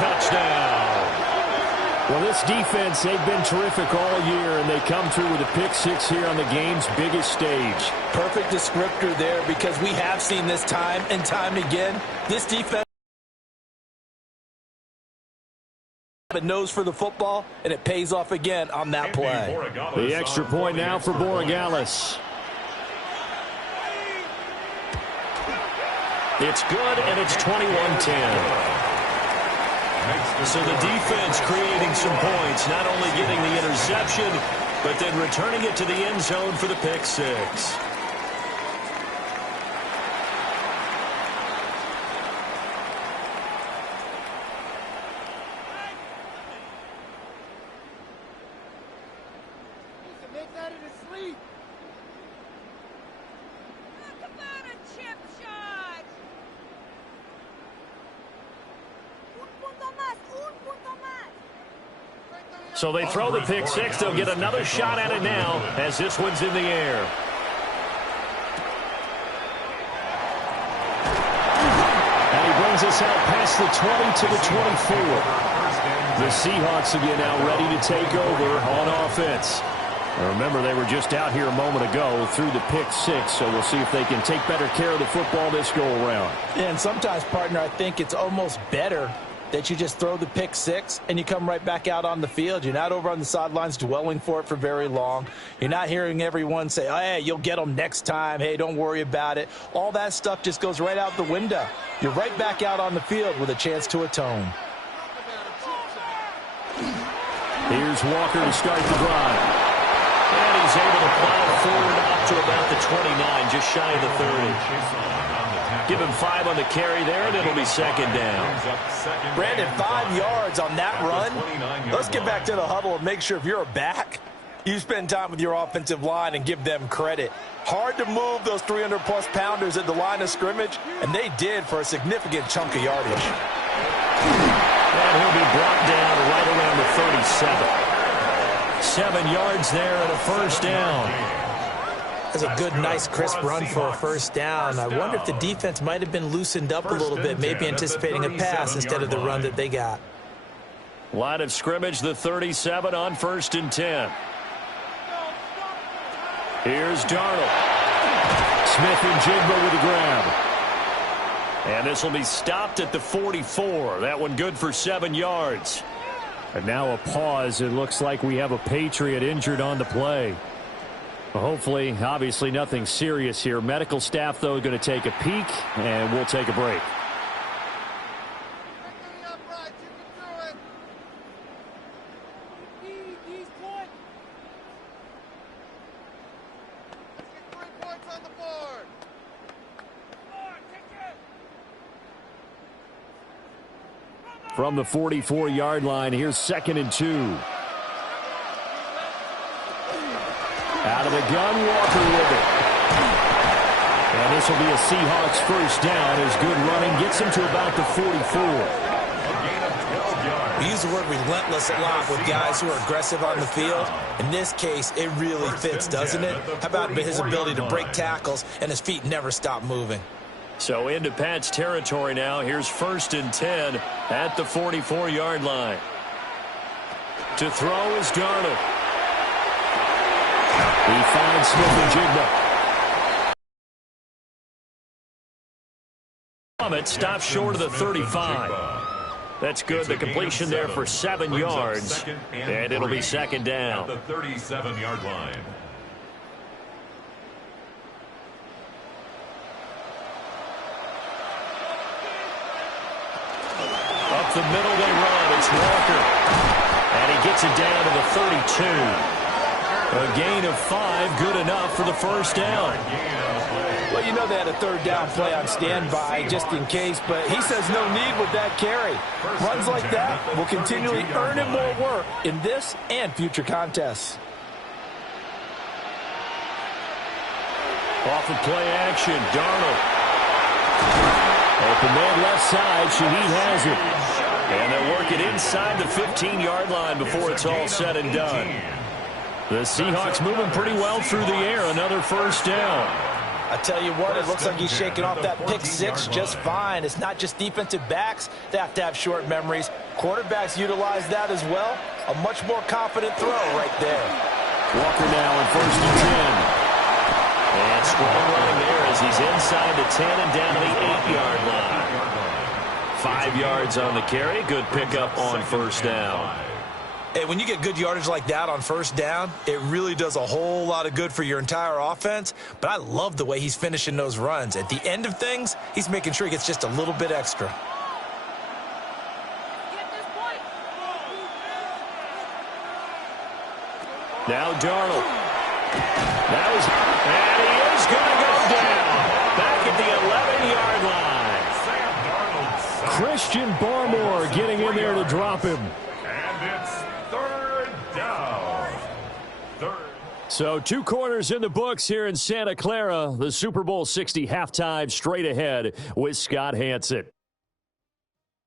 touchdown. Well, this defense, they've been terrific all year, and they come through with a pick six here on the game's biggest stage. Perfect descriptor there, because we have seen this time and time again. This defense knows for the football, and it pays off again on that play. The extra point now for Borregales. It's good, and it's 21-10. So the defense creating some points, not only getting the interception, but then returning it to the end zone for the pick six. So they throw the pick six. They'll get another shot at it now as this one's in the air. And he brings us out past the 20 to the 24. The Seahawks again now ready to take over on offense. Remember, they were just out here a moment ago through the pick six, so we'll see if they can take better care of the football this go-around. And sometimes, partner, I think it's almost better that you just throw the pick six and you come right back out on the field. You're not over on the sidelines dwelling for it for very long. You're not hearing everyone say, oh, hey, you'll get them next time. Hey, don't worry about it. All that stuff just goes right out the window. You're right back out on the field with a chance to atone. Here's Walker to start the drive. And he's able to plow forward up to about the 29, just shy of the 30. Give him 5 on the carry there, and it'll be second down. Brandon, 5 yards on that run. Let's get back to the huddle and make sure if you're a back, you spend time with your offensive line and give them credit. Hard to move those 300-plus pounders at the line of scrimmage, and they did for a significant chunk of yardage. And he'll be brought down right around the 37. 7 yards there and a first down. That's a good, nice, crisp run for a first down. I wonder if the defense might have been loosened up a little bit, maybe anticipating a pass instead of the run that they got. Line of scrimmage, the 37 on 1st and 10. Here's Darnold. Smith and Jigba with the grab. And this will be stopped at the 44. That one good for 7 yards. And now a pause. It looks like we have a Patriot injured on the play. Hopefully, obviously nothing serious here. Medical staff, though, going to take a peek, and we'll take a break. From the 44-yard line, here's 2nd and 2. Out of the gun, Walker with it. And this will be a Seahawks first down as good running gets him to about the 44. We use the word relentless a lot with guys who are aggressive on the field. In this case, it really fits, doesn't it? How about his ability to break tackles and his feet never stop moving? So into Pat's territory now. Here's 1st and 10 at the 44-yard line. To throw is Darnold. He finds Smith and Jigba. It stops short of the 35. That's good. The completion there for 7 yards. And it'll be second down. At the 37-yard line. Up the middle they run. It's Walker. And he gets it down to the 32. A gain of 5, good enough for the first down. Well, you know they had a 3rd down play on standby just in case, but he says no need with that carry. Runs like that will continually earn him more work in this and future contests. Off of play action, Darnold. Open man left side, Shaheed has it. And they'll work it inside the 15-yard line before it's all said and done. The Seahawks moving pretty well through the air. Another first down. I tell you what, it looks like he's shaking off that pick six just fine. It's not just defensive backs that have to have short memories. Quarterbacks utilize that as well. A much more confident throw right there. Walker now in 1st and 10. And strong running there as he's inside the 10 and down to the 8-yard line. 5 yards on the carry. Good pickup on 1st down. Hey, when you get good yardage like that on 1st down, it really does a whole lot of good for your entire offense. But I love the way he's finishing those runs. At the end of things, he's making sure he gets just a little bit extra. Now Darnold. And he is going to go down. Back at the 11-yard line. Christian Barmore getting in there to drop him. And it's 3rd down. So 2 corners in the books here in Santa Clara. The Super Bowl 60 halftime straight ahead with Scott Hanson.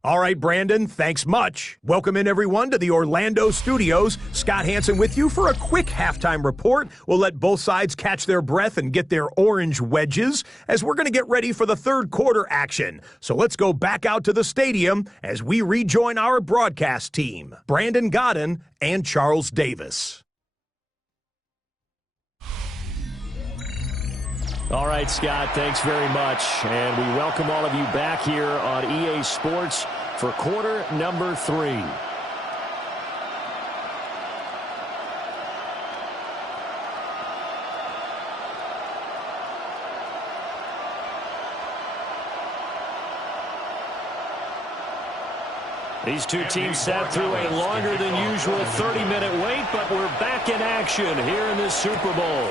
All right, Brandon, thanks much. Welcome in, everyone, to the Orlando studios. Scott Hanson with you for a quick halftime report. We'll let both sides catch their breath and get their orange wedges as we're going to get ready for the 3rd quarter action. So let's go back out to the stadium as we rejoin our broadcast team, Brandon Godden and Charles Davis. All right, Scott, thanks very much. And we welcome all of you back here on EA Sports for quarter number 3. These 2 teams sat through a longer than usual 30-minute wait, but we're back in action here in this Super Bowl.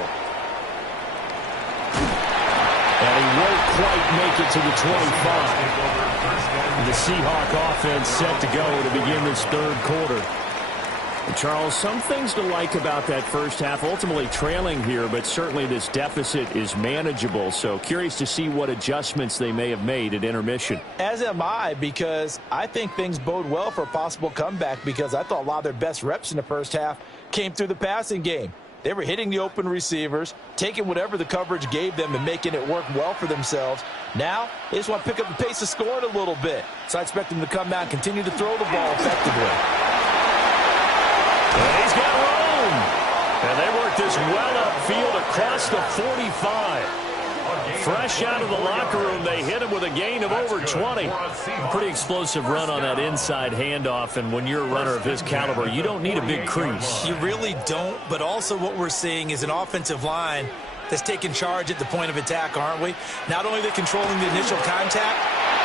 And he won't quite make it to the 25. The Seahawks offense set to go to begin this 3rd quarter. And Charles, some things to like about that first half. Ultimately trailing here, but certainly this deficit is manageable. So curious to see what adjustments they may have made at intermission. As am I, because I think things bode well for a possible comeback, because I thought a lot of their best reps in the first half came through the passing game. They were hitting the open receivers, taking whatever the coverage gave them and making it work well for themselves. Now, they just want to pick up the pace of scoring a little bit. So I expect them to come out and continue to throw the ball effectively. And he's got room. And they work this well upfield across the 45. Fresh out of the locker room, they hit him with a gain of over 20. Pretty explosive run on that inside handoff, and when you're a runner of his caliber, you don't need a big crease. You really don't, but also what we're seeing is an offensive line that's taking charge at the point of attack, aren't we? Not only are they controlling the initial contact,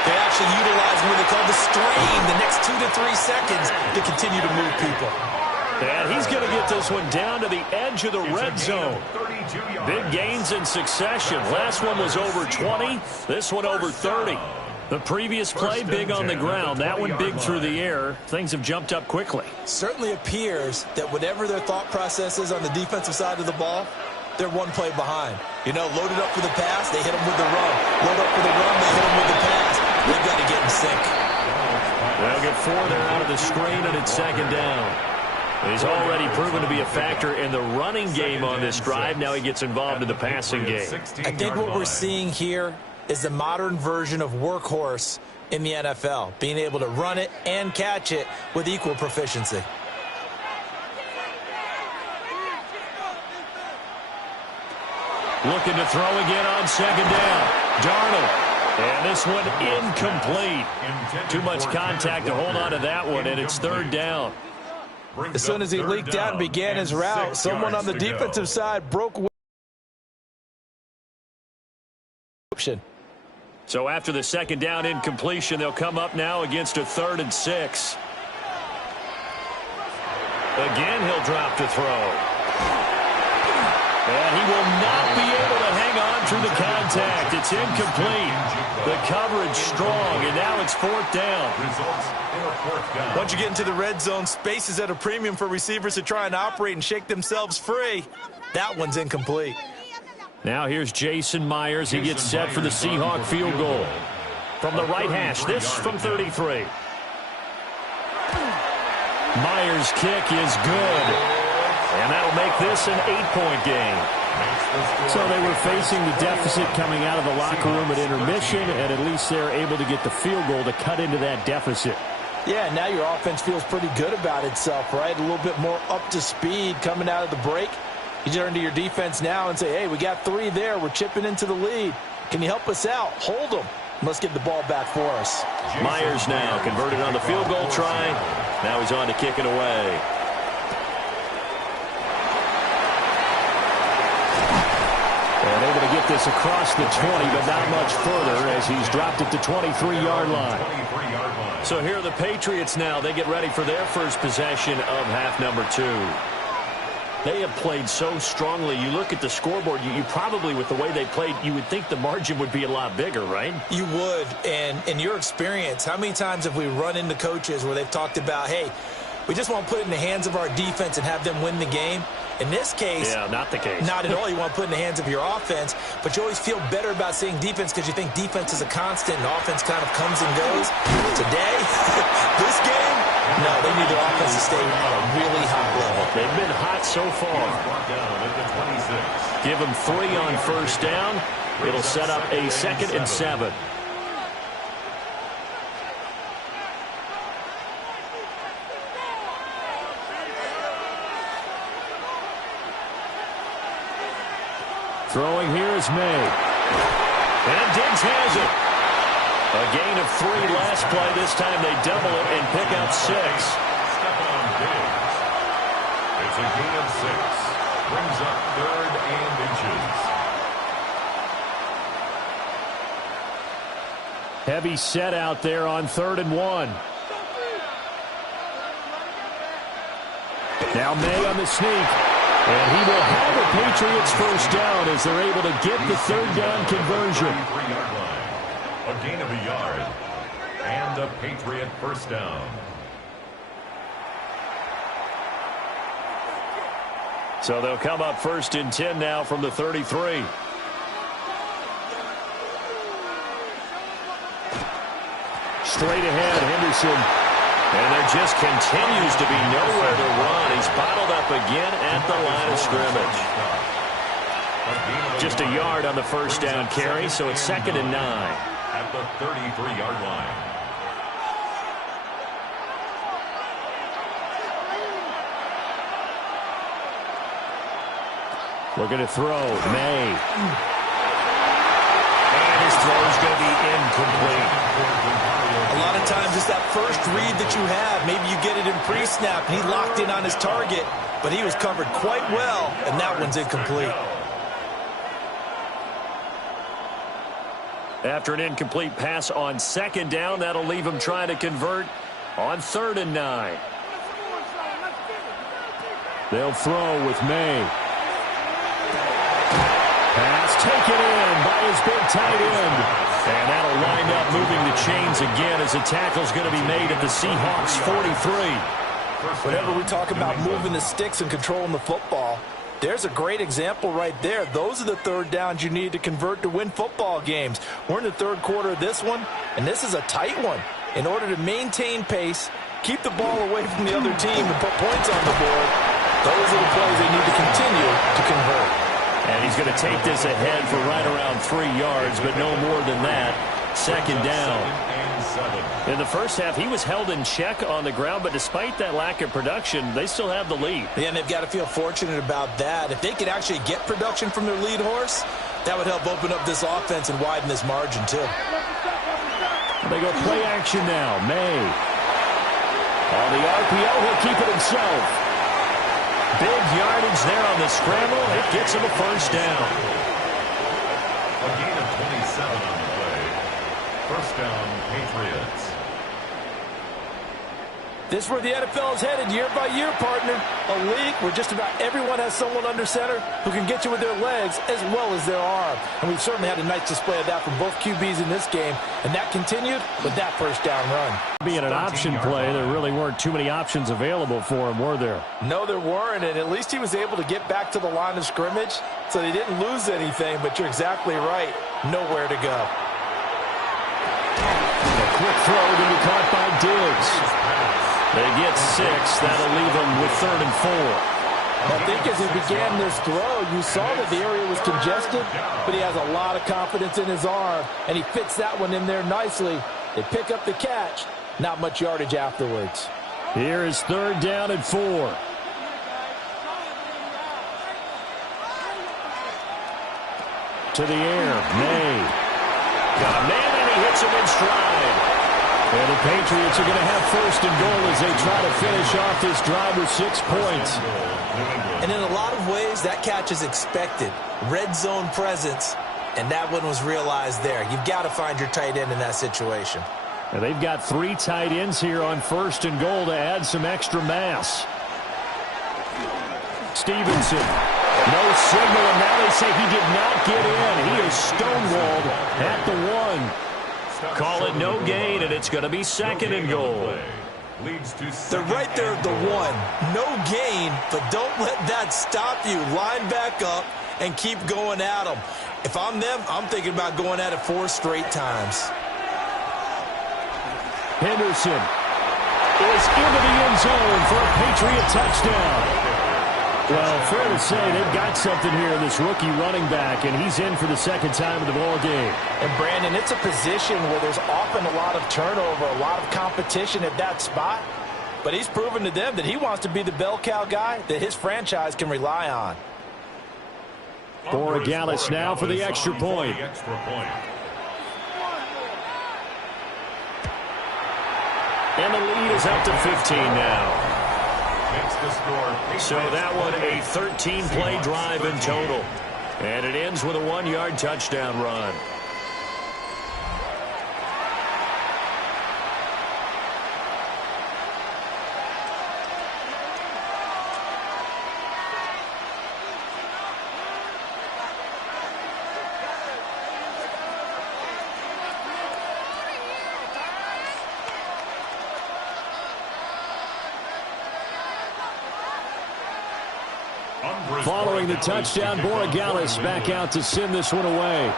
they're actually utilizing what they call the strain, the next 2 to 3 seconds to continue to move people. And he's going to get this one down to the edge of the red zone. Big gains in succession. Last one was over 20. This one over 30. The previous play, big on the ground. That one big through the air. Things have jumped up quickly. Certainly appears that whatever their thought process is on the defensive side of the ball, they're one play behind. You know, loaded up for the pass, they hit them with the run. Load up for the run, they hit them with the pass. They've got to get in sync. They'll get 4 there out of the screen, and it's 2nd down. He's already proven to be a factor in the running game on this drive. Now he gets involved in the passing game. I think what we're seeing here is the modern version of workhorse in the NFL, being able to run it and catch it with equal proficiency. Looking to throw again on 2nd down. Darnold. And this one incomplete. Too much contact to hold on to that one, and it's 3rd down. As soon as he leaked out and began his route, someone on the defensive side broke away. So after the 2nd down incompletion, they'll come up now against a 3rd and 6. Again, he'll drop to throw. And he will not be able to hang on through the contact. It's incomplete. The coverage strong, and now it's 4th down. Once you get into the red zone, space is at a premium for receivers to try and operate and shake themselves free. That one's incomplete. Now here's Jason Myers. He gets set for the Seahawks field goal. From the right hash, this from 33. Myers' kick is good. And that'll make this an 8-point game. So they were facing the deficit coming out of the locker room at intermission, and at least they're able to get the field goal to cut into that deficit. Yeah, now your offense feels pretty good about itself, right? A little bit more up to speed coming out of the break. You turn to your defense now and say, hey, we got 3 there. We're chipping into the lead. Can you help us out? Hold them. Let's get the ball back for us. Myers now converted on the field goal try. Now he's on to kick it away. And able to get this across the 20, but not much further as he's dropped it to 23-yard line. So here are the Patriots now. They get ready for their first possession of half number 2. They have played so strongly. You look at the scoreboard, you probably, with the way they played, you would think the margin would be a lot bigger, right? You would. And in your experience, how many times have we run into coaches where they've talked about, hey, we just want to put it in the hands of our defense and have them win the game? In this case, yeah, not the case. Not at all. You want to put it in the hands of your offense, but you always feel better about seeing defense because you think defense is a constant and offense kind of comes and goes. Today, this game, no, they need their offense to stay at a really high level. They've been hot so far. Give them 3 on first down. It'll set up a 2nd and 7. Throwing here is May. And Diggs has it. A gain of 3 last play. This time they double it and pick up 6. Stephon Diggs. It's a gain of 6. Brings up 3rd and inches. Heavy set out there on 3rd and 1. Now May on the sneak. And he will have a Patriots first down as they're able to get the 3rd down conversion. 33-yard line. A gain of a yard. And a Patriot first down. So they'll come up 1st and 10 now from the 33. Straight ahead, Henderson. And there just continues to be nowhere to run. He's bottled up again at the line of scrimmage. Just a yard on the first down carry, so it's 2nd and 9. At the 33-yard line. Looking to throw, May. And his throw is going to be incomplete. A lot of times it's that first read that you have. Maybe you get it in pre-snap, and he locked in on his target, but he was covered quite well, and that one's incomplete. After an incomplete pass on 2nd down, that'll leave him trying to convert on 3rd and 9. They'll throw with May. Pass taken in by his big tight end. And that'll wind up moving the chains again as the tackle's going to be made at the Seahawks 43. Whenever we talk about moving the sticks and controlling the football, there's a great example right there. Those are the 3rd downs you need to convert to win football games. We're in the 3rd quarter of this one, and this is a tight one. In order to maintain pace, keep the ball away from the other team, and put points on the board, those are the plays they need to continue to convert. And he's going to take this ahead for right around 3 yards, but no more than that. 2nd down. In the first half, he was held in check on the ground, but despite that lack of production, they still have the lead. Yeah, and they've got to feel fortunate about that. If they could actually get production from their lead horse, that would help open up this offense and widen this margin, too. They go play action now. May. On the RPO, he'll keep it himself. Big yardage there on the scramble. It gets him a first down. A gain of 27 on the play. First down, Patriots. This is where the NFL is headed year by year, partner. A league where just about everyone has someone under center who can get you with their legs as well as their arm. And we've certainly had a nice display of that from both QBs in this game. And that continued with that first down run. Being an option play, there really weren't too many options available for him, were there? No, there weren't. And at least he was able to get back to the line of scrimmage. So they didn't lose anything. But you're exactly right. Nowhere to go. A quick throw to be caught by Diggs. They get 6. That'll leave them with 3rd and 4. I think as he began this throw, you saw that the area was congested, but he has a lot of confidence in his arm, and he fits that one in there nicely. They pick up the catch. Not much yardage afterwards. Here is 3rd down and 4. To the air, May. Got a man, and he hits him in stride. And the Patriots are going to have 1st and goal as they try to finish off this drive with 6 points. And in a lot of ways, that catch is expected. Red zone presence, and that one was realized there. You've got to find your tight end in that situation. And they've got 3 tight ends here on 1st and goal to add some extra mass. Stevenson. No signal, and now they say he did not get in. He is stonewalled at the 1. Call it no gain, and it's going to be 2nd and goal. They're right there at the 1. No gain, but don't let that stop you. Line back up and keep going at them. If I'm them, I'm thinking about going at it 4 straight times. Henderson is into the end zone for a Patriot touchdown. Well, fair to say they've got something here in this rookie running back, and he's in for the 2nd time of the ball game. And, Brandon, it's a position where there's often a lot of turnover, a lot of competition at that spot. But he's proven to them that he wants to be the bell cow guy that his franchise can rely on. Borregales now for the extra point. And the lead is up to 15 now. So that one a 13-play drive in total. And it ends with a 1-yard touchdown run. Following the touchdown, Borregales back out to send this one away.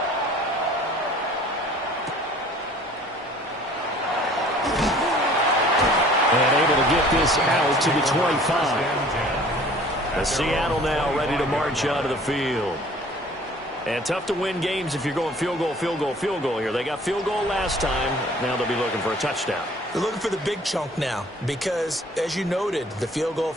And able to get this out to the 25. Seattle now ready to march out of the field. And tough to win games if you're going field goal, field goal, field goal here. They got field goal last time. Now they'll be looking for a touchdown. They're looking for the big chunk now because, as you noted, the field goal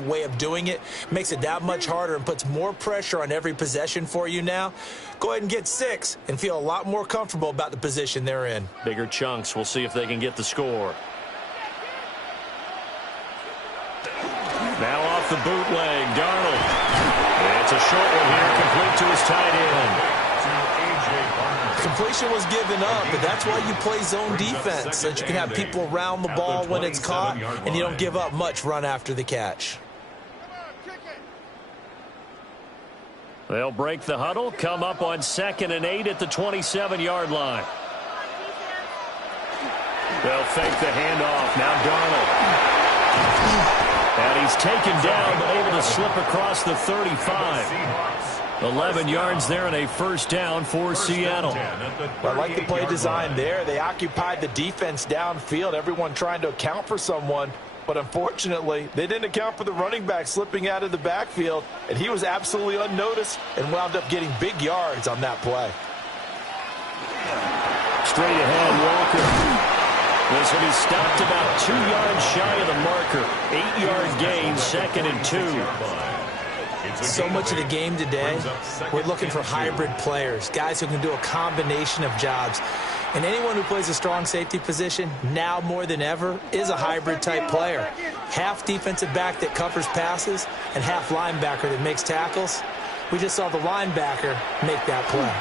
way of doing it makes it that much harder and puts more pressure on every possession for you now. Go ahead and get 6 and feel a lot more comfortable about the position they're in. Bigger chunks. We'll see if they can get the score. Now off the bootleg, Darnold. It's a short one here, complete to his tight end. Completion was given up, but that's why you play zone defense, so that you can have people around the ball when it's caught, and you don't give up much run after the catch. They'll break the huddle, come up on 2nd and 8 at the 27-yard line. They'll fake the handoff. Now Darnold. And he's taken down, but able to slip across the 35. 11 yards there and a 1st down for Seattle. I like the play design there. They occupied the defense downfield, everyone trying to account for someone. But unfortunately, they didn't account for the running back slipping out of the backfield, and he was absolutely unnoticed and wound up getting big yards on that play. Straight ahead, Walker. This will be stopped about 2 yards shy of the marker. 8-yard gain, 2nd and 2. So much of the game today, we're looking for hybrid players, guys who can do a combination of jobs. And anyone who plays a strong safety position, now more than ever, is a hybrid-type player. Half defensive back that covers passes and half linebacker that makes tackles. We just saw the linebacker make that play.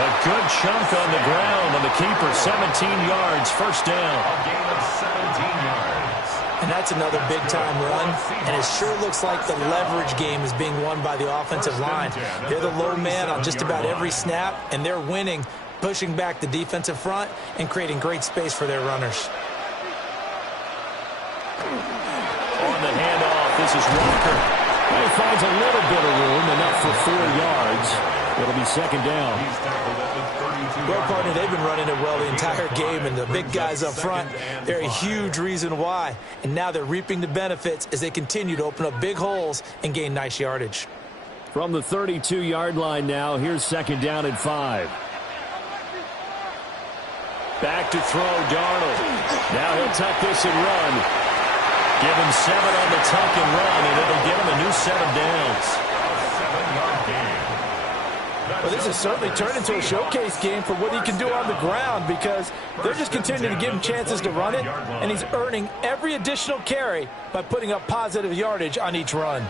A good chunk on the ground, and the keeper 17 yards, 1st down. A gain of 17 yards. And that's another big-time run, and it sure looks like the leverage game is being won by the offensive line. They're the low man on just about every snap, and they're winning, pushing back the defensive front and creating great space for their runners. On the handoff, this is Walker. He finds a little bit of room, enough for 4 yards. It'll be second down. Well, partner, they've been running it well the entire game, and the big guys up front, they're a huge reason why. And now they're reaping the benefits as they continue to open up big holes and gain nice yardage. From the 32-yard line now, here's second down and 5. Back to throw, Darnold. Now he'll tuck this and run. Give him 7 on the tuck and run, and it'll give him a new set of downs. Well, this has certainly turned into a showcase game for what he can do on the ground, because they're just continuing to give him chances to run it, and he's earning every additional carry by putting up positive yardage on each run.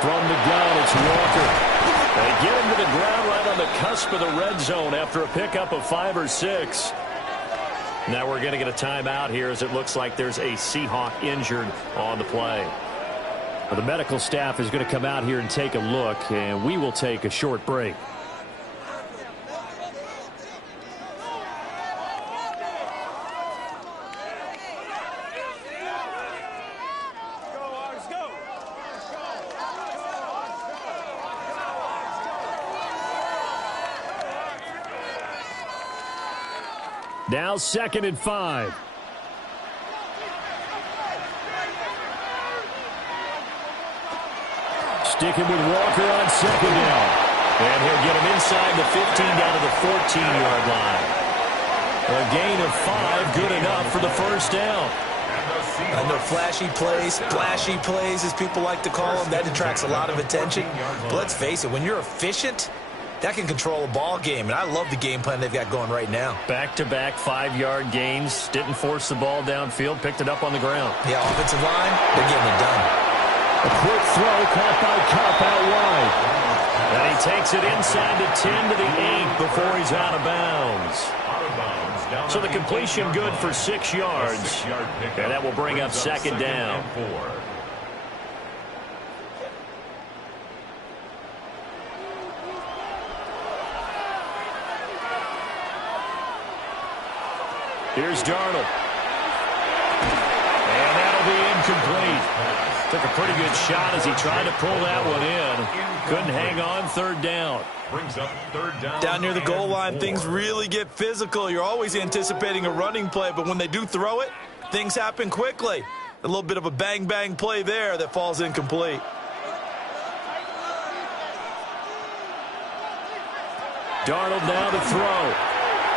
From the gun, it's Walker. They get him to the ground right on the cusp of the red zone after a pickup of 5 or 6. Now we're going to get a timeout here as it looks like there's a Seahawk injured on the play. Well, the medical staff is going to come out here and take a look, and we will take a short break. Now second and 5. Sticking with Walker on second down. And he'll get him inside the 15 down to the 14-yard line. A gain of 5, good enough for the first down. I know flashy plays, splashy plays, as people like to call them, that attracts a lot of attention. But let's face it, when you're efficient, that can control a ball game, and I love the game plan they've got going right now. Back-to-back 5-yard gains. Didn't force the ball downfield. Picked it up on the ground. Yeah, offensive line, they're getting it done. A quick throw caught by Cup out wide. And he takes it inside the 10 to the 8 before he's out of bounds. So the completion good for 6 yards. And that will bring up second down. Here's Darnold. And that'll be incomplete. Took a pretty good shot as he tried to pull that one in. Couldn't hang on, third down. Brings up third down. Down near the goal line, things really get physical. You're always anticipating a running play, but when they do throw it, things happen quickly. A little bit of a bang-bang play there that falls incomplete. Darnold now to throw.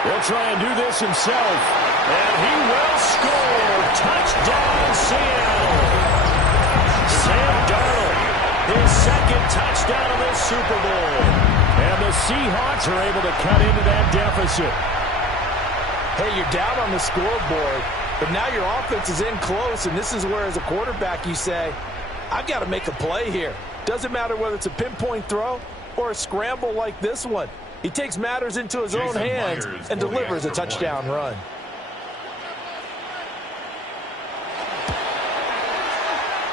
He'll try and do this himself. And he will score. Touchdown, Seattle. Sam Darnold, his second touchdown of this Super Bowl. And the Seahawks are able to cut into that deficit. Hey, you're down on the scoreboard, but now your offense is in close, and this is where, as a quarterback, you say, I've got to make a play here. Doesn't matter whether it's a pinpoint throw or a scramble like this one. He takes matters into his own hands and delivers a touchdown run.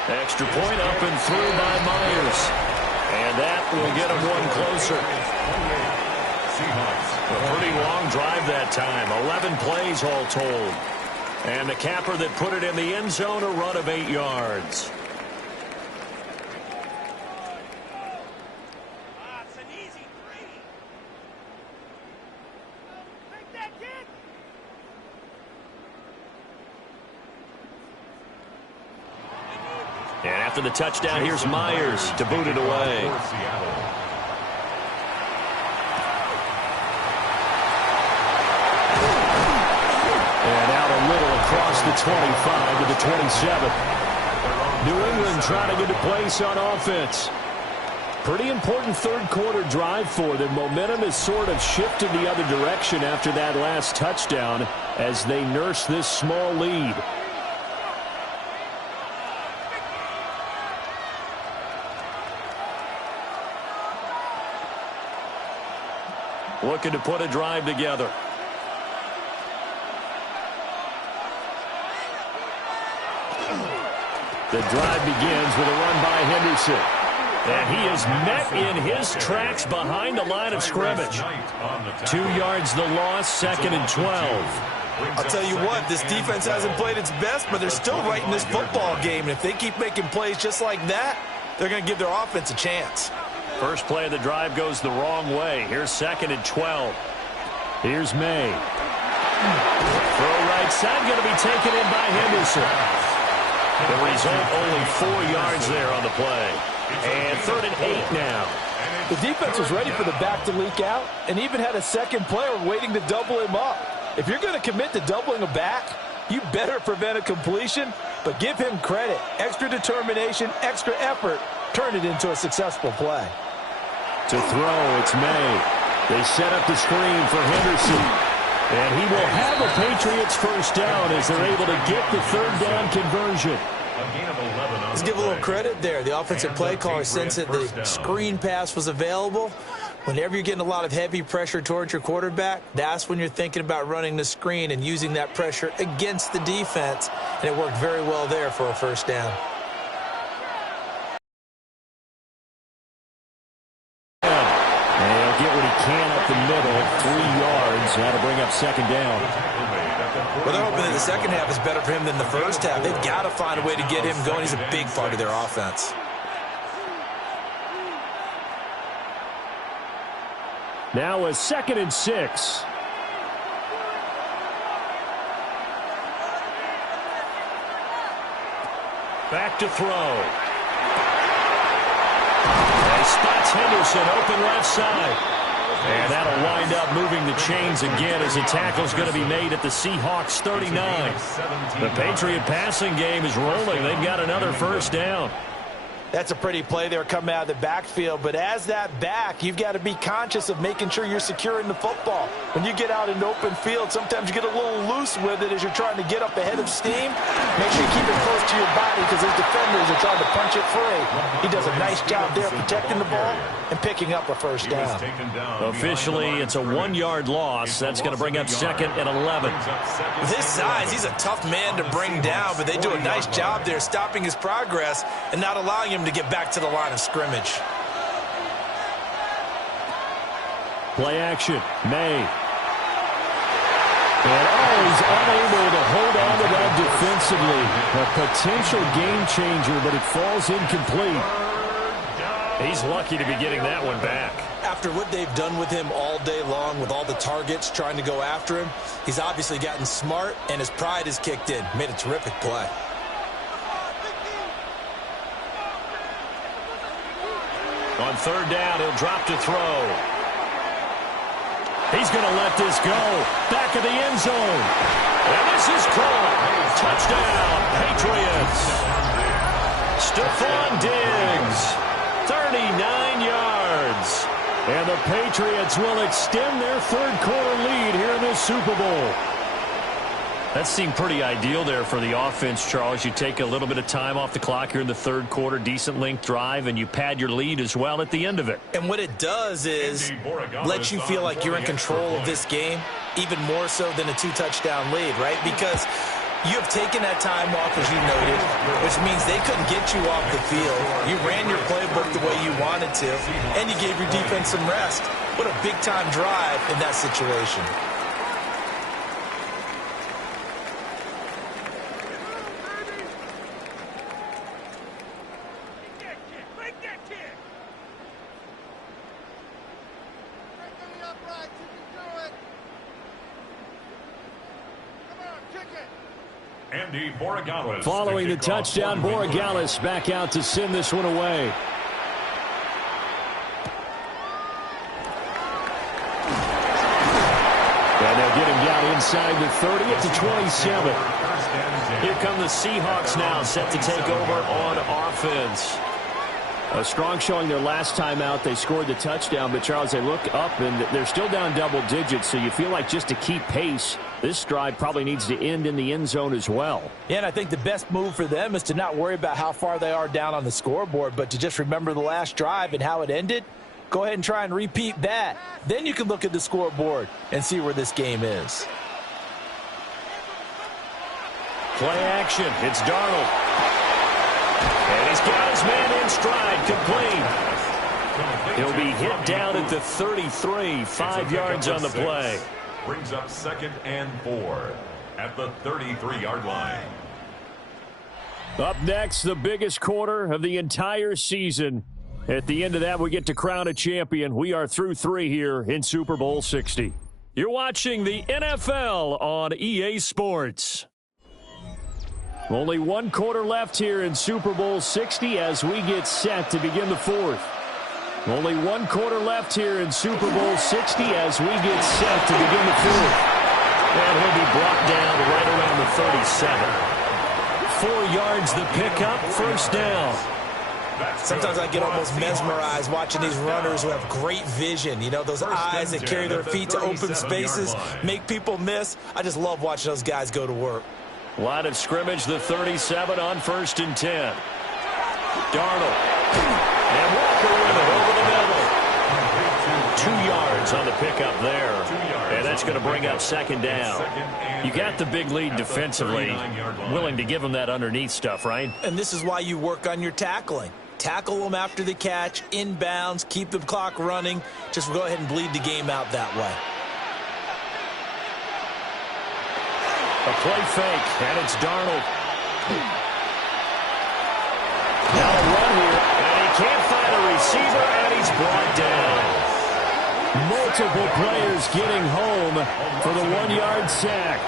Extra point up and through by Myers. And that will get him one closer. A pretty long drive that time. 11 plays all told. And the capper that put it in the end zone, a run of 8 yards. And after the touchdown, here's Myers to boot it away. And out a little across the 25 to the 27. New England trying to get a place on offense. Pretty important third quarter drive for them. Momentum has sort of shifted the other direction after that last touchdown as they nurse this small lead. Looking to put a drive together. The drive begins with a run by Henderson. And he is met in his tracks behind the line of scrimmage. 2 yards the loss, second and 12. I'll tell you what, this defense hasn't played its best, but they're still right in this football game. And if they keep making plays just like that, they're going to give their offense a chance. First play of the drive goes the wrong way. Here's 2nd and 12. Here's May. Throw right side, going to be taken in by Henderson. The result, only 4 yards there on the play. And 3rd and 8 now. The defense was ready for the back to leak out and even had a second player waiting to double him up. If you're going to commit to doubling a back, you better prevent a completion, but give him credit. Extra determination, extra effort, turn it into a successful play. To throw, it's May. They set up the screen for Henderson. And he will have a Patriots first down as they're able to get the 3rd down conversion. Let's give a little credit there. The offensive play caller sensed that the screen pass was available. Whenever you're getting a lot of heavy pressure towards your quarterback, that's when you're thinking about running the screen and using that pressure against the defense. And it worked very well there for a first down. And he'll get what he can up the middle, 3 yards. That'll bring up 2nd down. Well, they're hoping that the second half is better for him than the first half. They've got to find a way to get him going. He's a big part of their offense. Now a 2nd and 6. Back to throw. He spots Henderson open left side. And that'll wind up moving the chains again as the tackle's going to be made at the Seahawks 39. The Patriot passing game is rolling. They've got another first down. That's a pretty play there coming out of the backfield. But as that back, you've got to be conscious of making sure you're securing the football. When you get out in open field, sometimes you get a little loose with it as you're trying to get up ahead of steam. Make sure you keep it close to your body because his defenders are trying to punch it free. He does a nice job there protecting the ball and picking up a first down. Officially, it's a 1-yard loss. That's going to bring up 2nd and 11. With his size, he's a tough man to bring down, but they do a nice job there stopping his progress and not allowing him to get back to the line of scrimmage. Play action, May. And he's unable to hold on to that defensively. A potential game changer, but it falls incomplete. He's lucky to be getting that one back. After what they've done with him all day long, with all the targets trying to go after him, he's obviously gotten smart, and his pride has kicked in. Made a terrific play. On 3rd down, he'll drop to throw. He's going to let this go. Back of the end zone. And this is caught. Touchdown, Patriots. Stephon Diggs, 39 yards. And the Patriots will extend their 3rd quarter lead here in this Super Bowl. That seemed pretty ideal there for the offense, Charles. You take a little bit of time off the clock here in the 3rd quarter, decent length drive, and you pad your lead as well at the end of it. And what it does is let you feel like you're in control of this game, even more so than a 2-touchdown lead, right? Because you have taken that time off, as you noted, which means they couldn't get you off the field. You ran your playbook the way you wanted to, and you gave your defense some rest. What a big-time drive in that situation. Following the touchdown, Borregales back out to send this one away. And they'll get him down inside the 30 at the 27. Here come the Seahawks now, set to take over on offense. A strong showing their last time out. They scored the touchdown, but Charles, they look up and they're still down double digits, so you feel like just to keep pace, this drive probably needs to end in the end zone as well. Yeah, and I think the best move for them is to not worry about how far they are down on the scoreboard, but to just remember the last drive and how it ended. Go ahead and try and repeat that. Then you can look at the scoreboard and see where this game is. Play action. It's Darnold. And he's got his man in stride, complete. He'll be hit down at the 33, 5 yards on the play. Brings up 2nd and 4 at the 33-yard line. Up next, the biggest quarter of the entire season. At the end of that, we get to crown a champion. We are through 3 here in Super Bowl 60. You're watching the NFL on EA Sports. Only 1 quarter left here in Super Bowl 60 as we get set to begin the 4th. Only 1 quarter left here in Super Bowl 60 as we get set to begin the 4th. And he'll be brought down right around the 37. 4 yards the pickup, first down. Sometimes I get almost mesmerized watching these runners who have great vision. You know, those eyes that carry their feet to open spaces, make people miss. I just love watching those guys go to work. Line of scrimmage, the 37 on 1st and 10. Darnold. And Walker with it over the middle. 2 yards on the pickup there. And that's going to bring up 2nd down. You got the big lead defensively. Willing to give them that underneath stuff, right? And this is why you work on your tackling. Tackle them after the catch, inbounds, keep the clock running. Just go ahead and bleed the game out that way. A play fake, and it's Darnold. Now a run here, and he can't find a receiver, and he's brought down. Multiple players getting home for the 1-yard sack.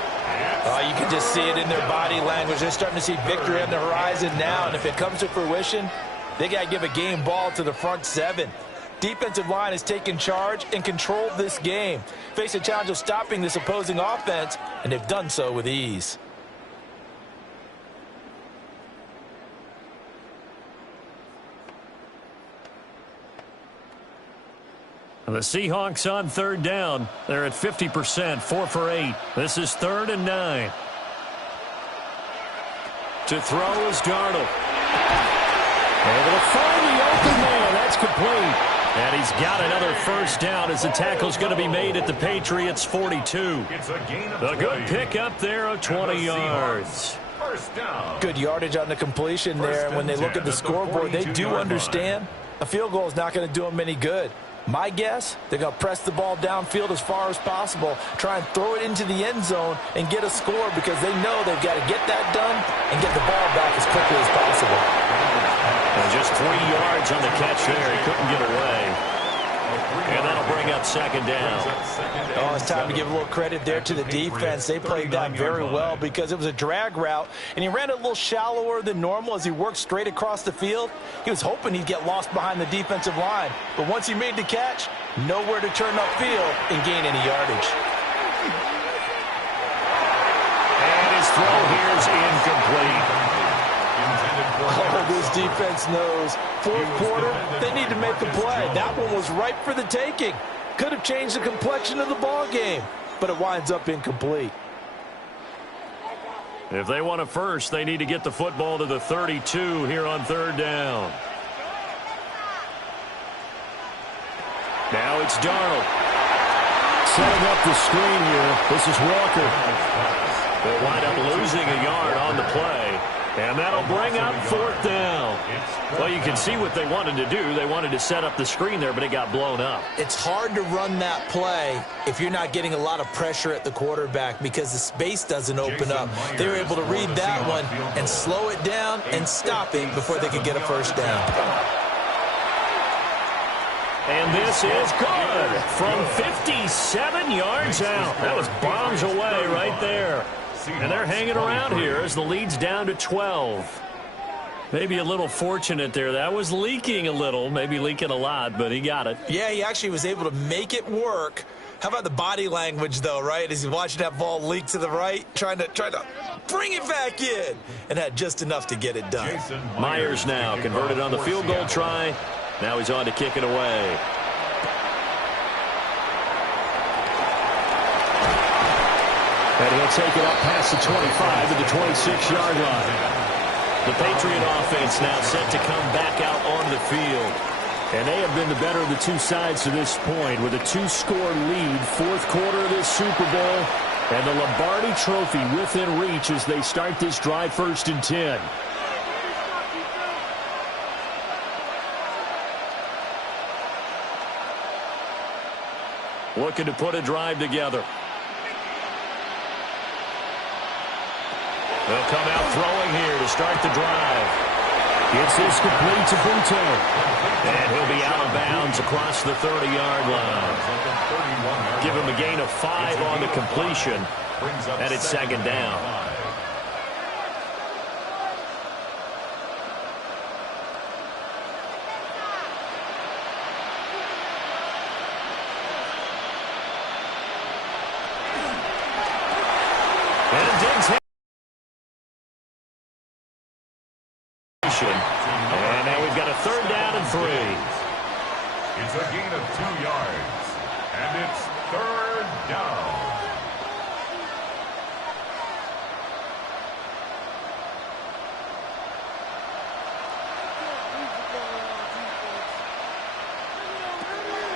You can just see it in their body language. They're starting to see victory on the horizon now, and if it comes to fruition, they got to give a game ball to the front 7. Defensive line has taken charge and controlled this game. Face a challenge of stopping this opposing offense, and they've done so with ease. The Seahawks on 3rd down. They're at 50%, 4 for 8. This is 3rd and 9. To throw is Darnold. Able to find the open man. That's complete. And he's got another first down as the tackle's going to be made at the Patriots' 42. A good pickup there of 20 yards. Good yardage on the completion there. And when they look at the scoreboard, they do understand a field goal is not going to do them any good. My guess, they're going to press the ball downfield as far as possible, try and throw it into the end zone and get a score because they know they've got to get that done and get the ball back as quickly as possible. And just 3 yards on the catch there. He couldn't get away. And that'll bring up 2nd down. Oh, it's time to give a little credit there to the defense. They played that very well because it was a drag route, and he ran a little shallower than normal as he worked straight across the field. He was hoping he'd get lost behind the defensive line, but once he made the catch, nowhere to turn upfield and gain any yardage. And his throw here is incomplete. Oh, this defense knows. 4th quarter, they need to make a play. That one was ripe for the taking. Could have changed the complexion of the ball game, but it winds up incomplete. If they want a first, they need to get the football to the 32 here on 3rd down. Now it's Darnold. Setting up the screen here. This is Walker. They'll wind up losing a yard on the play. And that'll bring up 4th down. Well, you can see what they wanted to do. They wanted to set up the screen there, but it got blown up. It's hard to run that play if you're not getting a lot of pressure at the quarterback because the space doesn't open up. They were able to read that one and slow it down and stop it before they could get a first down. And this is good from 57 yards out. That was bombs away right there. And they're hanging around here as the lead's down to 12. Maybe a little fortunate there. That was leaking a little, maybe leaking a lot, but he got it. Yeah, he actually was able to make it work. How about the body language, though, right? As he's watching that ball leak to the right, trying to bring it back in, and had just enough to get it done. Myers now converted on the field goal try. Now he's on to kick it away. And he'll take it up past the 25 to the 26-yard line. The Patriot offense now set to come back out on the field. And they have been the better of the two sides to this point with a 2-score lead, 4th quarter of this Super Bowl, and the Lombardi Trophy within reach as they start this drive 1st and 10. Looking to put a drive together. They'll come out throwing here to to start the drive. Gets this complete to Buto. And he'll be out of bounds across the 30-yard line. Give him a gain of 5 on the completion. And it's second down. And now we've got a 3rd down and 3. It's a gain of 2 yards. And it's 3rd down.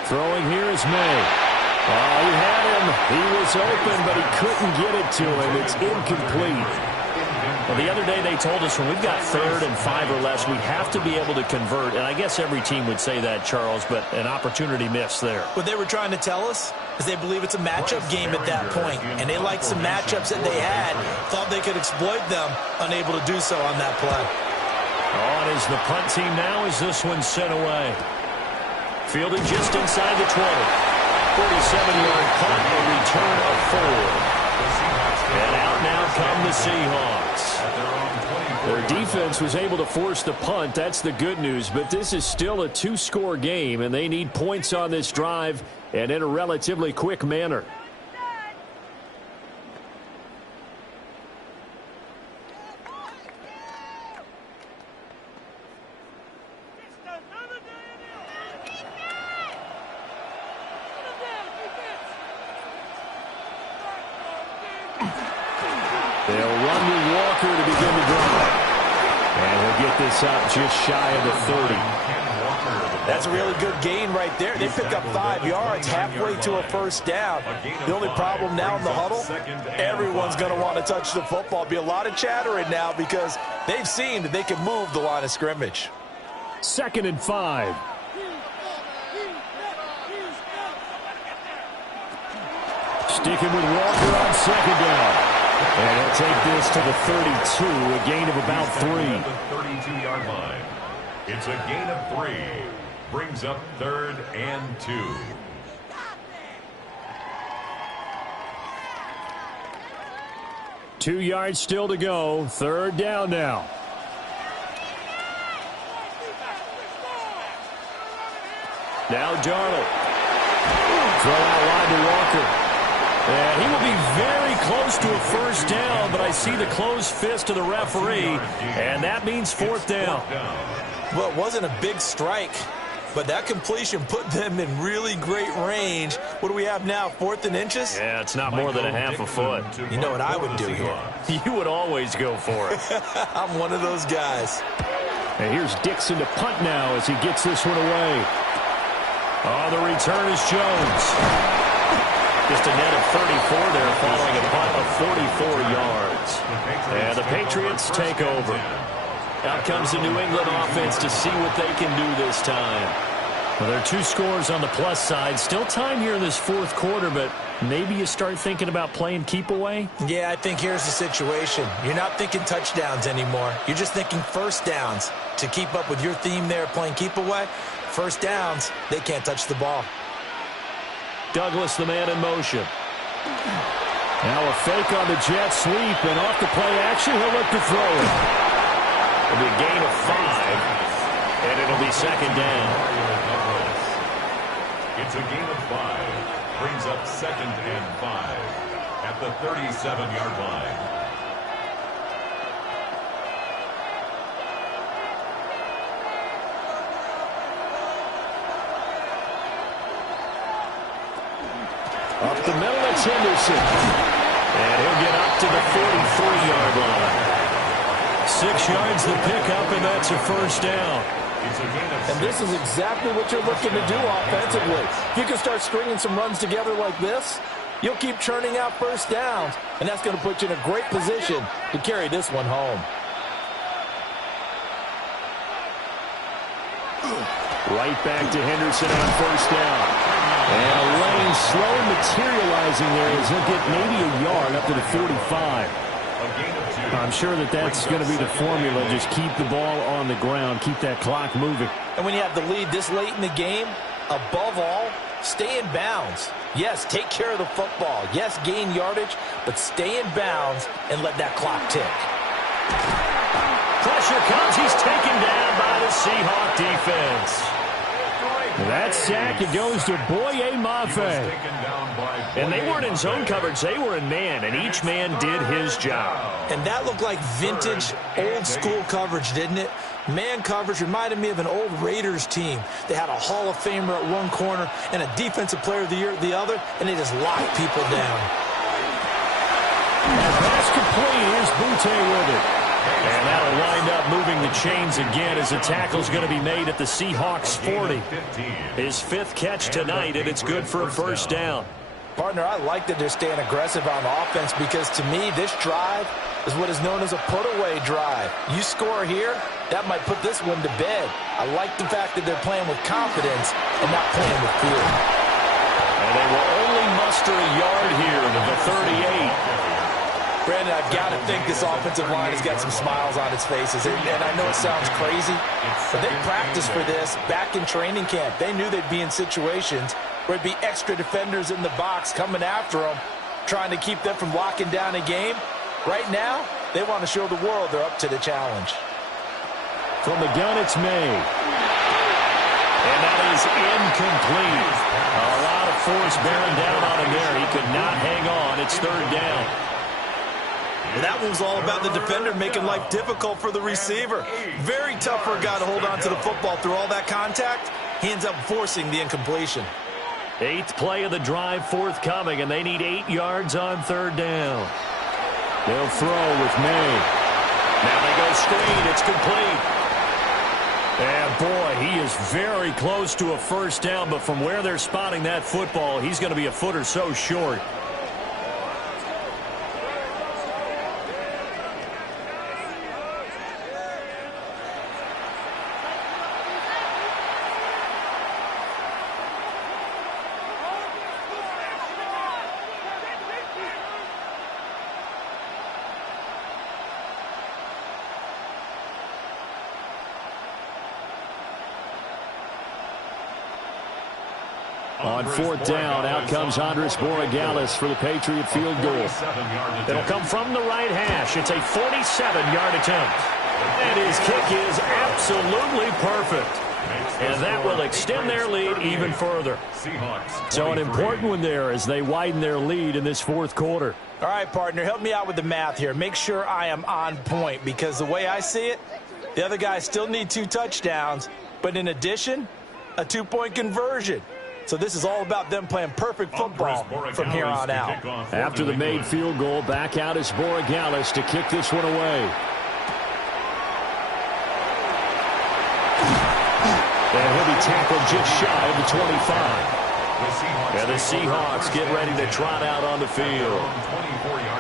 Throwing here is May. Oh, he had him. He was open, but he couldn't get it to him. It's incomplete. Well, the other day they told us when we've got 3rd and 5 or less, we have to be able to convert. And I guess every team would say that, Charles, but an opportunity missed there. What they were trying to tell us is they believe it's a matchup game at that point. And they liked some matchups that they had, thought they could exploit them, unable to do so on that play. On is the punt team now as this one's sent away. Fielded just inside the 20. 47-yard punt, a return of 4. And out now come the Seahawks. Their defense was able to force the punt. That's the good news. But this is still a 2-score game, and they need points on this drive and in a relatively quick manner. They'll run with Walker to begin the drive. And he'll get this up just shy of the 30. That's a really good gain right there. They pick up 5 yards halfway to a 1st down. The only problem now in the huddle, everyone's going to want to touch the football. Be a lot of chattering now because they've seen that they can move the line of scrimmage. 2nd and 5. Sticking with Walker on 2nd down. And he'll take this to the 32, a gain of about 3. The 32-yard line. It's a gain of 3. Brings up 3rd and 2. Two yards still to go. 3rd down now. Now Darnold. Throw out wide to Walker. And he will be very close to a 1st down, but I see the closed fist of the referee, and that means 4th down. Well, it wasn't a big strike, but that completion put them in really great range. What do we have now, 4th and inches? Yeah, it's not more than a half a foot. You know what I would do here? You would always go for it. I'm one of those guys. And here's Dixon to punt now as he gets this one away. Oh, the return is Jones. Just a net of 34 there following a punt of 44 yards. And the Patriots take over. Out comes the New England offense to see what they can do this time. Well, there are 2 scores on the plus side. Still time here in this 4th quarter, but maybe you start thinking about playing keep away? Yeah, I think here's the situation. You're not thinking touchdowns anymore. You're just thinking 1st downs. To keep up with your theme there, playing keep away, 1st downs, they can't touch the ball. Douglas, the man in motion. Now a fake on the jet sweep, and off the play action, he'll look to throw it. It'll be a gain of 5, and it'll be 2nd down. It's a gain of 5. Brings up 2nd and 5 at the 37-yard line. Up the middle, it's Henderson. And he'll get up to the 43-yard line. 6 yards the pickup, and that's a 1st down. And this is exactly what you're looking to do offensively. If you can start stringing some runs together like this, you'll keep churning out 1st downs, and that's going to put you in a great position to carry this one home. Right back to Henderson on 1st down. And Lane slow materializing there as he'll get maybe a yard up to the 45. A gain of 2. I'm sure that's going to be the formula. Just keep the ball on the ground. Keep that clock moving. And when you have the lead this late in the game, above all, stay in bounds. Yes, take care of the football. Yes, gain yardage, but stay in bounds and let that clock tick. Pressure comes. He's taken down by the Seahawk defense. That sack, it goes to Boye Mafe. And they weren't in zone coverage. They were in man, and each man did his job. And that looked like vintage, old-school coverage, didn't it? Man coverage reminded me of an old Raiders team. They had a Hall of Famer at one corner and a Defensive Player of the Year at the other, and they just locked people down. Pass complete. Here's Butte with it. And that'll wind up moving the chains again as the tackle's going to be made at the Seahawks 40. His 5th catch tonight, and it's good for a first down. Partner, I like that they're staying aggressive on offense because, to me, this drive is what is known as a put-away drive. You score here, that might put this one to bed. I like the fact that they're playing with confidence and not playing with fear. And they will only muster a yard here to the 38. Brandon, I've got to think this offensive line has got some smiles on its faces. And I know it sounds crazy, but they practiced for this back in training camp. They knew they'd be in situations where it'd be extra defenders in the box coming after them, trying to keep them from locking down a game. Right now, they want to show the world they're up to the challenge. From the gun, it's May. And that is incomplete. A lot of force bearing down on him there. He could not hang on. It's 3rd down. Well, that one was all about the defender making life difficult for the receiver. Very tough for a guy to hold on to the football through all that contact. He ends up forcing the incompletion. 8th play of the drive forthcoming, and they need 8 yards on 3rd down. They'll throw with May. Now they go screen. It's complete. And, boy, he is very close to a first down, but from where they're spotting that football, he's going to be a foot or so short. On 4th down, out comes Andres Borregales for the Patriot field goal. It'll come from the right hash. It's a 47-yard attempt. And his kick is absolutely perfect. And that will extend their lead even further. So an important one there as they widen their lead in this 4th quarter. All right, partner, help me out with the math here. Make sure I am on point because the way I see it, the other guys still need 2 touchdowns, but in addition, a 2-point conversion. So this is all about them playing perfect football from here on out. After the made field goal, back out is Borregales to kick this one away. And he'll be tackled just shy of the 25. And the Seahawks get ready to trot out on the field.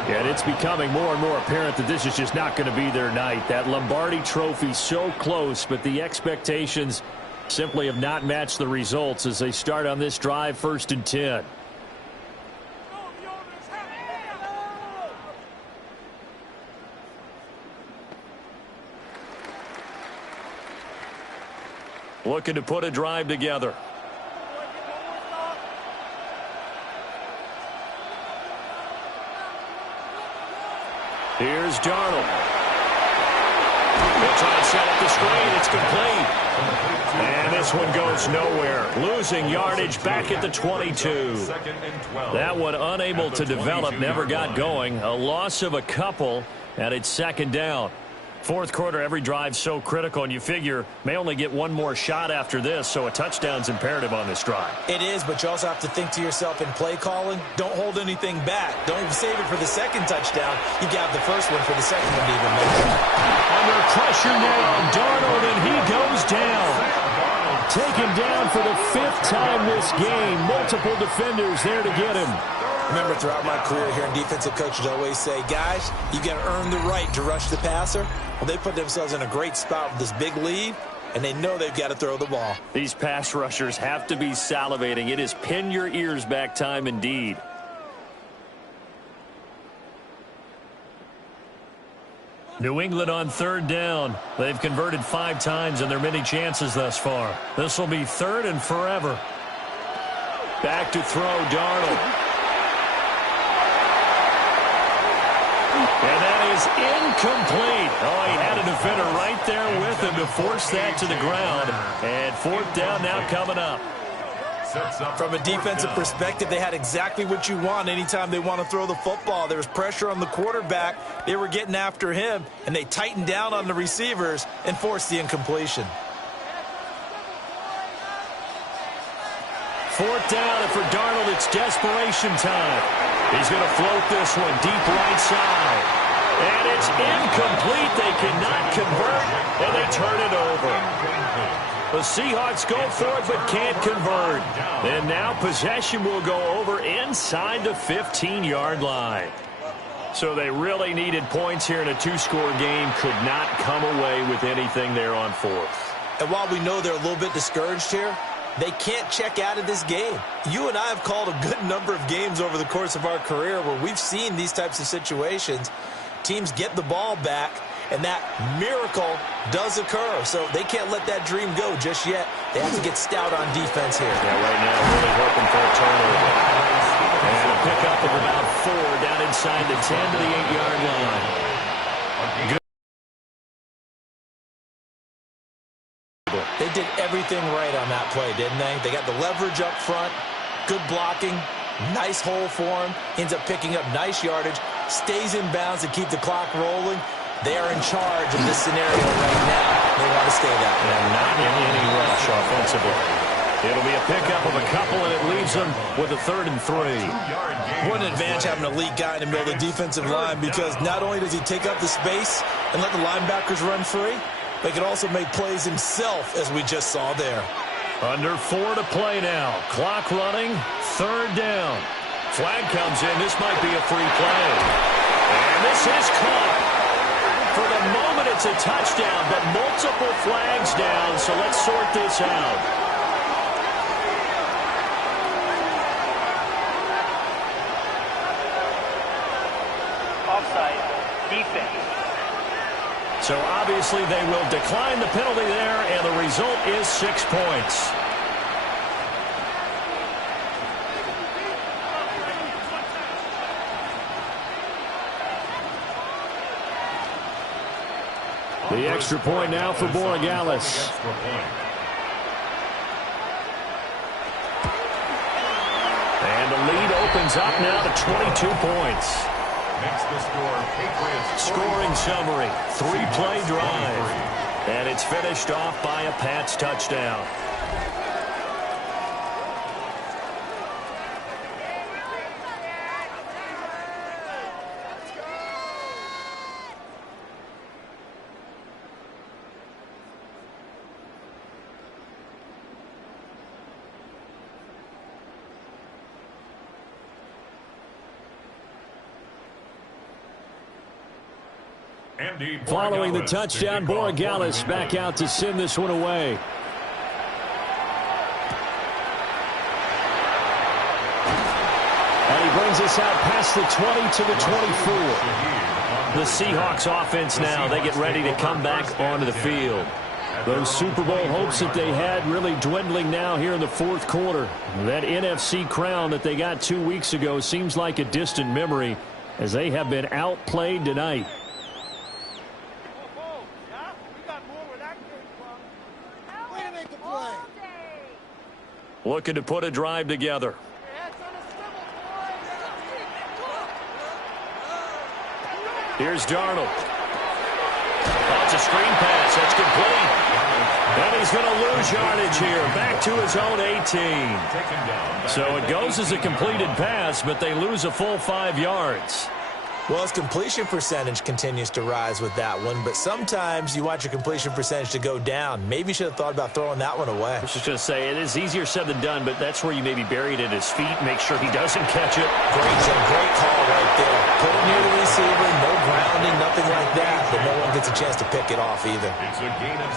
And it's becoming more and more apparent that this is just not going to be their night. That Lombardi trophy so close, but the expectations simply have not matched the results as they start on this drive 1st and 10. Looking to put a drive together. Here's Darnold. They're trying to set up the screen. It's complete. And this one goes nowhere. Losing yardage back at the 22. That one unable to develop, never got going. A loss of a couple, and it's 2nd down. 4th quarter, every drive so critical, and you figure may only get one more shot after this, so a touchdown's imperative on this drive. It is, but you also have to think to yourself in play calling, don't hold anything back. Don't save it for the 2nd touchdown. You got the first one for the 2nd one to even make it. Under pressure now, Darnold, and he goes down. Taken down for the 5th time this game. Multiple defenders there to get him. Remember, throughout my career here, defensive coaches always say, guys, you got to earn the right to rush the passer. Well, they put themselves in a great spot with this big lead, and they know they've got to throw the ball. These pass rushers have to be salivating. It is pin your ears back time indeed. New England on third down. They've converted 5 times in their many chances thus far. This will be third and forever. Back to throw, Darnold. And that is incomplete. Oh, he had a defender right there with him to force that to the ground. And fourth down now coming up. From a defensive perspective, they had exactly what you want anytime they want to throw the football. There was pressure on the quarterback. They were getting after him, and they tightened down on the receivers and forced the incompletion. Fourth down, and for Darnold, it's desperation time. He's going to float this one deep right side. And it's incomplete. They cannot convert, and they turn it over. The Seahawks go for it but can't convert. And now possession will go over inside the 15-yard line. So they really needed points here in a 2-score game. Could not come away with anything there on fourth. And while we know they're a little bit discouraged here, they can't check out of this game. You and I have called a good number of games over the course of our career where we've seen these types of situations. Teams get the ball back, and that miracle does occur. So they can't let that dream go just yet. They have to get stout on defense here. Yeah, right now really hoping for a turnover. And a pickup of about 4 down inside the 10 to the 8-yard line. Good. They did everything right on that play, didn't they? They got the leverage up front, good blocking, nice hole for him, ends up picking up nice yardage, stays in bounds to keep the clock rolling. They are in charge of this scenario right now. They want to stay that way. And not in any rush offensively. It'll be a pickup of a couple, and it leaves them with a 3rd and 3. What an advantage having an elite guy in the middle of the defensive line, because not only does he take up the space and let the linebackers run free, but he can also make plays himself, as we just saw there. Under 4 to play now. Clock running. 3rd down. Flag comes in. This might be a free play. And this is caught. For the moment, it's a touchdown, but multiple flags down, so let's sort this out. Offside, defense. So obviously they will decline the penalty there, and the result is 6 points. The extra point now for Borregales. And the lead opens up now to 22 points. Makes the score Patriots. Scoring summary, 3-play drive. And it's finished off by a Pats touchdown. Following the touchdown, Borregales back out to send this one away. And he brings us out past the 20 to the 24. The Seahawks offense now, they get ready to come back onto the field. Those Super Bowl hopes that they had really dwindling now here in the 4th quarter. That NFC crown that they got 2 weeks ago seems like a distant memory as they have been outplayed tonight. Looking to put a drive together. Here's Darnold. That's a screen pass. That's complete. And he's going to lose yardage here. Back to his own 18. So it goes as a completed pass, but they lose a full 5 yards. Well, his completion percentage continues to rise with that one, but sometimes you want your completion percentage to go down. Maybe you should have thought about throwing that one away. I was just going to say, it is easier said than done, but that's where you maybe bury it at his feet, make sure he doesn't catch it. Great call right there. Put it near the receiver, no grounding, nothing like that, but no one gets a chance to pick it off either. It's a gain of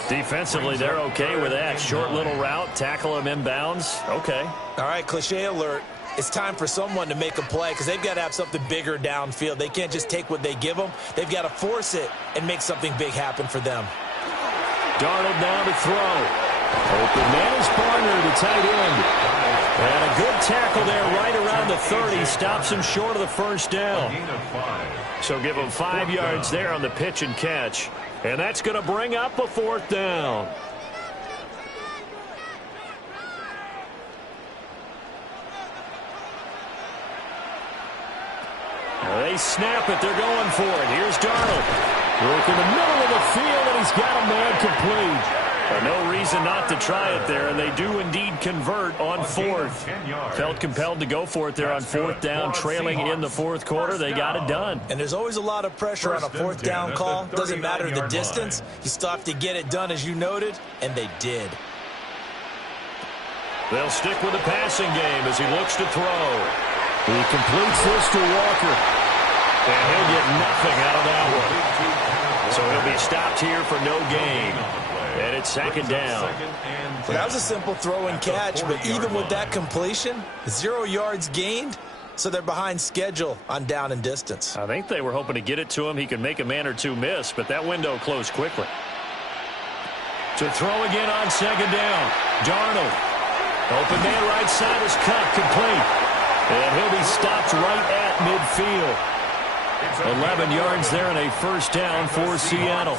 6. Defensively, they're okay with that. Short little route, tackle him inbounds. Okay. All right, cliche alert. it's time for someone to make a play because they've got to have something bigger downfield. They can't just take what they give them. They've got to force it and make something big happen for them. Darnold now to throw. Open man is Barner, the tight end. And a good tackle there right around the 30. Stops him short of the first down. So give him 5 yards there on the pitch and catch. And that's going to bring up a 4th down. They snap it. They're going for it. Here's Darnold. Work in the middle of the field, and he's got a man complete. No reason not to try it there, and they do indeed convert on 4th. Felt compelled to go for it there on 4th down, trailing in the 4th quarter. They got it done. And there's always a lot of pressure on a 4th down call. Doesn't matter the distance. You still have to get it done, as you noted, and they did. They'll stick with the passing game as he looks to throw. He completes this to Walker. And he'll get nothing out of that one. So he'll be stopped here for no gain. And it's 2nd down. Well, that was a simple throw and catch, but even with that completion, 0 yards gained, so they're behind schedule on down and distance. I think they were hoping to get it to him. He could make a man or two miss, but that window closed quickly. To throw again on 2nd down. Darnold. Open man right side is cut, complete. And he'll be stopped right at midfield. 11 yards there and a 1st down for Seattle.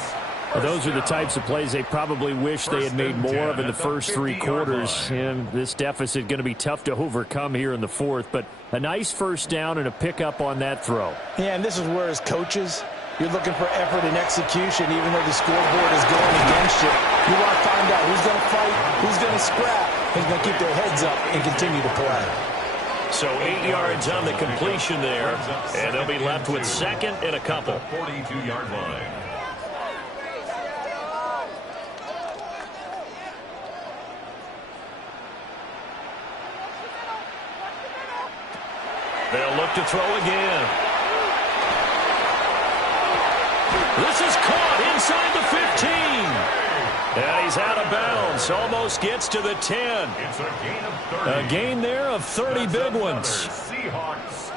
Well, those are the types of plays they probably wish they had made more of in the first 3 quarters. And this deficit going to be tough to overcome here in the 4th. But a nice 1st down and a pickup on that throw. Yeah, and this is where as coaches, you're looking for effort and execution, even though the scoreboard is going against you. You want to find out who's going to fight, who's going to scrap, who's going to keep their heads up and continue to play. So 8 yards on the completion there, and they'll be left with 2nd and a couple. 42-yard line. They'll look to throw again. This is caught inside the 15. And he's out of bounds. Almost gets to the 10. It's a gain there of 30 big ones.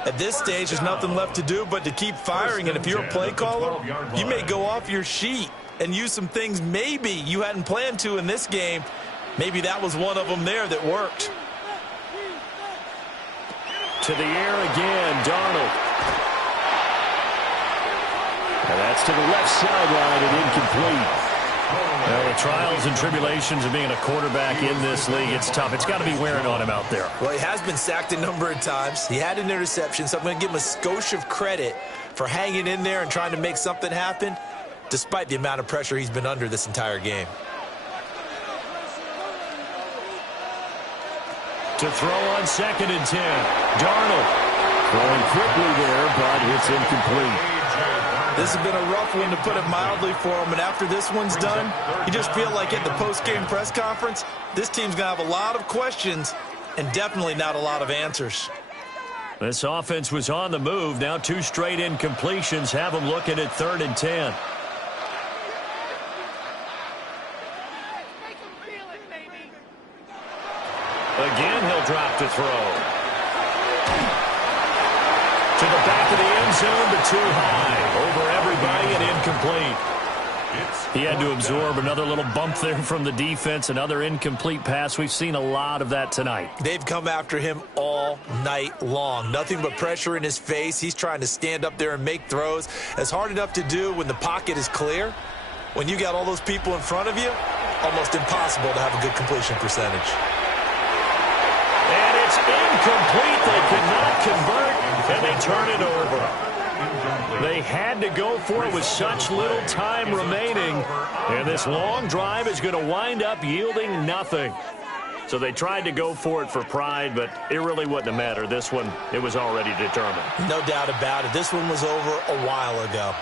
At this stage, there's nothing left to do but to keep firing. And if you're a play caller, you may go off your sheet and use some things maybe you hadn't planned to in this game. Maybe that was one of them there that worked. To the air again, Darnold. And that's to the left sideline and incomplete. Well, the trials and tribulations of being a quarterback in this league, it's tough. It's got to be wearing on him out there. Well, he has been sacked a number of times. He had an interception, so I'm going to give him a skosh of credit for hanging in there and trying to make something happen, despite the amount of pressure he's been under this entire game. To throw on 2nd and 10. Darnold. Throwing quickly there, but it's incomplete. This has been a rough one, to put it mildly, for him. And after this one's done, you just feel like at the post-game press conference, this team's going to have a lot of questions and definitely not a lot of answers. This offense was on the move. Now 2 straight incompletions have them looking at 3rd and 10. Again, he'll drop to throw. To the back of the end zone, but too high. Over everybody and incomplete. He had to absorb another little bump there from the defense, another incomplete pass. We've seen a lot of that tonight. They've come after him all night long. Nothing but pressure in his face. He's trying to stand up there and make throws. It's hard enough to do when the pocket is clear. When you got all those people in front of you, almost impossible to have a good completion percentage. And it's incomplete. They could not convert, and they turn it over. They had to go for it with such little time remaining, and this long drive is going to wind up yielding nothing. So they tried to go for it for pride, but it really wouldn't have mattered. This one, it was already determined. No doubt about it. This one was over a while ago.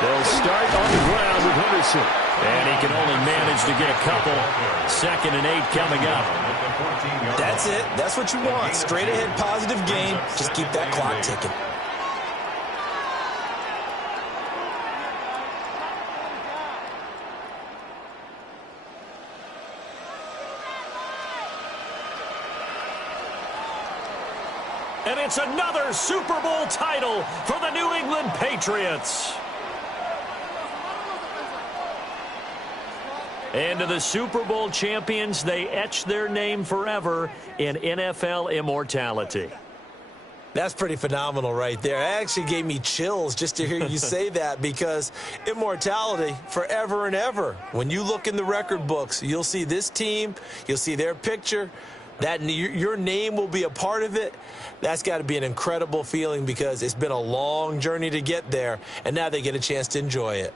They'll start on the ground with Henderson. And he can only manage to get a couple. 2nd and 8 coming up. That's it. That's what you want. Straight ahead positive gain. Just keep that clock ticking. And it's another Super Bowl title for the New England Patriots. And to the Super Bowl champions, they etch their name forever in NFL immortality. That's pretty phenomenal right there. It actually gave me chills just to hear you say that, because immortality forever and ever. When you look in the record books, you'll see this team, you'll see their picture, that your name will be a part of it. That's got to be an incredible feeling, because it's been a long journey to get there, and now they get a chance to enjoy it.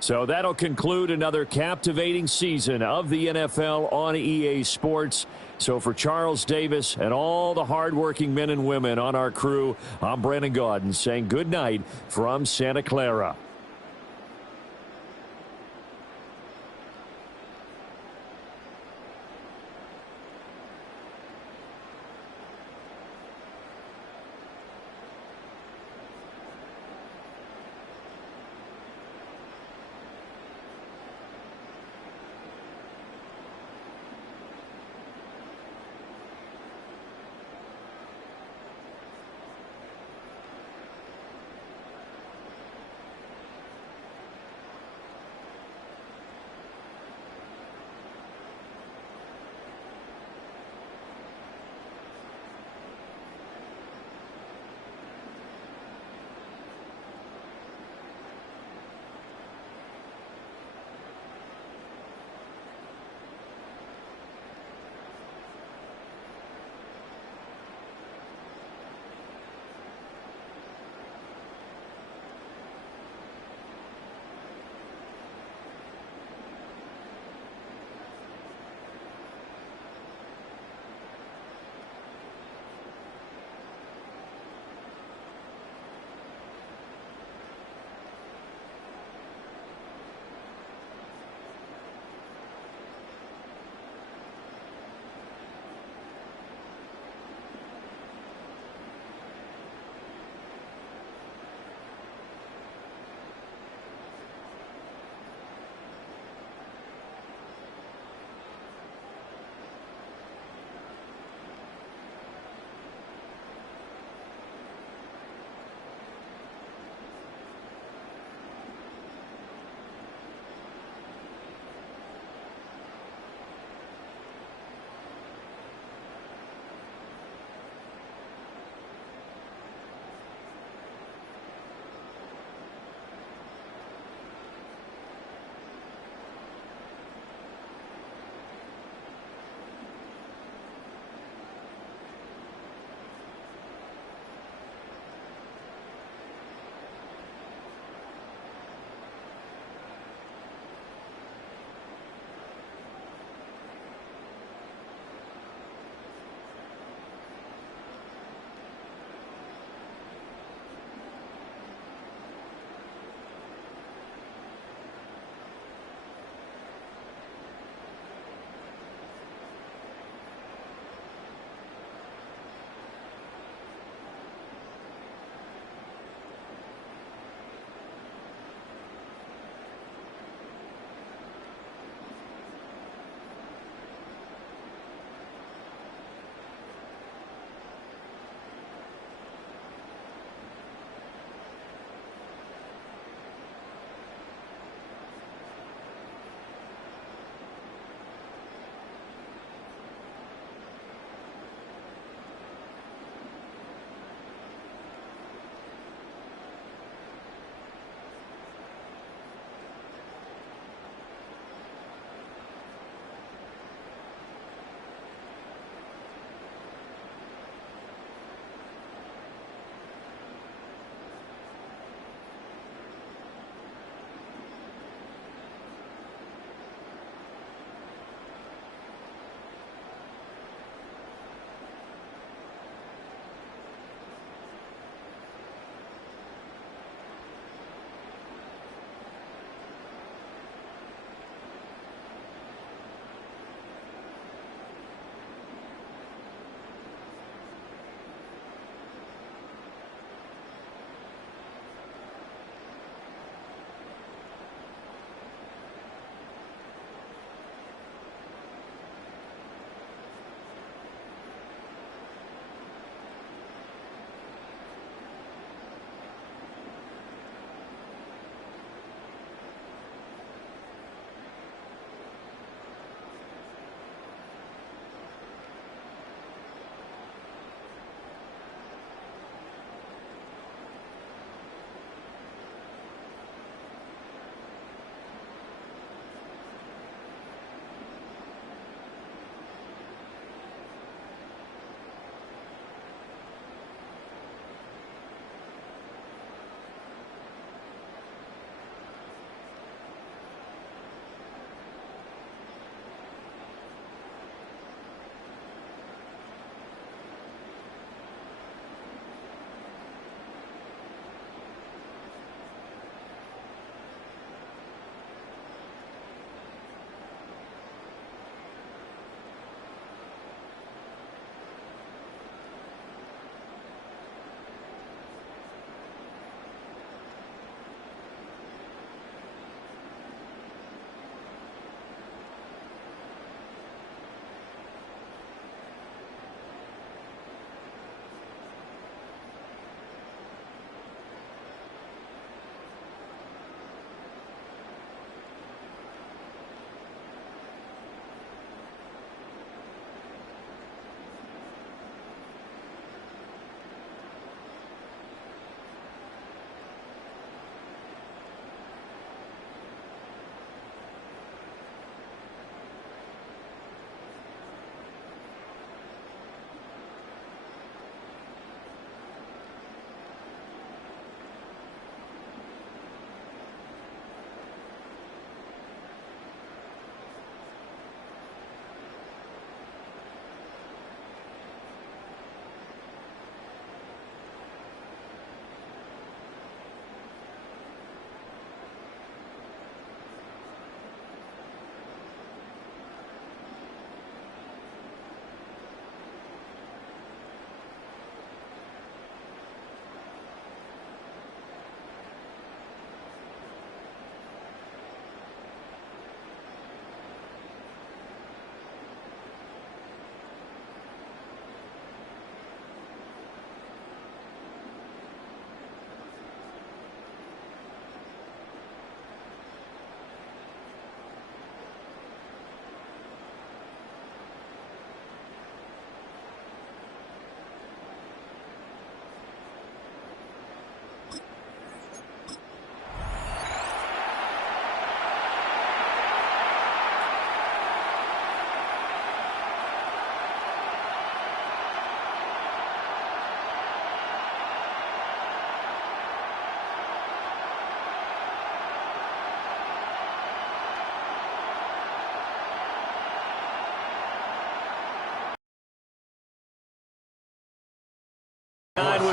So that'll conclude another captivating season of the NFL on EA Sports. So for Charles Davis and all the hardworking men and women on our crew, I'm Brandon Gaudin saying good night from Santa Clara.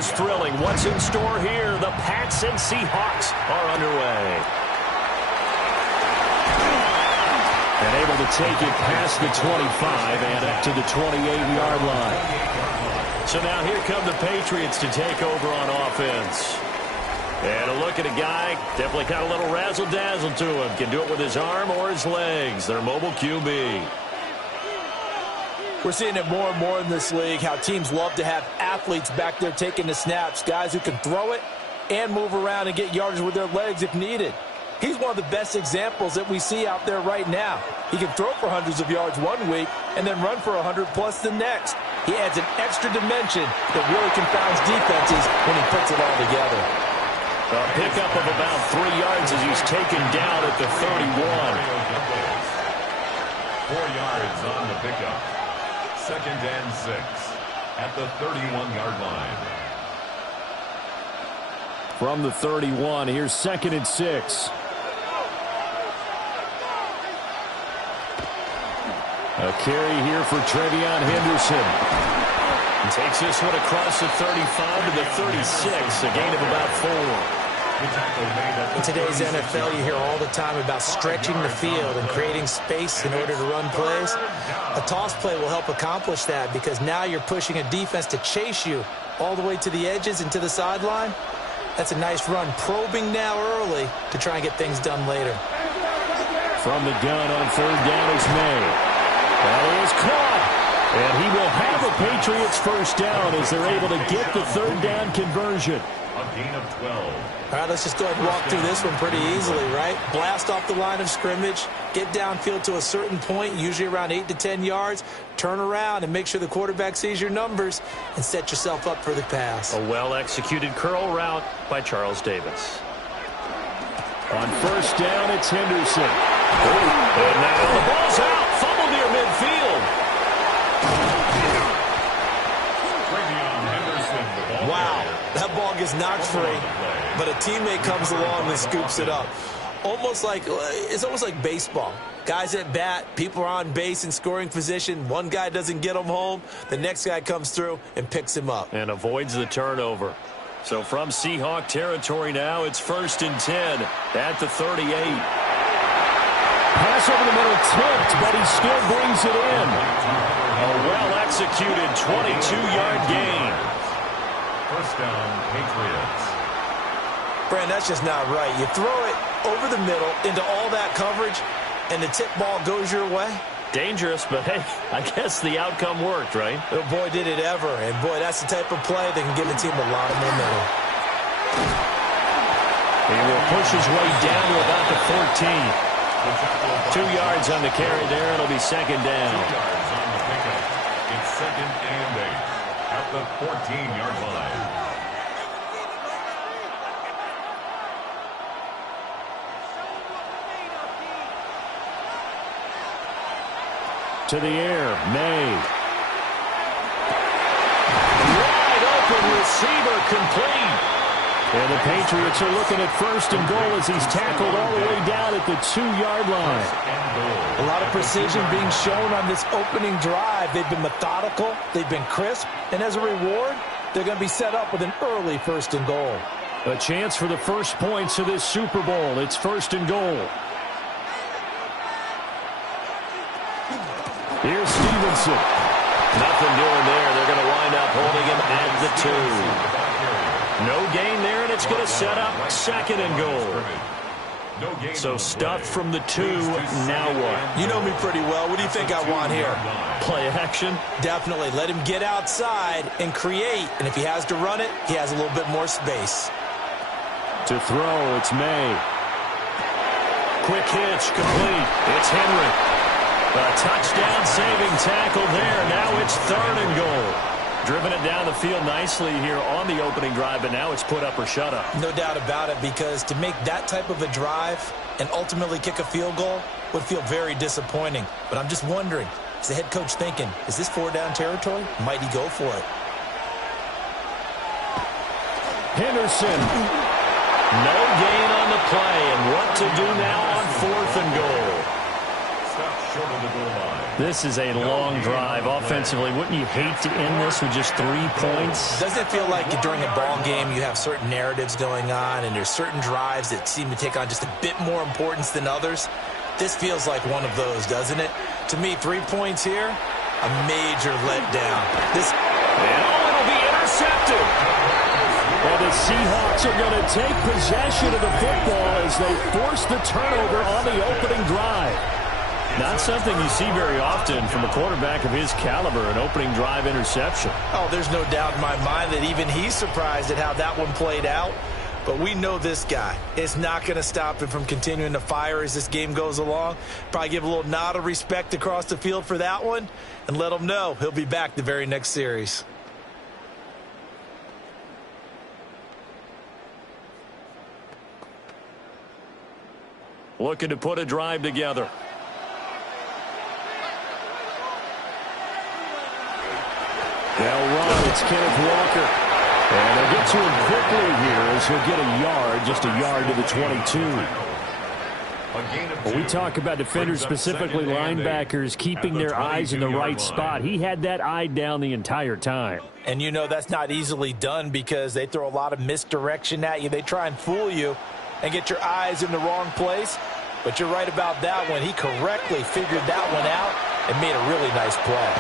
always thrilling. What's in store here? The Pats and Seahawks are underway. And able to take it past the 25 and up to the 28-yard line. So now here come the Patriots to take over on offense. And a look at a guy, definitely got a little razzle-dazzle to him. Can do it with his arm or his legs. Their mobile QB. We're seeing it more and more in this league, how teams love to have athletes back there taking the snaps, guys who can throw it and move around and get yardage with their legs if needed. He's one of the best examples that we see out there right now. He can throw for hundreds of yards one week and then run for 100+ the next. He adds an extra dimension that really confounds defenses when he puts it all together. A pickup of about 3 yards as he's taken down at the 31. 4 yards on the pickup. 2nd and 6 at the 31-yard line. From the 31, here's 2nd and 6. A carry here for Trevion Henderson. And takes this one across the 35 to the 36, a gain of about 4. In today's NFL, you hear all the time about stretching the field and creating space in order to run plays. A toss play will help accomplish that because now you're pushing a defense to chase you all the way to the edges and to the sideline. That's a nice run, probing now early to try and get things done later. From the gun on 3rd down is May. That is caught. And he will have a Patriots first down as they're able to get the 3rd down conversion. A gain of 12. All right, let's just go ahead and walk through this one pretty easily, right? Blast off the line of scrimmage, get downfield to a certain point, usually around 8 to 10 yards, turn around and make sure the quarterback sees your numbers and set yourself up for the pass. A well-executed curl route by Charles Davis. On 1st down, it's Henderson. And now the ball's out. Fumble near midfield. Wow, that ball gets knocked free, but a teammate comes along and scoops it up. It's almost like baseball. Guys at bat, people are on base in scoring position. One guy doesn't get him home. The next guy comes through and picks him up. And avoids the turnover. So from Seahawk territory now, it's 1st and 10 at the 38. Pass over the middle tipped, but he still brings it in. A well-executed 22-yard gain. First down, Patriots. Brand, that's just not right. You throw it over the middle into all that coverage, and the tip ball goes your way. Dangerous, but hey, I guess the outcome worked, right? Oh, boy, did it ever. And, boy, that's the type of play that can give a team a lot of momentum. He will push his way down to about the 14. 2 yards on the carry there. It'll be 2nd down. 2 yards on the pickup. It's 2nd and 8 at the 14-yard line. To the air, May. Wide open receiver complete. And the Patriots are looking at 1st and goal as he's tackled all the way down at the 2-yard line. A lot of precision being shown on this opening drive. They've been methodical, they've been crisp, and as a reward, they're going to be set up with an early 1st and goal. A chance for the first points of this Super Bowl. It's 1st and goal. Here's Stevenson. Nothing doing there. They're going to wind up holding him at the 2. No gain there, and it's going to set up 2nd and goal. So stuffed from the 2. Now what? You know me pretty well. What do you think I want here? Play action? Definitely. Let him get outside and create. And if he has to run it, he has a little bit more space. To throw, it's May. Quick hitch, complete. It's Henry. A touchdown-saving tackle there. Now it's 3rd and goal. Driven it down the field nicely here on the opening drive, but now it's put up or shut up. No doubt about it, because to make that type of a drive and ultimately kick a field goal would feel very disappointing. But I'm just wondering, is the head coach thinking, is this 4-down territory? Might he go for it? Henderson. No gain on the play, and what to do now on 4th and goal. short of the goal line. This is a long drive offensively. Wouldn't you hate to end this with just 3 points? Doesn't it feel like during a ball game you have certain narratives going on and there's certain drives that seem to take on just a bit more importance than others? This feels like one of those, doesn't it? To me, 3 points here, a major letdown. It'll be intercepted. And the Seahawks are going to take possession of the football as they force the turnover on the opening drive. Not something you see very often from a quarterback of his caliber, an opening drive interception. Oh, there's no doubt in my mind that even he's surprised at how that one played out. But we know this guy is not going to stop him from continuing to fire as this game goes along. Probably give a little nod of respect across the field for that one and let him know he'll be back the very next series. Looking to put a drive together. They'll run. It's Kenneth Walker. And they'll get to him quickly here as he'll get a yard, just a yard to the 22. When we talk about defenders, specifically linebackers, keeping their eyes in the right spot, he had that eye down the entire time. And you know that's not easily done because they throw a lot of misdirection at you. They try and fool you and get your eyes in the wrong place. But you're right about that one. He correctly figured that one out and made a really nice play.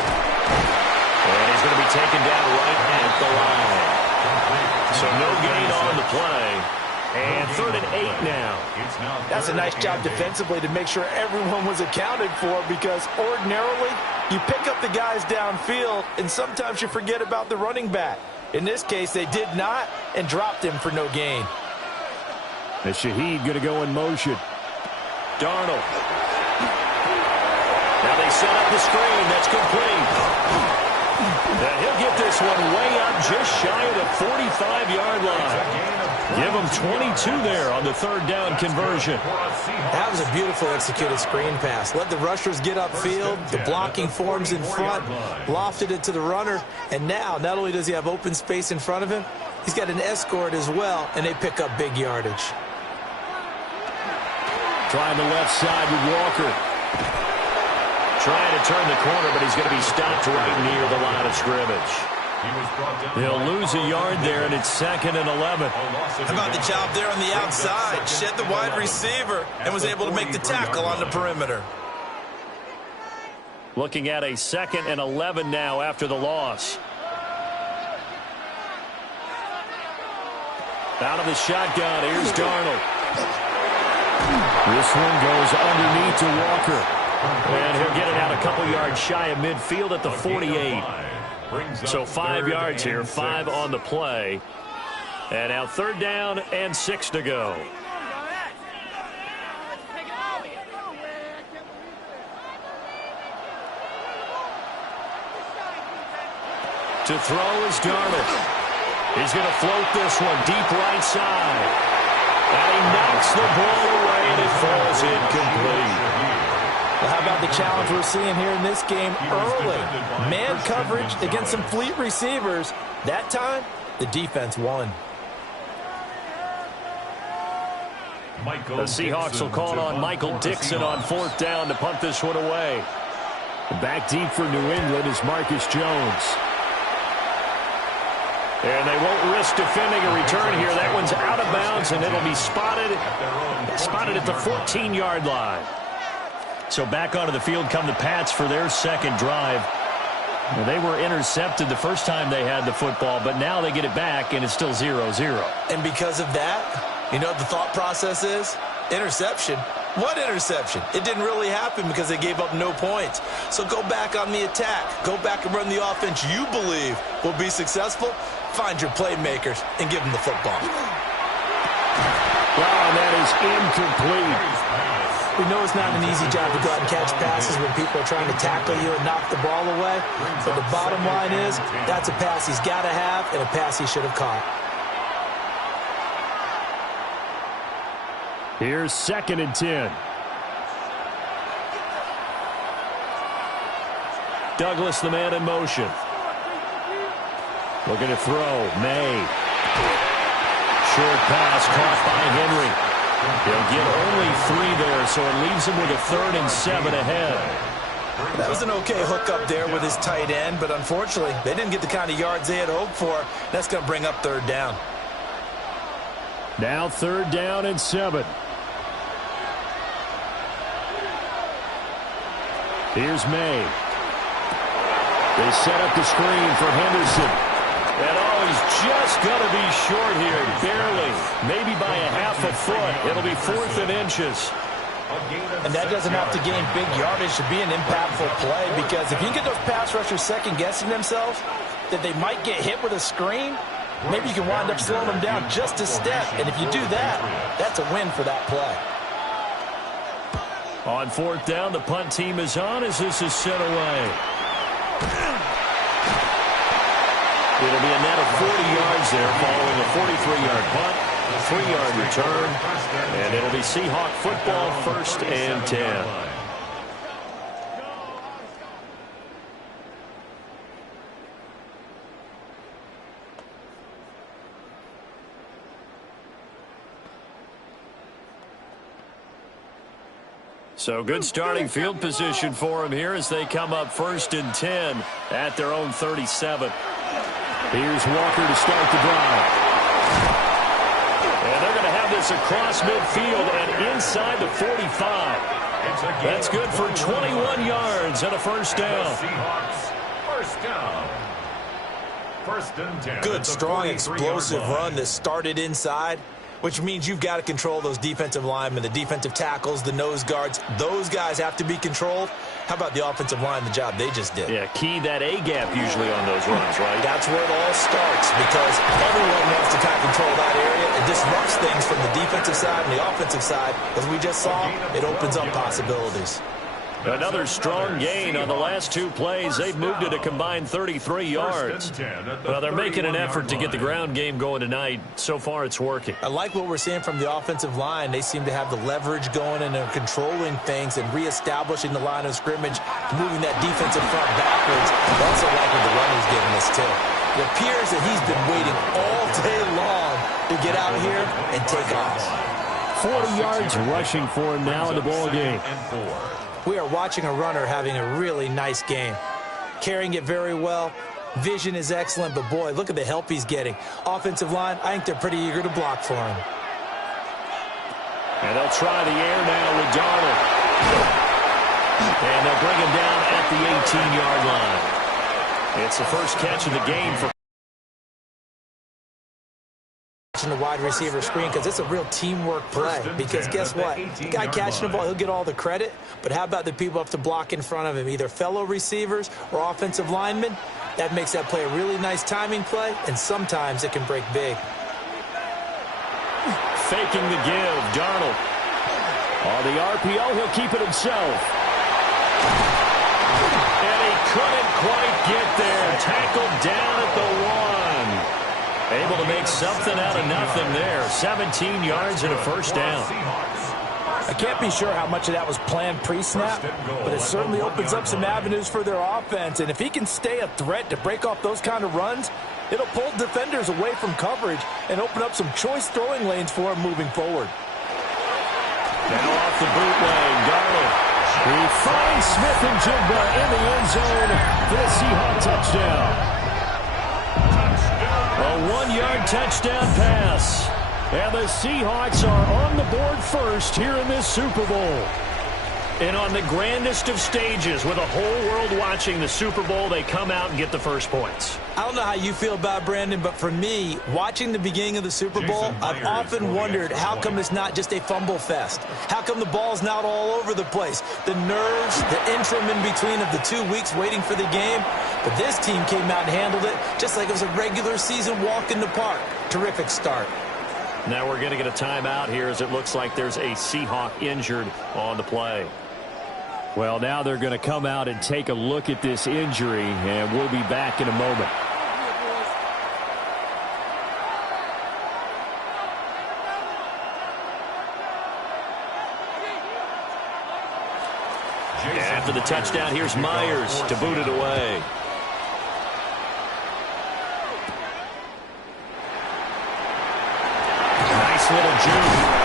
And he's going to be taken down right at the line. So no gain on the play. And 3rd and 8 now. That's a nice job defensively to make sure everyone was accounted for because ordinarily you pick up the guys downfield and sometimes you forget about the running back. In this case, they did not and dropped him for no gain. And Shaheed going to go in motion. Darnold. Now they set up the screen. That's complete. And he'll get this one way up just shy of the 45-yard line. Give him 22 there on the 3rd down conversion. That was a beautiful executed screen pass. Let the rushers get upfield. The blocking forms in front. Lofted it to the runner. And now, not only does he have open space in front of him, he's got an escort as well, and they pick up big yardage. Trying the left side with Walker. Trying to turn the corner, but he's going to be stopped right near the line of scrimmage. He'll lose a yard there, and it's 2nd and 11. How about the job there on the outside? Shed the wide receiver and was able to make the tackle on the perimeter. Looking at a 2nd and 11 now after the loss. Out of the shotgun, here's Darnold. This one goes underneath to Walker. And he'll get it out a couple yards shy of midfield at the 48. So 5 yards here, 5 on the play. And now 3rd down and 6 to go. To throw is Darnold. He's going to float this one deep right side. And he knocks the ball away and it falls incomplete. Well, how about the challenge we're seeing here in this game early? Man coverage against some fleet receivers. That time, the defense won. The Seahawks will call on Michael Dixon on 4th down to punt this one away. Back deep for New England is Marcus Jones. And they won't risk defending a return here. That one's out of bounds, and it'll be spotted at the 14-yard line. So back onto the field come the Pats for their 2nd drive. Well, they were intercepted the first time they had the football, but now they get it back, and it's still 0-0. And because of that, you know what the thought process is? Interception. What interception? It didn't really happen because they gave up no points. So go back on the attack. Go back and run the offense you believe will be successful. Find your playmakers and give them the football. Wow, that is incomplete. We know it's not an easy job to go out and catch passes when people are trying to tackle you and knock the ball away. But the bottom line is that's a pass he's got to have and a pass he should have caught. Here's 2nd and 10. Douglas, the man in motion. Looking to throw. May. Short pass caught by Henry. He'll get only 3 there, so it leaves him with a 3rd and 7 ahead. That was an okay hookup there with his tight end, but unfortunately, they didn't get the kind of yards they had hoped for. That's going to bring up 3rd down. Now 3rd down and 7. Here's May. They set up the screen for Henderson. And he's just going to be short here, barely. Maybe by a half a foot. It'll be 4th and inches. And that doesn't have to gain big yardage to be an impactful play, because if you can get those pass rushers second-guessing themselves that they might get hit with a screen, maybe you can wind up slowing them down just a step. And if you do that, that's a win for that play. On 4th down, the punt team is on as this is sent away. It'll be a net of 40 yards there following a 43-yard punt, a 3-yard return, and it'll be Seahawk football, 1st and 10. So good starting field position for him here as they come up 1st and 10 at their own 37. Here's Walker to start the drive. And they're going to have this across midfield and inside the 45. That's good for 21 yards and a 1st down. First down. 1st and 10. Good, strong, explosive run that started inside, which means you've got to control those defensive linemen, the defensive tackles, the nose guards. Those guys have to be controlled. How about the offensive line, the job they just did? Yeah, key that A-gap usually on those runs, right? That's where it all starts, because everyone wants to kind of control that area. It disrupts things from the defensive side and the offensive side. As we just saw, it opens up possibilities. Another strong gain on the last 2 plays. They've moved it a combined 33 yards. Well, they're making an effort to get the ground game going tonight. So far, it's working. I like what we're seeing from the offensive line. They seem to have the leverage going, and they're controlling things and reestablishing the line of scrimmage, moving that defensive front backwards. I also like what the runner's giving us, too. It appears that he's been waiting all day long to get out here and take off. 40 yards rushing for him now in the ball game. We are watching a runner having a really nice game. Carrying it very well. Vision is excellent, but boy, look at the help he's getting. Offensive line, I think they're pretty eager to block for him. And they'll try the air now with Darnold. And they'll bring him down at the 18-yard line. It's the first catch of the game for the wide receiver screen, because it's a real teamwork play. Because guess what? The guy catching the ball, he'll get all the credit, but how about the people up to block in front of him, either fellow receivers or offensive linemen? That makes that play a really nice timing play, and sometimes it can break big. Faking the give, Darnold. On the RPO, he'll keep it himself. And he couldn't quite get there. Tackled down at the 1. Able to make something out of nothing there. 17 yards and a 1st down. I can't be sure how much of that was planned pre-snap, but it certainly opens up some avenues for their offense. And if he can stay a threat to break off those kind of runs, it'll pull defenders away from coverage and open up some choice throwing lanes for him moving forward. Now off the bootleg, Darnold. He finds Smith-Njigba in the end zone for the Seahawks touchdown. A 1-yard touchdown pass. And the Seahawks are on the board first here in this Super Bowl. And on the grandest of stages, with a whole world watching the Super Bowl, they come out and get the first points. I don't know how you feel about it, Brandon, but for me, watching the beginning of the Super Bowl, I've often wondered how come it's not just a fumble fest? How come the ball's not all over the place? The nerves, the interim in between of the 2 weeks waiting for the game. But this team came out and handled it just like it was a regular season walk in the park. Terrific start. Now we're going to get a timeout here as it looks like there's a Seahawk injured on the play. Well, now they're going to come out and take a look at this injury, and we'll be back in a moment. After the touchdown, here's Myers to boot it away. Nice little juke.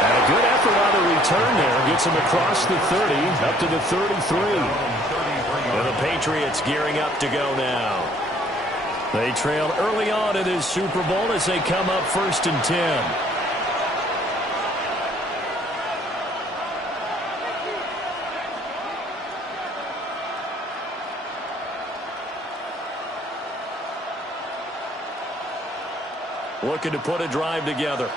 And a good effort on the return there. Gets gets him across the 30, up to the 33. And the Patriots gearing up to go now. They trailed early on in this Super Bowl as they come up 1st and 10. Looking to put a drive together.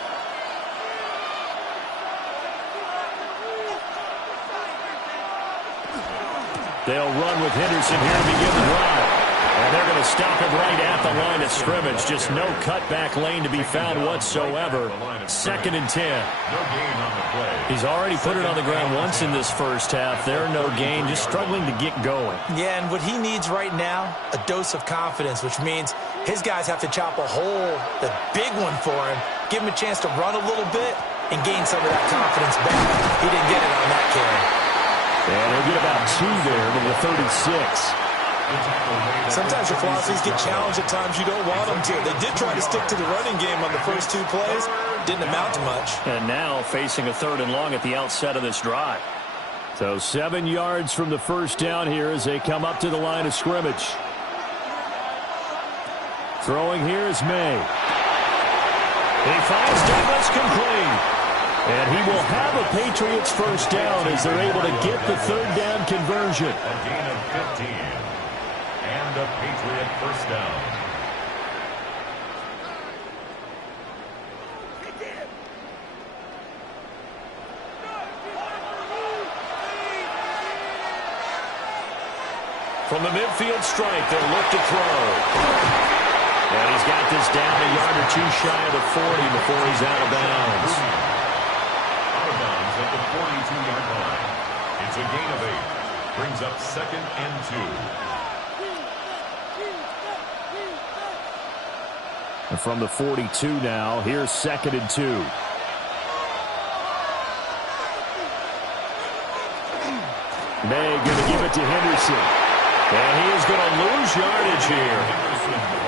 They'll run with Henderson here to begin the drive. And they're going to stop him right at the line of scrimmage. Just no cutback lane to be found whatsoever. 2nd and 10. He's already put it on the ground once in this first half. There, no gain, just struggling to get going. Yeah, and what he needs right now, a dose of confidence, which means his guys have to chop a hole, the big one for him, give him a chance to run a little bit and gain some of that confidence back. He didn't get it on that carry. And he'll get about 2 there to the 36. Sometimes your philosophies get challenged at times you don't want them to. They did try to stick to the running game on the first 2 plays. Didn't amount to much. And now facing a 3rd and long at the outset of this drive. So 7 yards from the first down here as they come up to the line of scrimmage. Throwing here is May. He finds Douglas complete. And he will have a Patriots first down as they're able to get the 3rd down conversion. A gain of 15. And a Patriot first down. From the midfield stripe, they'll look to throw. And he's got this down a yard or 2 shy of the 40 before he's out of bounds. Out of bounds at the 42-yard line. It's a gain of 8. Brings up 2nd and 2. And from the 42 now, here's 2nd and 2. May going to give it to Henderson. And he is going to lose yardage here.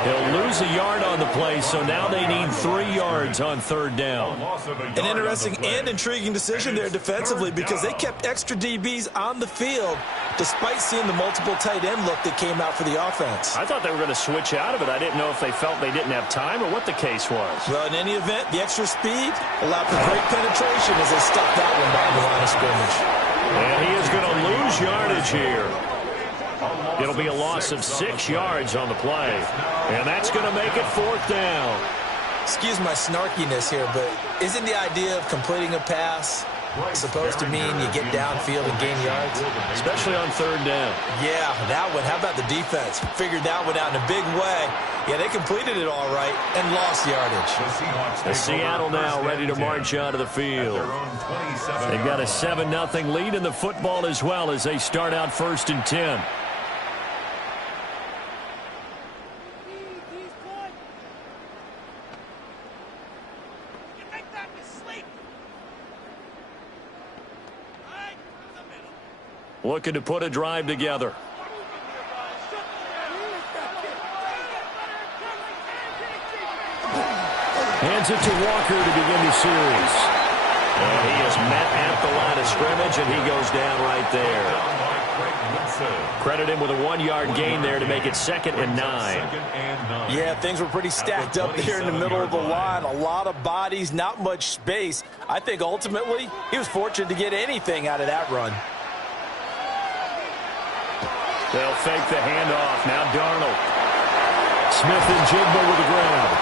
He'll lose a yard on the play, so now they need 3 yards on 3rd down. An interesting and intriguing decision there defensively because they kept extra DBs on the field despite seeing the multiple tight end look that came out for the offense. I thought they were going to switch out of it. I didn't know if they felt they didn't have time or what the case was. Well, in any event, the extra speed allowed for great penetration as they stuffed that one down the line of scrimmage. And he is going to lose yardage here. It'll be a loss of 6 yards on the play. And that's going to make it 4th down. Excuse my snarkiness here, but isn't the idea of completing a pass supposed to mean you get downfield and gain yards? Especially on 3rd down. Yeah, that one. How about the defense? Figured that one out in a big way. Yeah, they completed it all right and lost yardage. And Seattle now ready to march out of the field. They've got a 7-0 lead in the football as well as they start out 1st and 10. Looking to put a drive together. Hands it to Walker to begin the series. And he is met at the line of scrimmage, and he goes down right there. Credit him with a 1-yard gain there to make it 2nd and 9. Yeah, things were pretty stacked up there in the middle of the line. A lot of bodies, not much space. I think ultimately he was fortunate to get anything out of that run. They'll fake the handoff. Now Darnold. Smith and Jigba with the ground.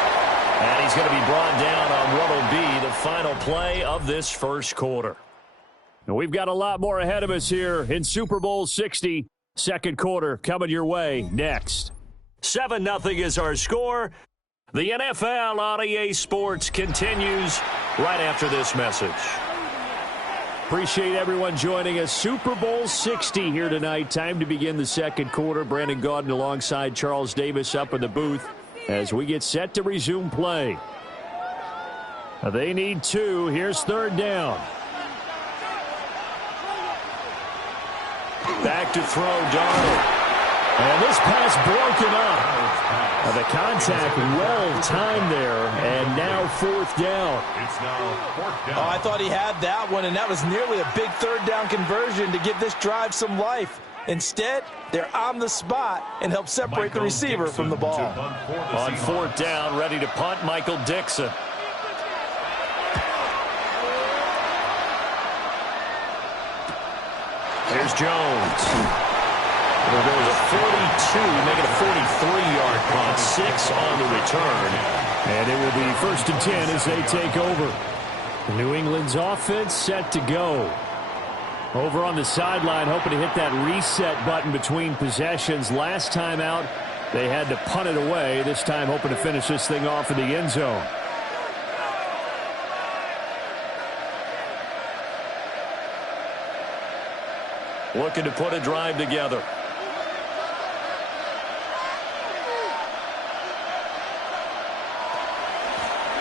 And he's going to be brought down on what will be the final play of this first quarter. And we've got a lot more ahead of us here in Super Bowl 60. Second quarter coming your way next. 7-0 is our score. The NFL on EA Sports continues right after this message. Appreciate everyone joining us. Super Bowl 60 here tonight. Time to begin the second quarter. Brandon Gaudin alongside Charles Davis up in the booth as we get set to resume play. They need 2. Here's 3rd down. Back to throw, Darnold. And this pass broken up. The contact well-timed there, and now fourth down. It's now fourth down. Oh, I thought he had that one, and that was nearly a big third down conversion to give this drive some life. Instead, they're on the spot and help separate the receiver from the ball. On fourth down, ready to punt, Michael Dixon. Here's Jones. Well, there's a 42, make it a 43-yard punt, 6 on the return. And it will be 1st and 10 as they take over. New England's offense set to go. Over on the sideline, hoping to hit that reset button between possessions. Last time out, they had to punt it away. This time, hoping to finish this thing off in the end zone. Looking to put a drive together.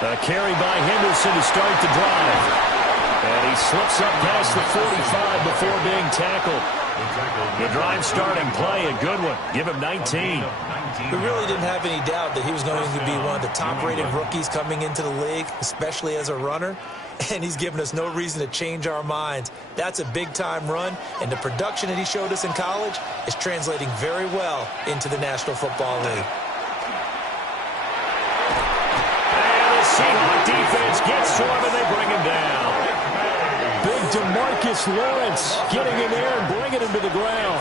A carry by Henderson to start the drive. And he slips up past the 45 before being tackled. The drive starting play, a good one. Give him 19. We really didn't have any doubt that he was going to be one of the top-rated rookies coming into the league, especially as a runner. And he's given us no reason to change our minds. That's a big-time run, and the production that he showed us in college is translating very well into the National Football League. Seahawks defense gets to him, and they bring him down. Big DeMarcus Lawrence getting in there and bringing him to the ground.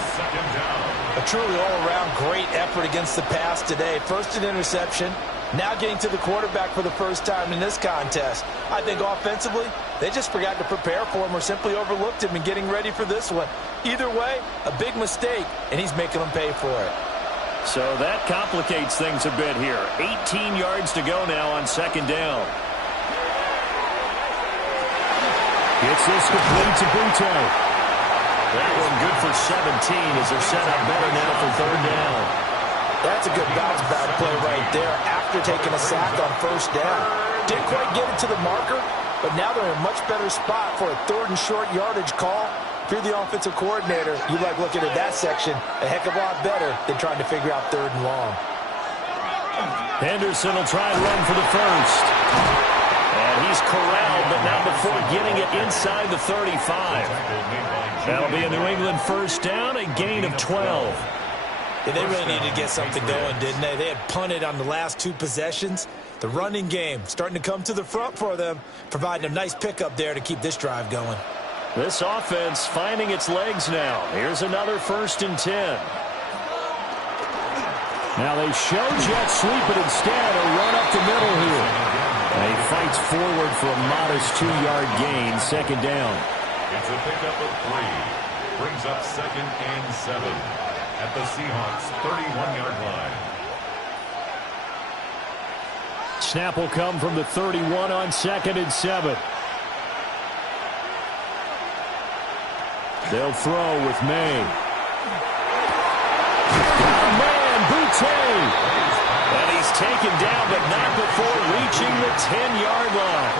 A truly all-around great effort against the pass today. First an interception, now getting to the quarterback for the first time in this contest. I think offensively, they just forgot to prepare for him or simply overlooked him in getting ready for this one. Either way, a big mistake, and he's making them pay for it. So that complicates things a bit here. 18 yards to go now on second down. Gets this complete to Butte. That one good for 17 as they're set up better now for third down. That's a good bounce-back play right there after taking a sack on first down. Didn't quite get it to the marker, but now they're in a much better spot for a third and short yardage call. If you're the offensive coordinator, you like looking at that section a heck of a lot better than trying to figure out third and long. Henderson will try and run for the first. And he's corralled, but not before getting it inside the 35. That'll be a New England first down, a gain of 12. Yeah, they really needed to get something going, didn't they? They had punted on the last two possessions. The running game starting to come to the front for them, providing a nice pickup there to keep this drive going. This offense finding its legs now. Here's another 1st and 10. Now they show jet sweep, but instead a run up the middle here. And he fights forward for a modest 2-yard gain, second down. It's a pickup of 3. Brings up 2nd and 7 at the Seahawks 31-yard line. Snap will come from the 31 on 2nd and 7. They'll throw with May. Got a man, Butte. And he's taken down, but not before reaching the 10-yard line.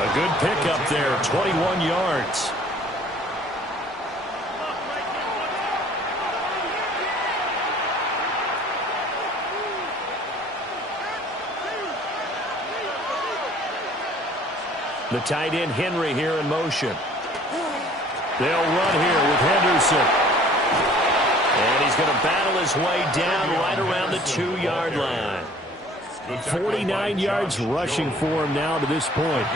A good pickup there, 21 yards. The tight end Henry here in motion. They'll run here with Henderson. And he's going to battle his way down right around the 2-yard line. 49 yards rushing for him now to this point.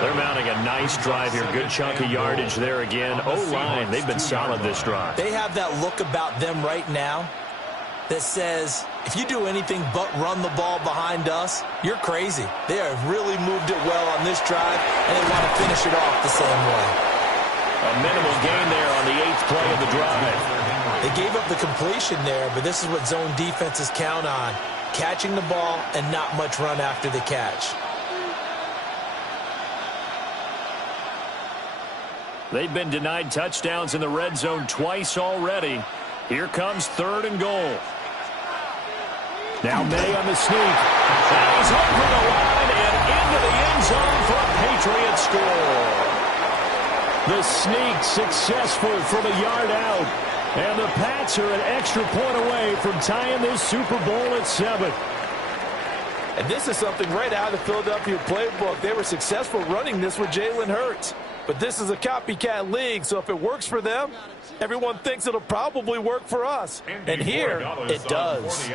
They're mounting a nice drive here. Good chunk of yardage there again. O-line, they've been solid this drive. They have that look about them right now that says, if you do anything but run the ball behind us, you're crazy. They have really moved it well on this drive, and they want to finish it off the same way. A minimal gain there on the 8th play of the drive. They gave up the completion there, but this is what zone defenses count on. Catching the ball and not much run after the catch. They've been denied touchdowns in the red zone twice already. Here comes 3rd and goal. Now May on the sneak. And he's over the line and into the end zone for a Patriot score. The sneak successful from a yard out. And the Pats are an extra point away from tying this Super Bowl at 7. And this is something right out of the Philadelphia playbook. They were successful running this with Jalen Hurts. But this is a copycat league, so if it works for them, everyone thinks it'll probably work for us. And here, it does.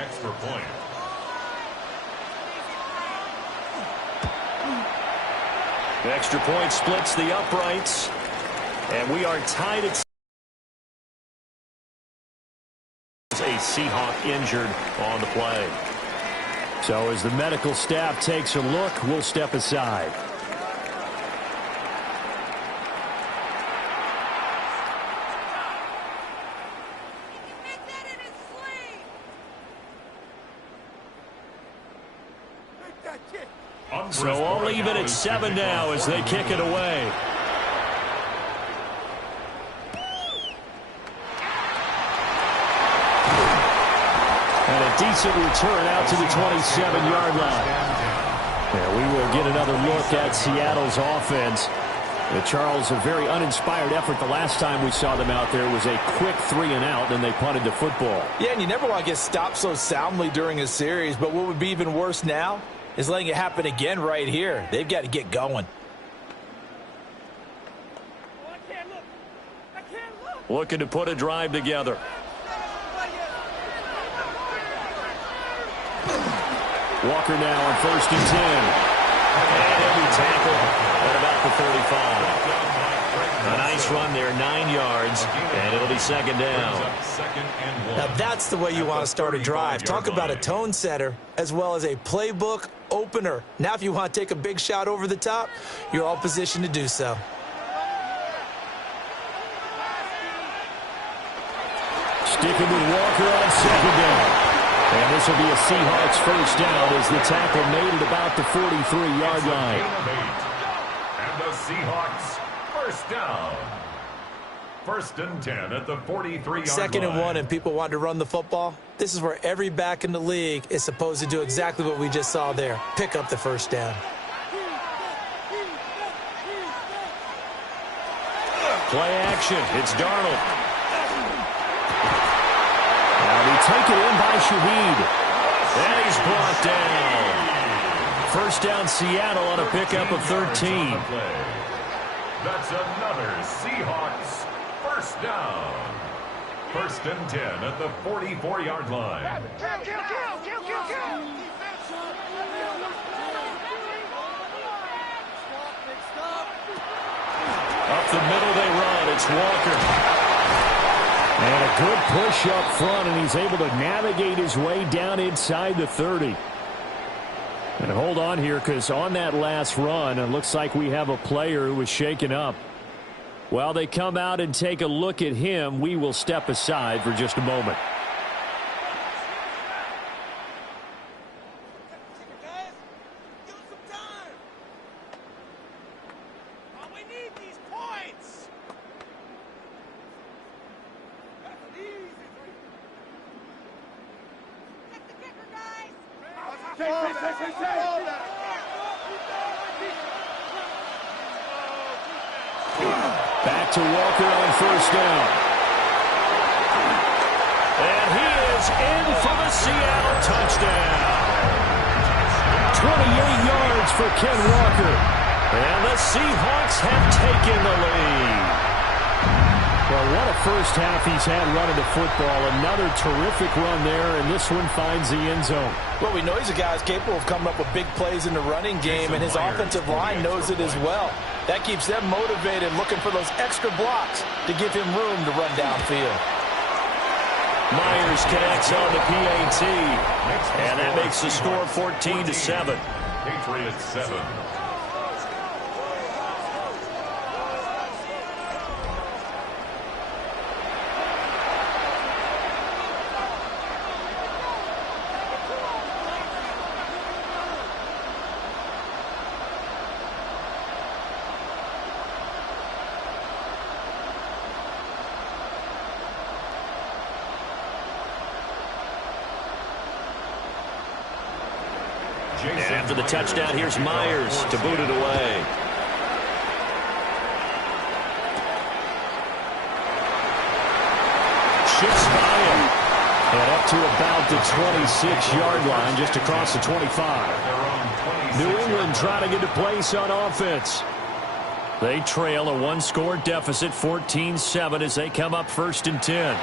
The extra point splits the uprights. And we are tied at a Seahawk injured on the play. So as the medical staff takes a look, we'll step aside. So all even at 7 now as they kick it away. And a decent return out to the 27-yard line. And we will get another look at Seattle's offense. Charles, a very uninspired effort the last time we saw them out there was a quick 3-and-out, then they punted the football. Yeah, and you never want to get stopped so soundly during a series, but what would be even worse now is letting it happen again right here. They've got to get going. Looking to put a drive together. Walker now on 1st and 10. And he'll be tackled at about the 35. A nice run there, 9 yards, and it'll be 2nd down. Now that's the way you want to start a drive. Talk about a tone setter as well as a playbook opener. Now if you want to take a big shot over the top, you're all positioned to do so. Sticking with Walker on 2nd down. And this will be a Seahawks 1st down as the tackle made at about the 43-yard line. And the Seahawks 1st down. 1st and 10 at the 43-yard line. 2nd and 1 and people want to run the football. This is where every back in the league is supposed to do exactly what we just saw there. Pick up the 1st down. Play action. It's Darnold. Taken in by Shaheed. And he's brought down. 1st down Seattle on a pickup of 13. That's another Seahawks 1st down. 1st and 10 at the 44-yard line. Up the middle they run. It's Walker. And a good push up front, and he's able to navigate his way down inside the 30. And hold on here, because on that last run, it looks like we have a player who was shaken up. While they come out and take a look at him, we will step aside for just a moment. Back to Walker on 1st down. And he is in for the Seattle touchdown. 28 yards for Ken Walker. And the Seahawks have taken the lead. Well, what a first half he's had running the football. Another terrific run there, and this one finds the end zone. Well, we know he's a guy who's capable of coming up with big plays in the running game, and his offensive line knows it as well. That keeps them motivated, looking for those extra blocks to give him room to run downfield. Myers connects on the PAT, and that makes the score 14-7. Patriots 7. And after the touchdown, here's Myers to boot it away. skips by him. And up to about the 26-yard line, just across the 25. New England trying to get to place on offense. They trail a one-score deficit, 14-7, as they come up 1st and 10.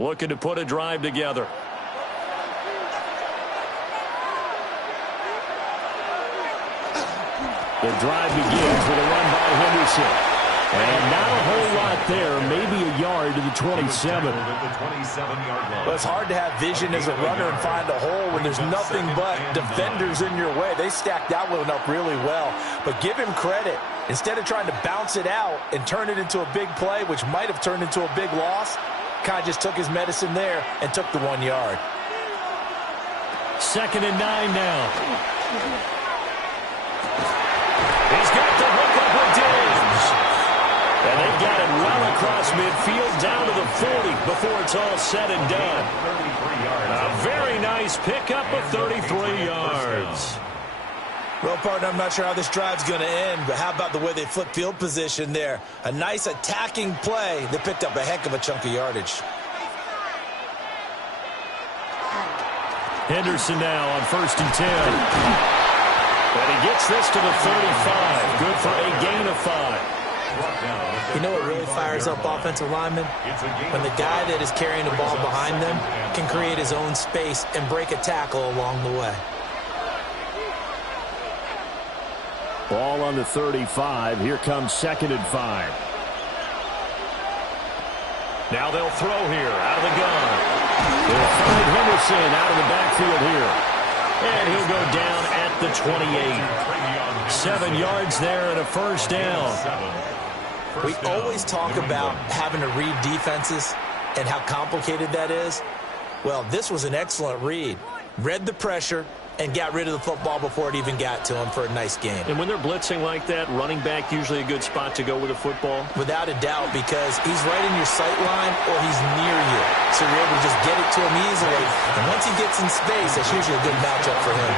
Looking to put a drive together. The drive begins with a run by Henderson. And not a whole lot there, maybe a yard to the 27. Well, it's hard to have vision as a runner and find a hole when there's nothing but defenders in your way. They stacked that one up really well. But give him credit. Instead of trying to bounce it out and turn it into a big play, which might have turned into a big loss, kind of just took his medicine there and took the 1 yard. 2nd and 9 now. He's got the hook up with Diggs. And they've got it well across midfield down to the 40 before it's all said and done. A very nice pickup of 33 yards. Well, partner, I'm not sure how this drive's going to end, but how about the way they flip field position there? A nice attacking play that picked up a heck of a chunk of yardage. Henderson now on 1st and 10. And he gets this to the 35. Good for a gain of 5. You know what really fires up offensive linemen? When the guy that is carrying the ball behind them can create his own space and break a tackle along the way. Ball on the 35. Here comes 2nd and 5. Now they'll throw here out of the gun. They'll find Henderson out of the backfield here. And he'll go down at the 28. 7 yards there and a 1st down. We always talk about having to read defenses and how complicated that is. Well, this was an excellent read. Read the pressure and got rid of the football before it even got to him for a nice game. And when they're blitzing like that, running back usually a good spot to go with a football? Without a doubt, because he's right in your sight line or he's near you. So you're able to just get it to him easily. And once he gets in space, that's usually a good matchup for him.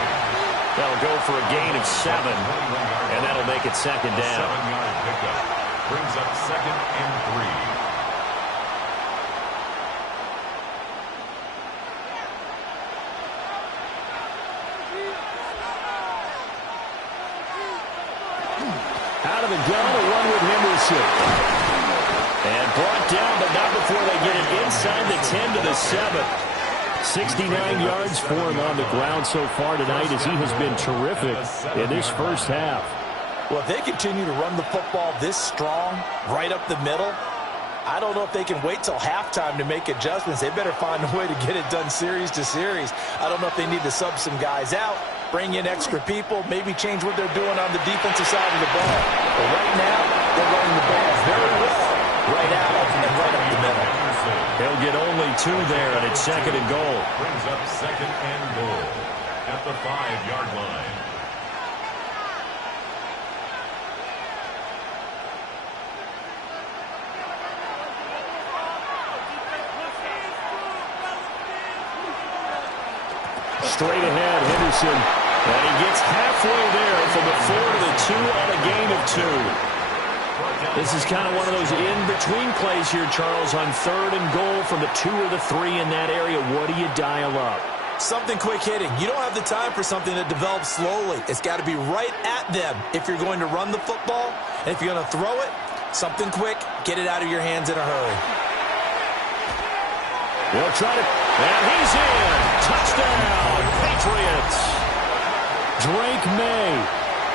That'll go for a gain of 7. And that'll make it 2nd down. 7-yard pickup. Brings up 2nd and 3. Out of the gun, a run with Henderson. And brought down, but not before they get it inside the 10 to the 7. 69 yards for him on the ground so far tonight as he has been terrific in this first half. Well, if they continue to run the football this strong, right up the middle, I don't know if they can wait till halftime to make adjustments. They better find a way to get it done series to series. I don't know if they need to sub some guys out, bring in extra people, maybe change what they're doing on the defensive side of the ball. But right now, they're running the ball very well, right out and right up the middle. They'll get only 2 there, and it's 2nd and goal. Brings up 2nd and goal at the 5-yard line. Straight ahead, Henderson. And he gets halfway there from the 4 to the 2 on a gain of 2. This is kind of one of those in-between plays here, Charles, on 3rd and goal from the 2 or the 3 in that area. What do you dial up? Something quick hitting. You don't have the time for something that develops slowly. It's got to be right at them if you're going to run the football. And if you're going to throw it, something quick, get it out of your hands in a hurry. They'll try to, and he's in. Touchdown, Patriots. Drake May,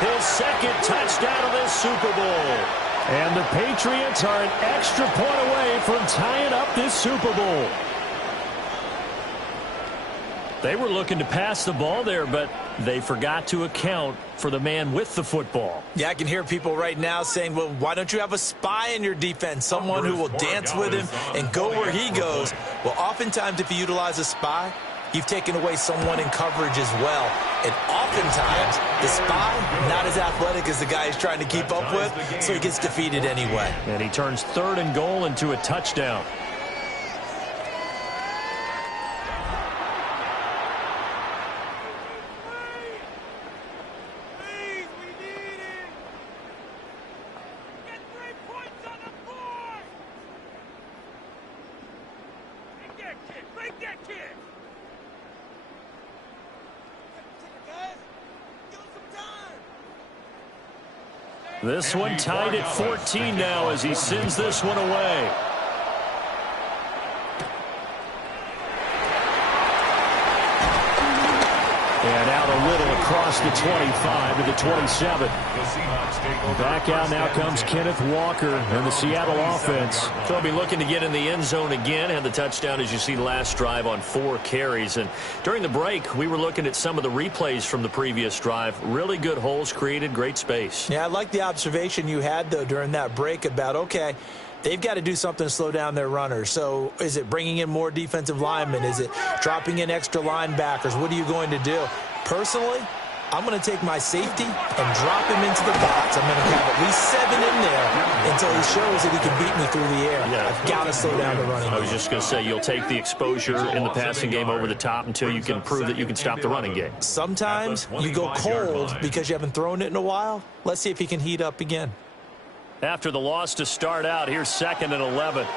his 2nd touchdown of this Super Bowl. And the Patriots are an extra point away from tying up this Super Bowl. They were looking to pass the ball there, but they forgot to account for the man with the football. Yeah, I can hear people right now saying, well, why don't you have a spy in your defense, someone who will dance with him and go where he goes? Well, oftentimes if you utilize a spy, you've taken away someone in coverage as well. And oftentimes, the spy, not as athletic as the guy he's trying to keep up with, so he gets defeated anyway. And he turns 3rd and goal into a touchdown. This one tied at 14 now as he sends this one away. And out a little across the 25 to the 27. Back out now comes Kenneth Walker and the Seattle offense. They'll be looking to get in the end zone again. Had the touchdown, as you see, last drive on 4 carries. And during the break, we were looking at some of the replays from the previous drive. Really good holes created, great space. Yeah, I like the observation you had, though, during that break about, okay, they've got to do something to slow down their runners. So is it bringing in more defensive linemen? Is it dropping in extra linebackers? What are you going to do? Personally, I'm going to take my safety and drop him into the box. I'm going to have at least 7 in there until he shows that he can beat me through the air. Yeah. I've got to slow down the running game. I was just going to say, you'll take the exposure in the passing game over the top until you can prove that you can stop the running game. Sometimes you go cold because you haven't thrown it in a while. Let's see if he can heat up again. After the loss to start out, here's 2nd and 11.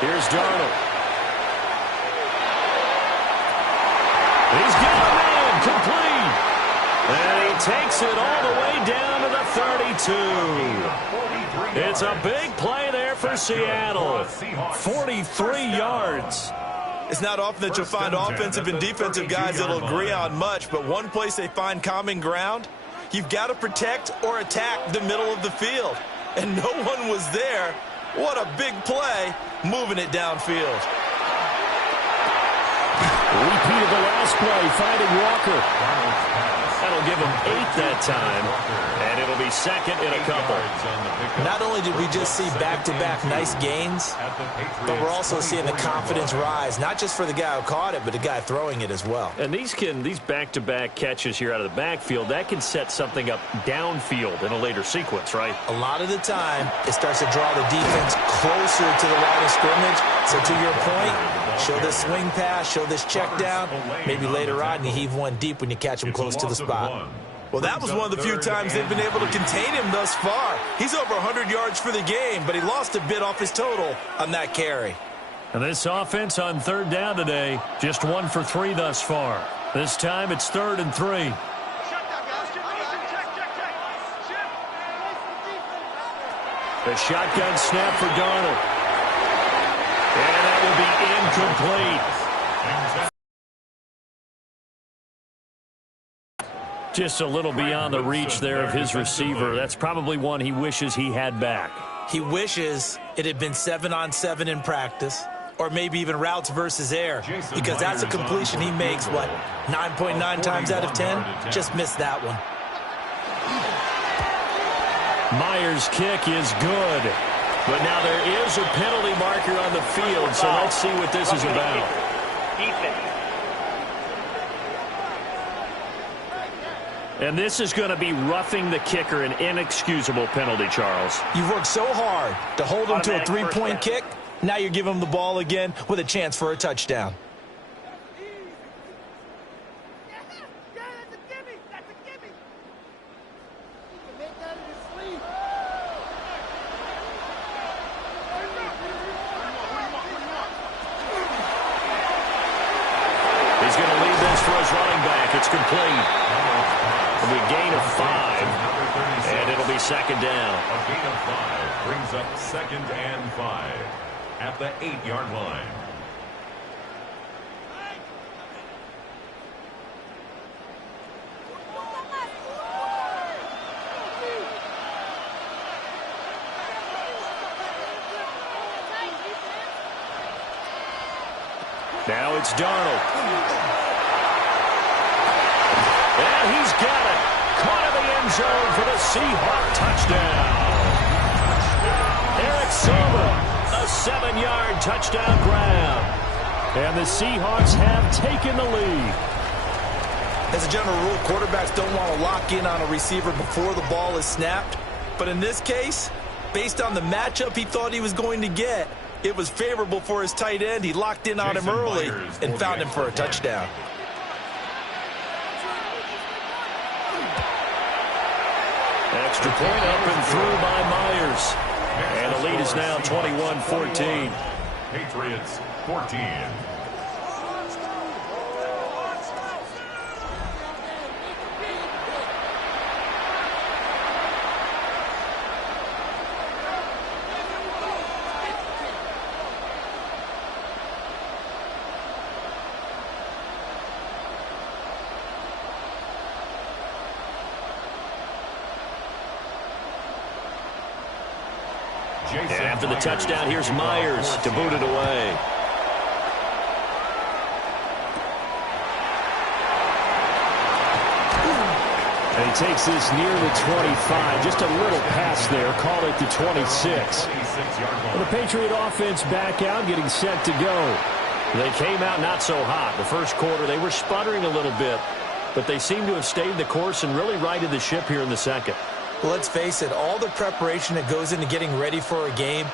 Here's Darnold. He's got a man complete. And he takes it all the way down to the 32. It's a big play there for Seattle. 43 yards. It's not often that you'll find offensive and defensive guys that'll agree on much, but one place they find common ground, you've got to protect or attack the middle of the field. And no one was there. What a big play, moving it downfield. Repeat of the last play, finding Walker. That'll give him 8 that time, and it'll be 2nd in a couple. Not only did we just see back-to-back nice gains, but we're also seeing the confidence rise, not just for the guy who caught it, but the guy throwing it as well. And these back-to-back catches here out of the backfield, that can set something up downfield in a later sequence, right? A lot of the time, it starts to draw the defense closer to the line of scrimmage. So to your point, show this swing pass, show this check down. Maybe later on you heave one deep when you catch him close to the spot. Well, that was one of the few times they've been able to contain him thus far. He's over 100 yards for the game, but he lost a bit off his total on that carry. And this offense on 3rd down today, just 1 for 3 thus far. This time it's 3rd and 3. The shotgun snap for Darnold. And that will be incomplete. Just a little beyond the reach there of his receiver. That's probably one he wishes he had back. He wishes it had been 7-on-7 in practice, or maybe even routes versus air, because that's a completion he makes, 9.9 times out of 10? Just missed that one. Myers' kick is good. But now there is a penalty marker on the field, so let's see what this is about. And this is going to be roughing the kicker, an inexcusable penalty, Charles. You've worked so hard to hold him to a 3-point kick. Now you're giving him the ball again with a chance for a touchdown. He's going to lead this for his running back. It's complete. It'll be a gain of 5, and it'll be 2nd down. A gain of 5 brings up 2nd and 5 at the 8-yard line. Now it's Darnold. And he's got it. Caught in the end zone for the Seahawks touchdown. Eric Silver, a 7-yard touchdown grab. And the Seahawks have taken the lead. As a general rule, quarterbacks don't want to lock in on a receiver before the ball is snapped. But in this case, based on the matchup he thought he was going to get, it was favorable for his tight end. He locked in on him early and found him for a touchdown. Extra point up and through by Myers. And the lead is now 21-14. Patriots 14. And after the touchdown, here's Myers to boot it away. And he takes this near the 25. Just a little pass there. Call it the 26. Well, the Patriot offense back out, getting set to go. They came out not so hot. The first quarter, they were sputtering a little bit. But they seem to have stayed the course and really righted the ship here in the second. Well, let's face it, all the preparation that goes into getting ready for a game,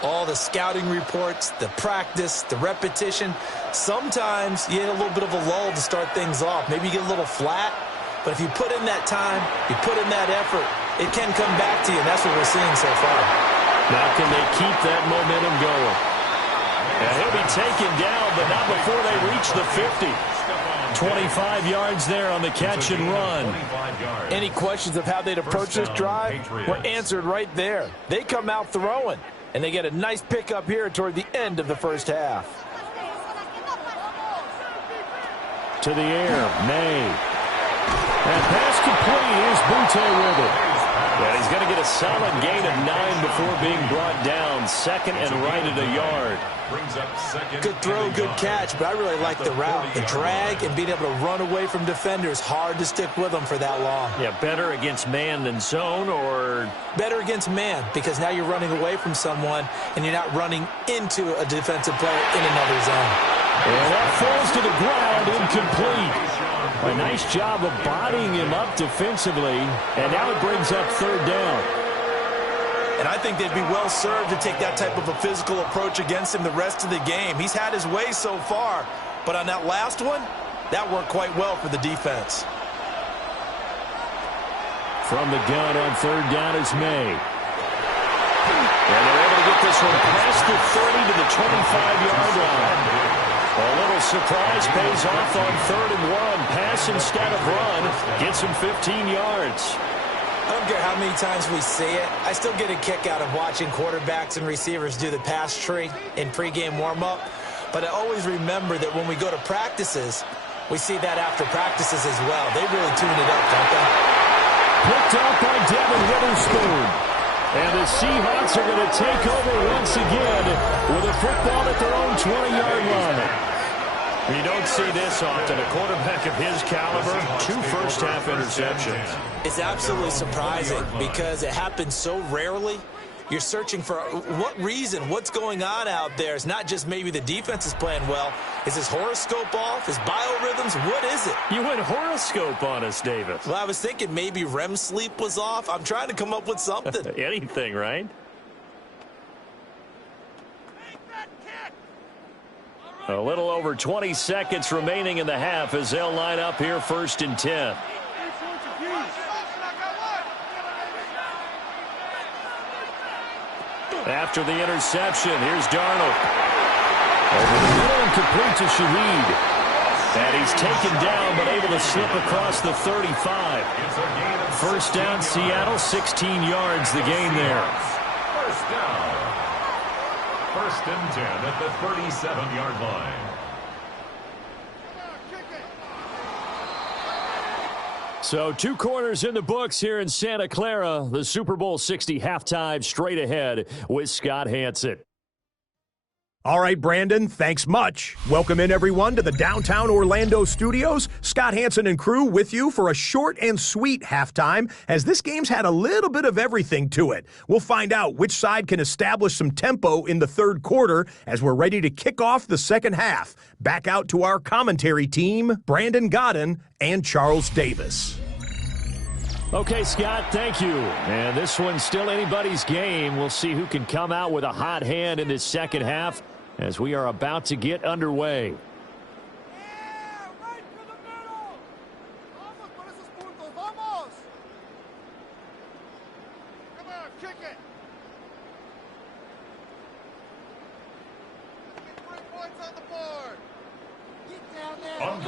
all the scouting reports, the practice, the repetition, sometimes you hit a little bit of a lull to start things off. Maybe you get a little flat, but if you put in that time, you put in that effort, it can come back to you, and that's what we're seeing so far. Now can they keep that momentum going? And he'll be taken down, but not before they reach the 50. 25 yards there on the catch and run. Any questions of how they'd approach this drive were answered right there. They come out throwing, and they get a nice pickup here toward the end of the first half. To the air, May. And pass complete. Here's Butte with it. Yeah, he's going to get a solid gain of 9 before being brought down. Second and right at a yard. Good throw, good catch, but I really like the route. The drag and being able to run away from defenders, hard to stick with them for that long. Yeah, better against man than zone, or? Better against man, because now you're running away from someone and you're not running into a defensive player in another zone. And that falls to the ground, incomplete. A nice job of bodying him up defensively, and now it brings up third down. And I think they'd be well served to take that type of a physical approach against him the rest of the game. He's had his way so far, but on that last one, that worked quite well for the defense. From the gun on third down is May. And they're able to get this one past the 30 to the 25-yard line. A little surprise pays off on 3rd and 1. Pass instead of run. Gets him 15 yards. I don't care how many times we see it. I still get a kick out of watching quarterbacks and receivers do the pass tree in pregame warm-up. But I always remember that when we go to practices, we see that after practices as well. They really tune it up, don't they? Picked up by Devin Witherspoon. And the Seahawks are going to take over once again with a football at their own 20-yard line. You don't see this often. A quarterback of his caliber, 2 first-half interceptions. It's absolutely surprising because it happens so rarely. You're searching for what reason, what's going on out there. It's not just maybe the defense is playing well. Is his horoscope off? His biorhythms? What is it? You went horoscope on us, Davis. Well, I was thinking maybe REM sleep was off. I'm trying to come up with something. Anything, right? A little over 20 seconds remaining in the half as they'll line up here 1st and 10. After the interception, here's Darnold. Over the middle and complete to Shaheed. And he's taken down but able to slip across the 35. First down, Seattle, 16 yards the gain there. First down. 1st and 10 at the 37-yard line. So 2 corners in the books here in Santa Clara. The Super Bowl 60 halftime straight ahead with Scott Hanson. All right, Brandon, thanks much. Welcome in, everyone, to the downtown Orlando studios. Scott Hanson and crew with you for a short and sweet halftime, as this game's had a little bit of everything to it. We'll find out which side can establish some tempo in the 3rd quarter as we're ready to kick off the 2nd half. Back out to our commentary team, Brandon Godden and Charles Davis. Okay, Scott, thank you. And this one's still anybody's game. We'll see who can come out with a hot hand in this 2nd half as we are about to get underway.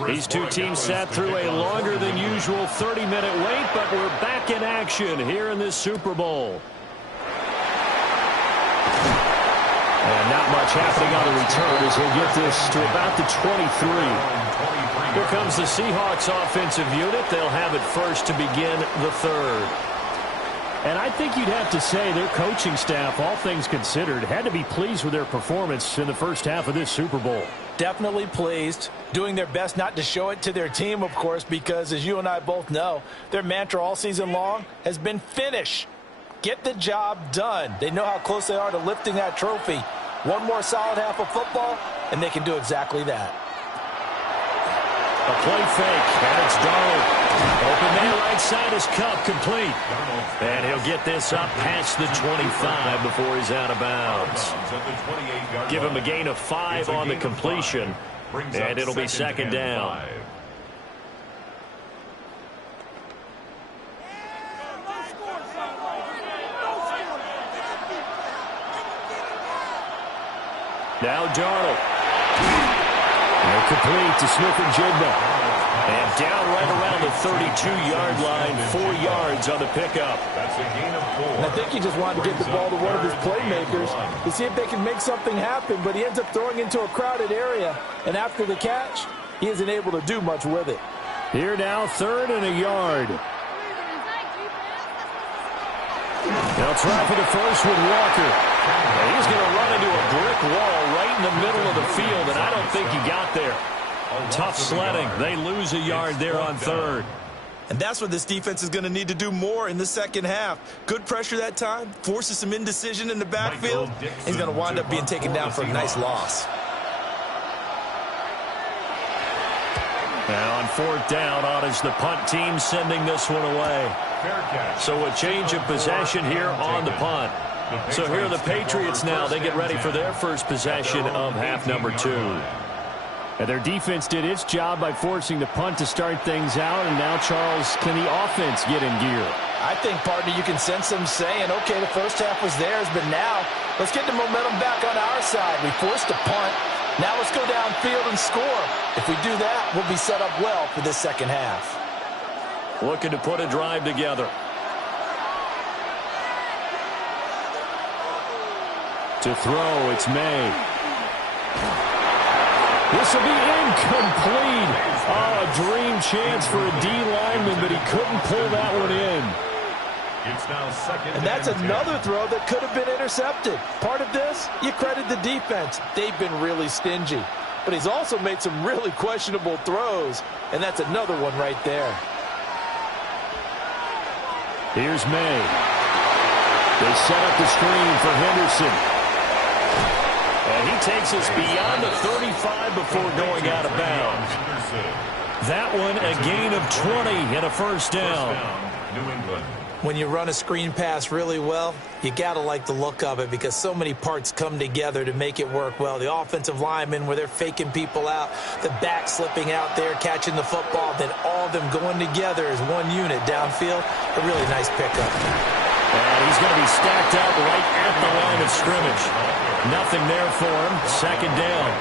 These two teams sat through a longer than usual 30-minute wait, but we're back in action here in this Super Bowl. And not much happening on the return as he'll get this to about the 23. Here comes the Seahawks offensive unit. They'll have it first to begin the third. And I think you'd have to say their coaching staff, all things considered, had to be pleased with their performance in the first half of this Super Bowl. Definitely pleased, doing their best not to show it to their team, of course, because as you and I both know, their mantra all season long has been finish. Get the job done. They know how close they are to lifting that trophy. One more solid half of football, and they can do exactly that. A play fake, and it's Darnold. Open man right side is Cup, complete. And he'll get this up past the 25 before he's out of bounds. Give him a gain of 5 on the completion, and it'll be second down. Now Darnold. And complete to Smith-Njigba. And down right around the 32-yard line, 4 yards on the pickup. That's a gain of 4. And I think he just wanted to get the ball to one of his playmakers to see if they can make something happen, but he ends up throwing into a crowded area. And after the catch, he isn't able to do much with it. Here now, 3rd and a yard. They'll try for the first with Walker. And he's going to run into a brick wall right in the middle of the field, and I don't think he got there. Tough sledding. They lose a yard there on 3rd. And that's what this defense is going to need to do more in the second half. Good pressure that time, forces some indecision in the backfield. He's going to wind up being taken down for a nice loss. Now on 4th down, on is the punt team sending this one away. So a change of possession here on the punt. So here are the Patriots now. They get ready for their first possession of half number 2. And their defense did its job by forcing the punt to start things out. And now, Charles, can the offense get in gear? I think, partner, you can sense them saying, okay, the first half was theirs, but now let's get the momentum back on our side. We forced a punt. Now let's go downfield and score. If we do that, we'll be set up well for this second half. Looking to put a drive together. To throw, it's May. This will be incomplete. Oh, a dream chance for a D lineman, but he couldn't pull that one in. It's now second. And that's another throw that could have been intercepted. Part of this, you credit the defense. They've been really stingy. But he's also made some really questionable throws, and that's another one right there. Here's May. They set up the screen for Henderson. And he takes us beyond the 35 before going out of bounds. That one a gain of 20 and a first down. New England. When you run a screen pass really well, you got to like the look of it because so many parts come together to make it work well. The offensive linemen where they're faking people out, the back slipping out there, catching the football, then all of them going together as one unit downfield. A really nice pickup. And he's going to be stacked out right at the line of scrimmage. Nothing there for him. Second down.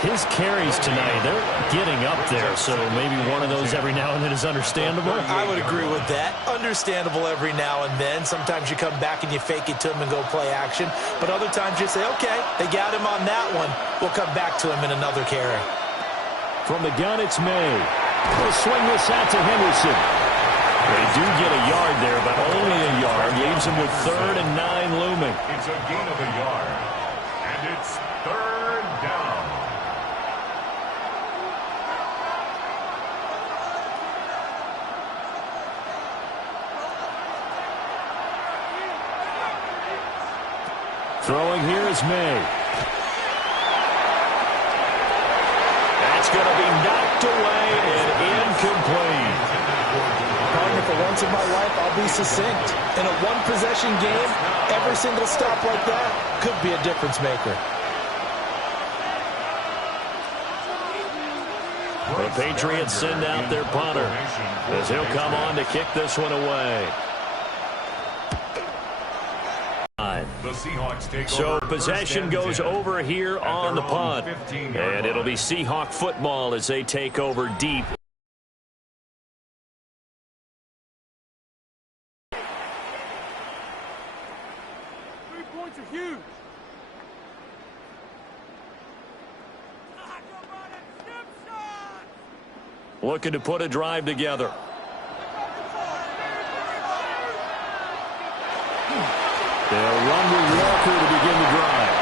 His carries tonight, they're getting up there, so maybe one of those every now and then is understandable. I would agree with that. Understandable every now and then. Sometimes you come back and you fake it to him and go play action. But other times you say, okay, they got him on that one. We'll come back to him in another carry. From the gun, it's May. We'll swing this out to Henderson. They do get a yard there, but only a yard. Leaves him with 3rd and 9 looming. It's a gain of a yard. And it's 3rd down. Throwing here is May. That's going to be knocked away and incomplete. Partner, for once in my life, I'll be succinct. In a one-possession game, every single stop like that could be a difference maker. The Patriots send out their punter as he'll come on to kick this one away. The Seahawks take So over possession goes over here on the punt. And it'll be Seahawk football as they take over deep. Looking to put a drive together. They'll run with Walker to begin the drive.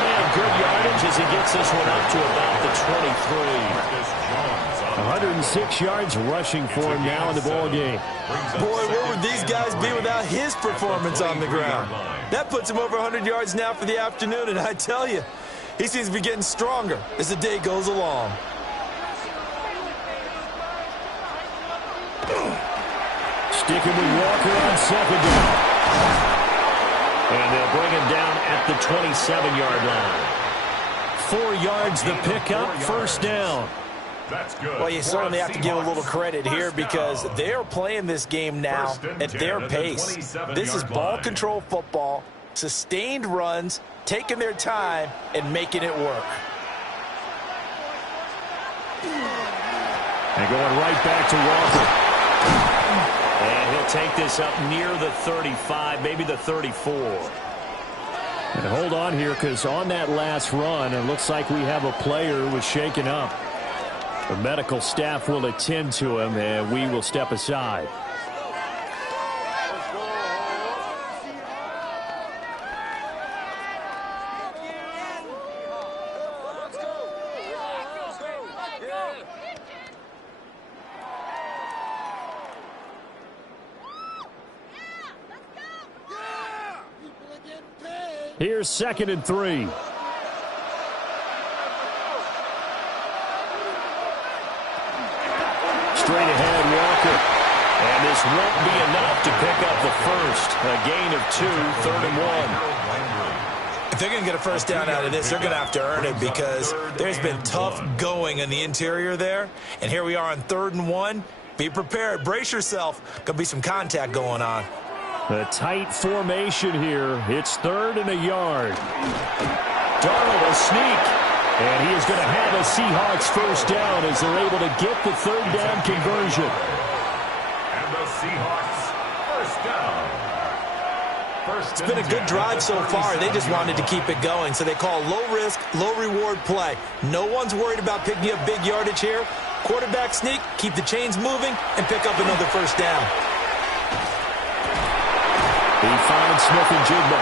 And good yardage as he gets this one up to about the 23. 106 yards rushing for him now in the ball game. Boy, where would these guys be without his performance on the ground? That puts him over 100 yards now for the afternoon, and I tell you, he seems to be getting stronger as the day goes along. Sticking with Walker on second down. And they'll bring him down at the 27-yard line. 4 yards the pickup, first down. That's good. Well, you certainly have to give a little credit here because they are playing this game now at their pace. This is ball control football, sustained runs, taking their time, and making it work. And going right back to Walker. And he'll take this up near the 35, maybe the 34. And hold on here because on that last run, it looks like we have a player who was shaken up. The medical staff will attend to him, and we will step aside. Here's 2nd and 3. Straight ahead, Walker. And this won't be enough to pick up the first. A gain of 2, 3rd and 1. If they're going to get a first down out of this, they're going to have to earn it because there's been tough going in the interior there. And here we are on 3rd and 1. Be prepared. Brace yourself. Going to be some contact going on. A tight formation here. It's 3rd and a yard. Darnold will sneak. And he is going to have a Seahawks first down as they're able to get the 3rd down conversion. And the Seahawks first down. It's been a good drive so far. They just wanted to keep it going, so they call low-risk, low-reward play. No one's worried about picking up big yardage here. Quarterback sneak, keep the chains moving, and pick up another first down. He finds Smith-Njigba.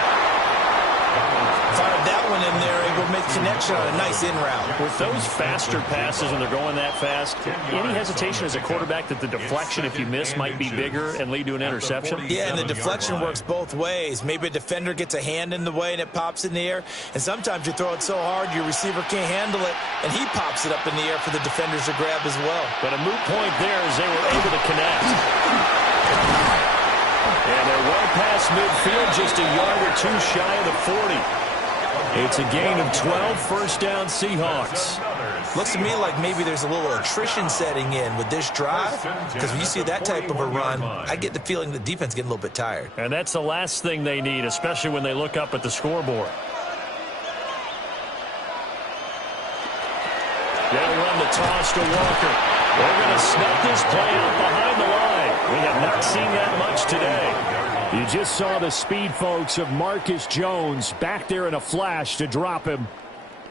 Fired that one in there, able to make connection on a nice in route. With those faster passes when they're going that fast, any hesitation as a quarterback that the deflection, if you miss, might be bigger and lead to an interception? Yeah, and the deflection works both ways. Maybe a defender gets a hand in the way and it pops in the air, and sometimes you throw it so hard your receiver can't handle it, and he pops it up in the air for the defenders to grab as well. But a moot point there as they were able to connect. And they're well past midfield, just a yard or two shy of the 40. It's a gain of 12, first down Seahawks. Looks to me like maybe there's a little attrition setting in with this drive, because when you see that type of a run, I get the feeling the defense getting a little bit tired. And that's the last thing they need, especially when they look up at the scoreboard. They'll run the toss to Walker. They're going to snap this play out behind the line. We have not seen that much today. You just saw the speed, folks, of Marcus Jones back there in a flash to drop him.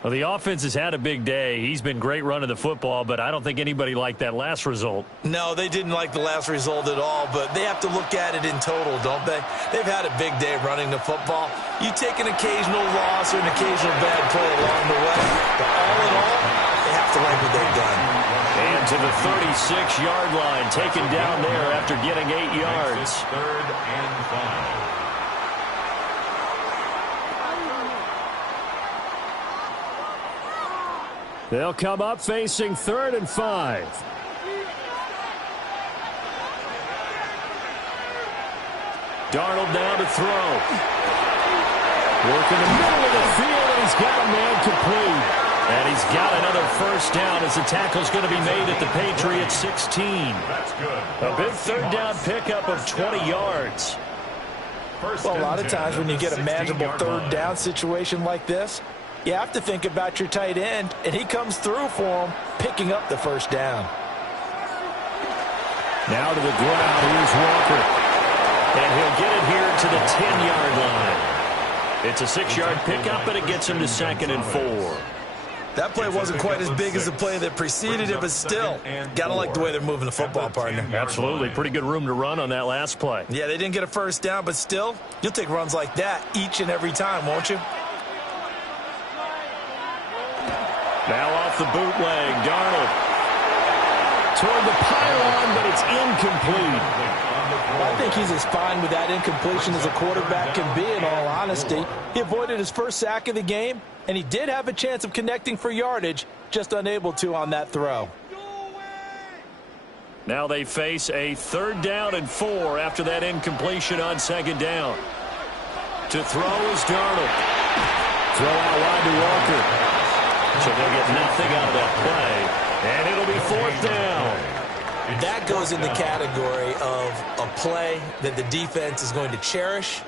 Well, the offense has had a big day. He's been great running the football, but I don't think anybody liked that last result. No, they didn't like the last result at all, but they have to look at it in total, don't they? They've had a big day running the football. You take an occasional loss or an occasional bad play along the way, but all in all, they have to like what they've done. And to the 36-yard line, taken down there after getting 8 yards. 3rd and 5. They'll come up facing 3rd and 5. Darnold down to throw. Work in the middle of the field, and he's got a man complete. And he's got another first down as the tackle's going to be made at the Patriots 16. That's good. A big 3rd down pickup of 20 yards. Well, a lot of times when you get a manageable third down situation like this, you have to think about your tight end, and he comes through for him, picking up the first down. Now to the ground, here's Walker. And he'll get it here to the 10-yard line. It's a 6-yard pickup, and it gets him to 2nd and 4. That play wasn't quite as big as the play that preceded it, but still, got to like the way they're moving the football, partner. Absolutely. Pretty good room to run on that last play. Yeah, they didn't get a first down, but still, you'll take runs like that each and every time, won't you? Now off the bootleg, Darnold. Toward the pylon, but it's incomplete. I think he's as fine with that incompletion as a quarterback can be, in all honesty. He avoided his first sack of the game, and he did have a chance of connecting for yardage, just unable to on that throw. Now they face a 3rd down and 4 after that incompletion on 2nd down. To throw is Darnold. Throw out wide to Walker. So they'll get nothing out of that play, and it'll be 4th down. That goes in the category of a play that the defense is going to cherish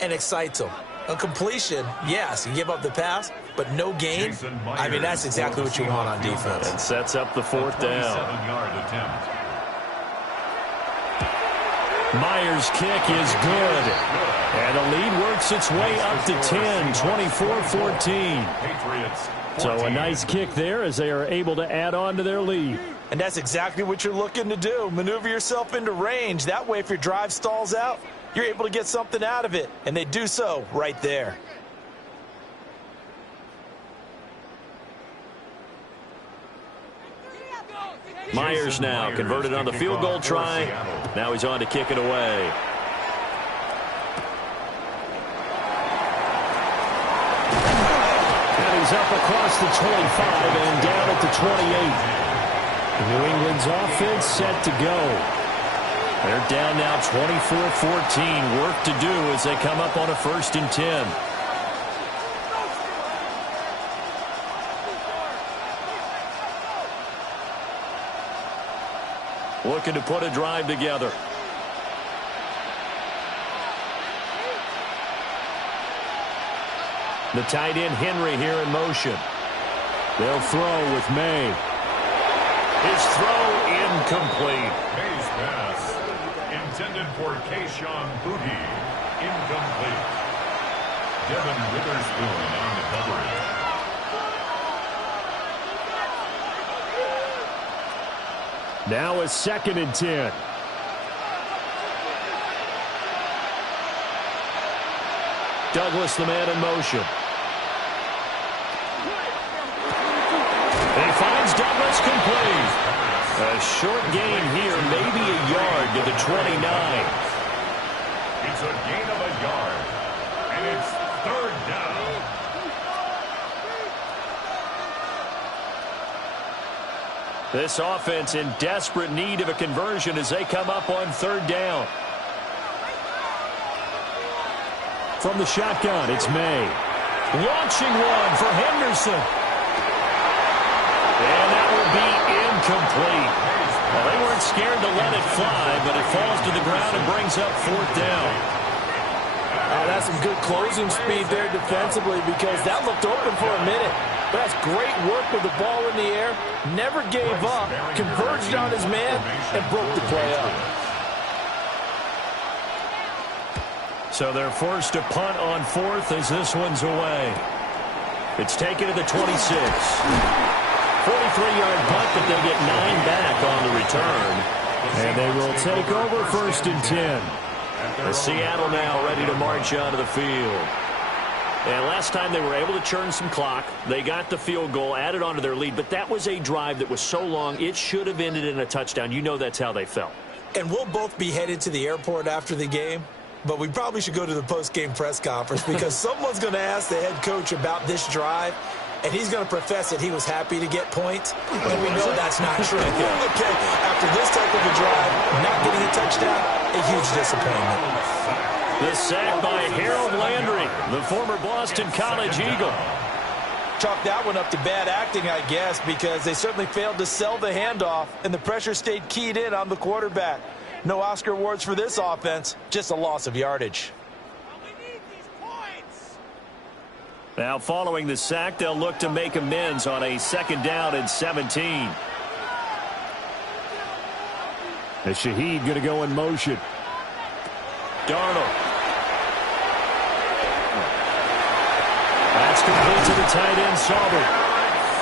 and excites them. A completion, yes, you give up the pass, but no gain. I mean, that's exactly what you want on defense. And sets up the 4th down. Myers' kick is good. And the lead works its way up to 10, 24-14. So a nice kick there as they are able to add on to their lead. And that's exactly what you're looking to do. Maneuver yourself into range. That way, if your drive stalls out, you're able to get something out of it. And they do so right there. Myers now converted on the field goal try. Now he's on to kick it away. And he's up across the 25 and down at the 28. New England's offense set to go. They're down now 24-14. Work to do as they come up on a 1st and 10. Looking to put a drive together. The tight end Henry here in motion. They'll throw with May. His throw incomplete. May's pass intended for Kayshawn Booty. Incomplete. Devin Witherspoon on the coverage. Now a 2nd and 10. Douglas, the man in motion. He finds Douglas complete. A short gain here, maybe a yard to the 29. It's a gain of a yard, and it's 3rd down. This offense in desperate need of a conversion as they come up on 3rd down. From the shotgun, it's May. Launching one for Henderson. And that will be incomplete. Well, they weren't scared to let it fly, but it falls to the ground and brings up 4th down. That's some good closing speed there defensively, because that looked open for a minute. But that's great work with the ball in the air. Never gave up, converged on his man, and broke the play up. So they're forced to punt on 4th as this one's away. It's taken to the 26. 43-yard punt, but they'll get 9 back on the return. And they will take over 1st and 10. Seattle now ready to march onto the field. And last time they were able to churn some clock. They got the field goal, added onto their lead, but that was a drive that was so long it should have ended in a touchdown. You know that's how they felt. And we'll both be headed to the airport after the game, but we probably should go to the post-game press conference because someone's going to ask the head coach about this drive, and he's going to profess that he was happy to get points, and we know that's not true. Okay, after this type of a drive, not getting a touchdown, a huge disappointment. The sack by Harold Landry, the former Boston College Eagle. Chalk that one up to bad acting, I guess, because they certainly failed to sell the handoff, and the pressure stayed keyed in on the quarterback. No Oscar awards for this offense, just a loss of yardage. Now following the sack, they'll look to make amends on a 2nd down and 17. The Shaheed going to go in motion. Darnold. That's complete to the tight end, Sauber.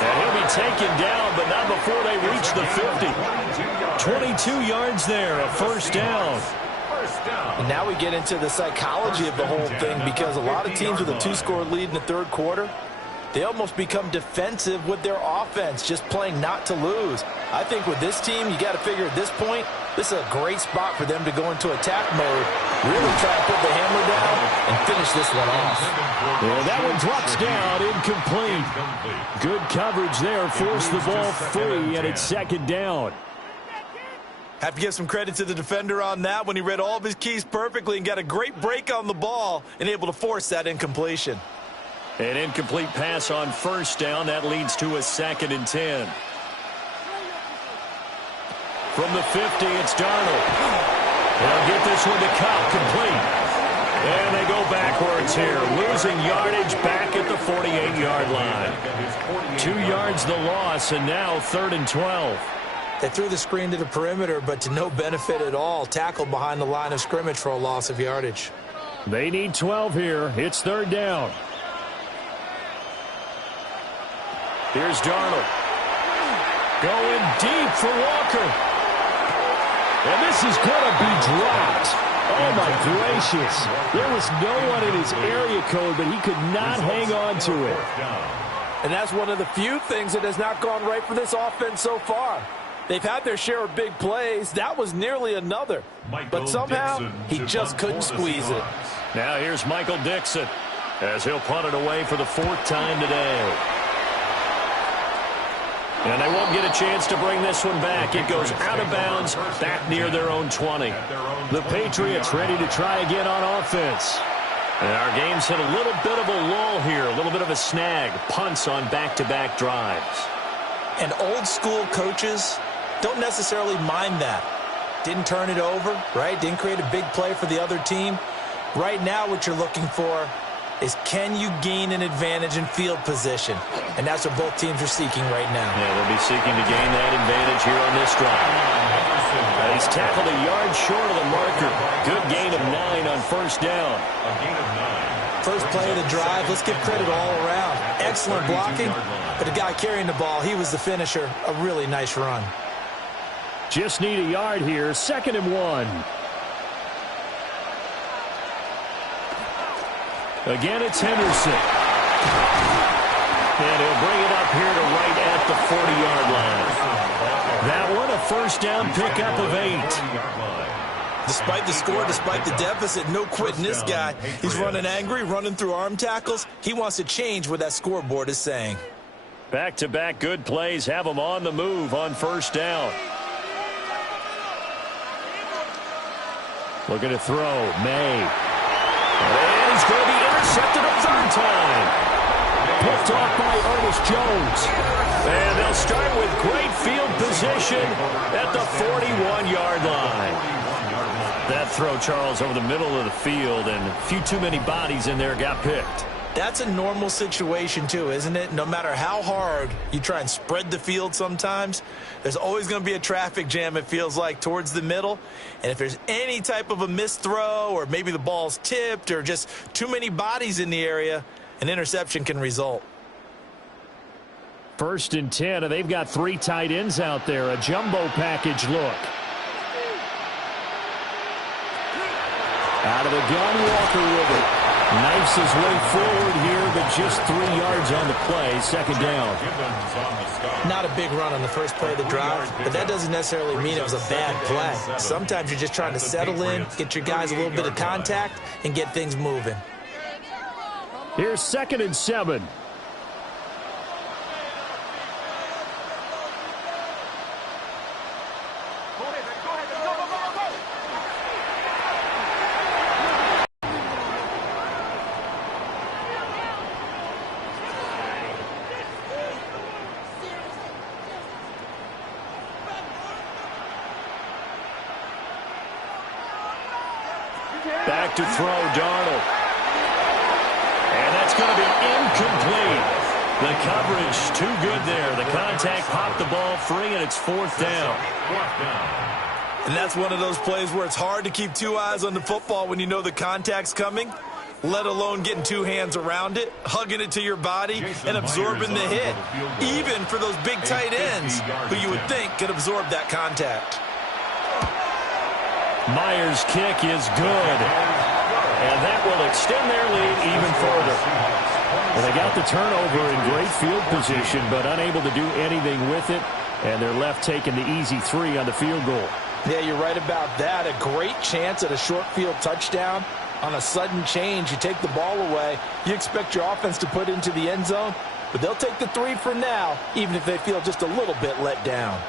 And he'll be taken down, but not before they reach the 50. 22 yards there, a 1st down. And now we get into the psychology of the whole thing, because a lot of teams with a 2-score lead in the 3rd quarter, they almost become defensive with their offense, just playing not to lose. I think with this team, you got to figure at this point, this is a great spot for them to go into attack mode, really try to put the hammer down and finish this one off. Yeah, that one drops down, incomplete. Good coverage there, forced the ball free, and it's 2nd down. Have to give some credit to the defender on that when he read all of his keys perfectly and got a great break on the ball and able to force that incompletion. An incomplete pass on 1st down. That leads to a 2nd and 10. From the 50, it's Darnold. They'll get this one to Cobb, complete. And they go backwards here, losing yardage back at the 48-yard line. 2 yards the loss, and now 3rd and 12. They threw the screen to the perimeter, but to no benefit at all. Tackled behind the line of scrimmage for a loss of yardage. They need 12 here. It's 3rd down. Here's Darnold. Going deep for Walker. And this is going to be dropped. Oh, my gracious. There was no one in his area code, but he could not hang on to it. And that's one of the few things that has not gone right for this offense so far. They've had their share of big plays. That was nearly another. But somehow, he just couldn't squeeze it. Now here's Michael Dixon as he'll punt it away for the 4th time today. And they won't get a chance to bring this one back. It goes out of bounds back near their own 20. The Patriots ready to try again on offense. And our game's hit a little bit of a lull here, a little bit of a snag. Punts on back-to-back drives. And old-school coaches don't necessarily mind that. Didn't turn it over, right? Didn't create a big play for the other team. Right now what you're looking for is, can you gain an advantage in field position? And that's what both teams are seeking right now. Yeah, they'll be seeking to gain that advantage here on this drive. He's tackled a yard short of the marker. Good gain of 9 on 1st down. A gain of 9. First play of the drive, let's give credit all around. Excellent blocking, but the guy carrying the ball, he was the finisher. A really nice run. Just need a yard here, 2nd and 1. Again, it's Henderson. And he'll bring it up here to right at the 40-yard line. That one, a 1st down pickup of 8. Despite the score, despite the deficit, no quitting this guy. He's running angry, running through arm tackles. He wants to change what that scoreboard is saying. Back-to-back good plays have him on the move on 1st down. Looking to throw, May. And he's going to be intercepted a 3rd time. Picked off by Ernest Jones. And they'll start with great field position at the 41-yard line. That throw, Charles, over the middle of the field, and a few too many bodies in there got picked. That's a normal situation, too, isn't it? No matter how hard you try and spread the field sometimes, there's always going to be a traffic jam, it feels like, towards the middle. And if there's any type of a missed throw, or maybe the ball's tipped, or just too many bodies in the area, an interception can result. 1st and 10, and they've got 3 tight ends out there. A jumbo package look. Out of the gun, Walker with it. Knifes his way forward here, but just 3 yards on the play. 2nd down. Not a big run on the first play of the drive, but that doesn't necessarily mean it was a bad play. Sometimes you're just trying to settle in, get your guys a little bit of contact, and get things moving. Here's 2nd and 7. Back to throw, Darnold. And that's That's going to be incomplete. The coverage too good there. The contact popped the ball free, and it's fourth down. And that's one of those plays where it's hard to keep two eyes on the football when you know the contact's coming, let alone getting two hands around it, hugging it to your body, and absorbing the hit, even for those big tight ends who you would think could absorb that contact. Myers' kick is good, and that will extend their lead even further. Well, they got the turnover in great field position, but unable to do anything with it, and they're left taking the easy 3 on the field goal. Yeah, you're right about that. A great chance at a short field touchdown. On a sudden change, you take the ball away. You expect your offense to put into the end zone, but they'll take the 3 for now, even if they feel just a little bit let down.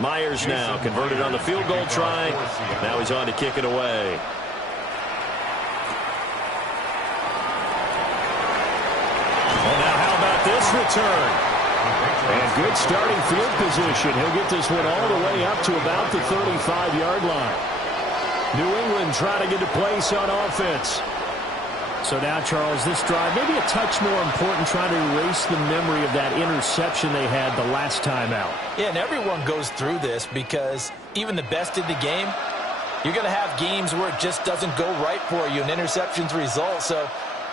Myers now converted on the field goal try. Now he's on to kick it away. Well, now how about this return? And good starting field position. He'll get this one all the way up to about the 35-yard line. New England trying to get a place on offense. So now, Charles, this drive, maybe a touch more important, trying to erase the memory of that interception they had the last time out. Yeah, and everyone goes through this because even the best in the game, you're going to have games where it just doesn't go right for you and interceptions result. So,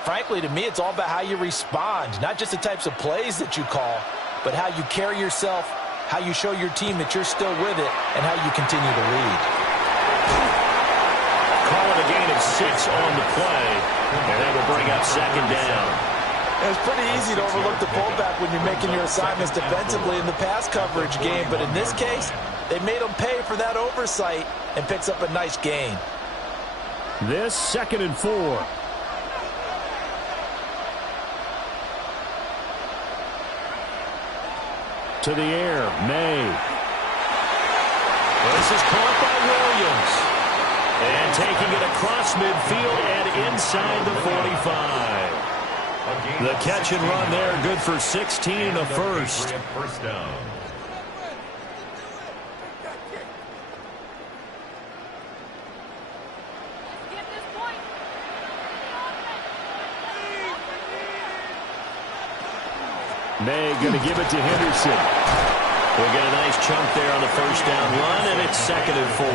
frankly, to me, it's all about how you respond, not just the types of plays that you call, but how you carry yourself, how you show your team that you're still with it, and how you continue to lead. Call it a gain of 6 on the play, and that will bring up second down. It's pretty easy to overlook the pullback when you're making your assignments defensively in the pass coverage game, but in this case, they made them pay for that oversight and picks up a nice gain. This 2nd and 4. To the air, May. This is caught by Williams. And taking it across midfield and inside the 45. The catch and run there, good for 16 and a first. First down. May going to give it to Henderson. We'll get a nice chunk there on the first down run, and it's 2nd and 4.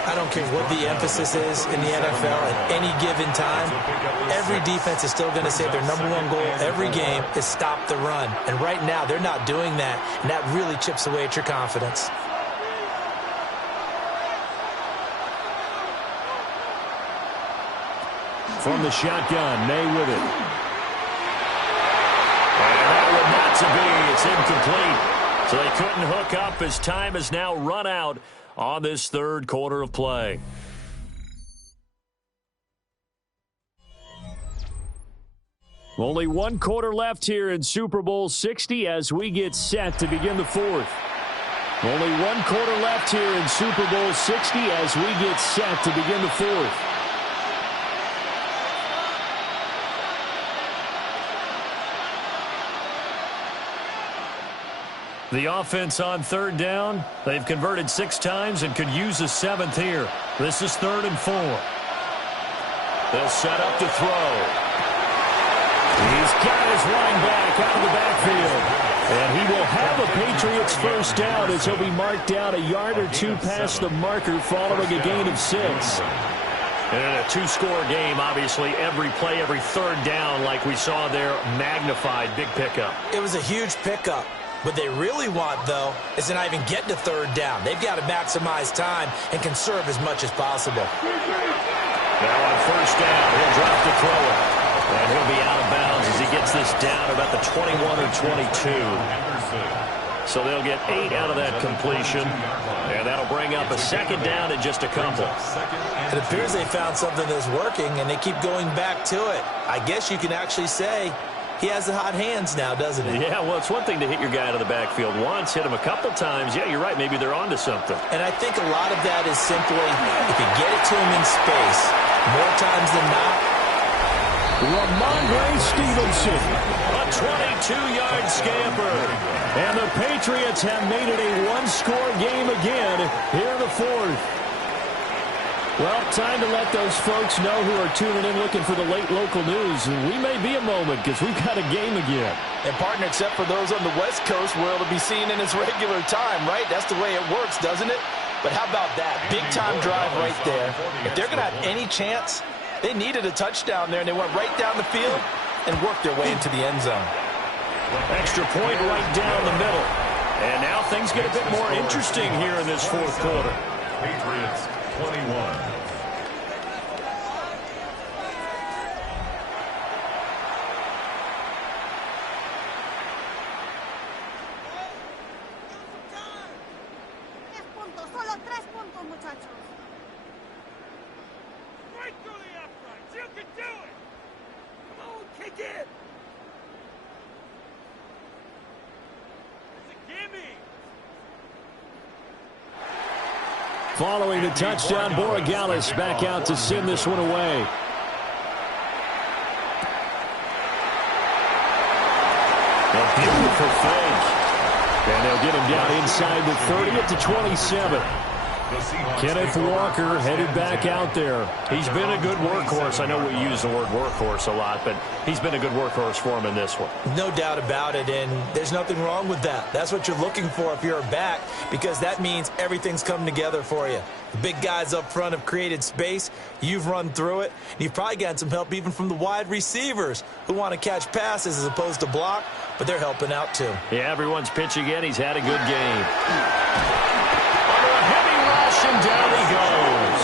I don't care what the emphasis is in the NFL at any given time. Every defense is still going to say their #1 goal every game is stop the run. And right now, they're not doing that, and that really chips away at your confidence. From the shotgun, May with it. And that one not to be. It's incomplete. So they couldn't hook up as time has now run out on this third quarter of play. Only 1 quarter left here in Super Bowl 60 as we get set to begin the 4th. Only 1 quarter left here in Super Bowl 60 as we get set to begin the 4th. The offense on 3rd down. They've converted 6 times and could use a 7th here. This is 3rd and 4. They'll set up to throw. He's got his running back out of the backfield. And he will have a Patriots first down as he'll be marked down a yard or 2 past the marker following a gain of 6. And in a 2-score game, obviously, every play, every 3rd down, like we saw there, magnified, big pickup. It was a huge pickup. What they really want, though, is to not even get to 3rd down. They've got to maximize time and conserve as much as possible. Now on 1st down, he'll drop to throw it. And he'll be out of bounds as he gets this down about the 21 or 22. So they'll get 8 out of that completion. And that'll bring up a 2nd down in just a couple. It appears they found something that's working, and they keep going back to it. I guess you can actually say he has the hot hands now, doesn't he? Yeah, well, it's one thing to hit your guy out of the backfield once, hit him a couple times. Yeah, you're right. Maybe they're onto something. And I think a lot of that is simply if you get it to him in space, more times than not. Ramondre Stevenson. A 22-yard scamper. And the Patriots have made it a 1-score game again here in the 4th. Well, time to let those folks know who are tuning in looking for the late local news. And we may be a moment because we've got a game again. And, partner, except for those on the West Coast where it'll be seen in its regular time, right? That's the way it works, doesn't it? But how about that? Big-time drive right there. If they're going to have any chance, they needed a touchdown there, and they went right down the field and worked their way into the end zone. Extra point right down the middle. And now things get a bit more interesting here in this fourth quarter. Patriots 21. Following the touchdown, Borregales back out to send this one away. A beautiful fake. And they'll get him down inside the 30 at the 27. Kenneth Walker headed back out there. He's been a good workhorse. I know we use the word workhorse a lot, but he's been a good workhorse for him in this one. No doubt about it, and there's nothing wrong with that. That's what you're looking for if you're a back, because that means everything's come together for you. The big guys up front have created space. You've run through it. And you've probably gotten some help even from the wide receivers who want to catch passes as opposed to block, but they're helping out too. Yeah, everyone's pitching in. He's had a good game. Under a heavy rush, and down he goes.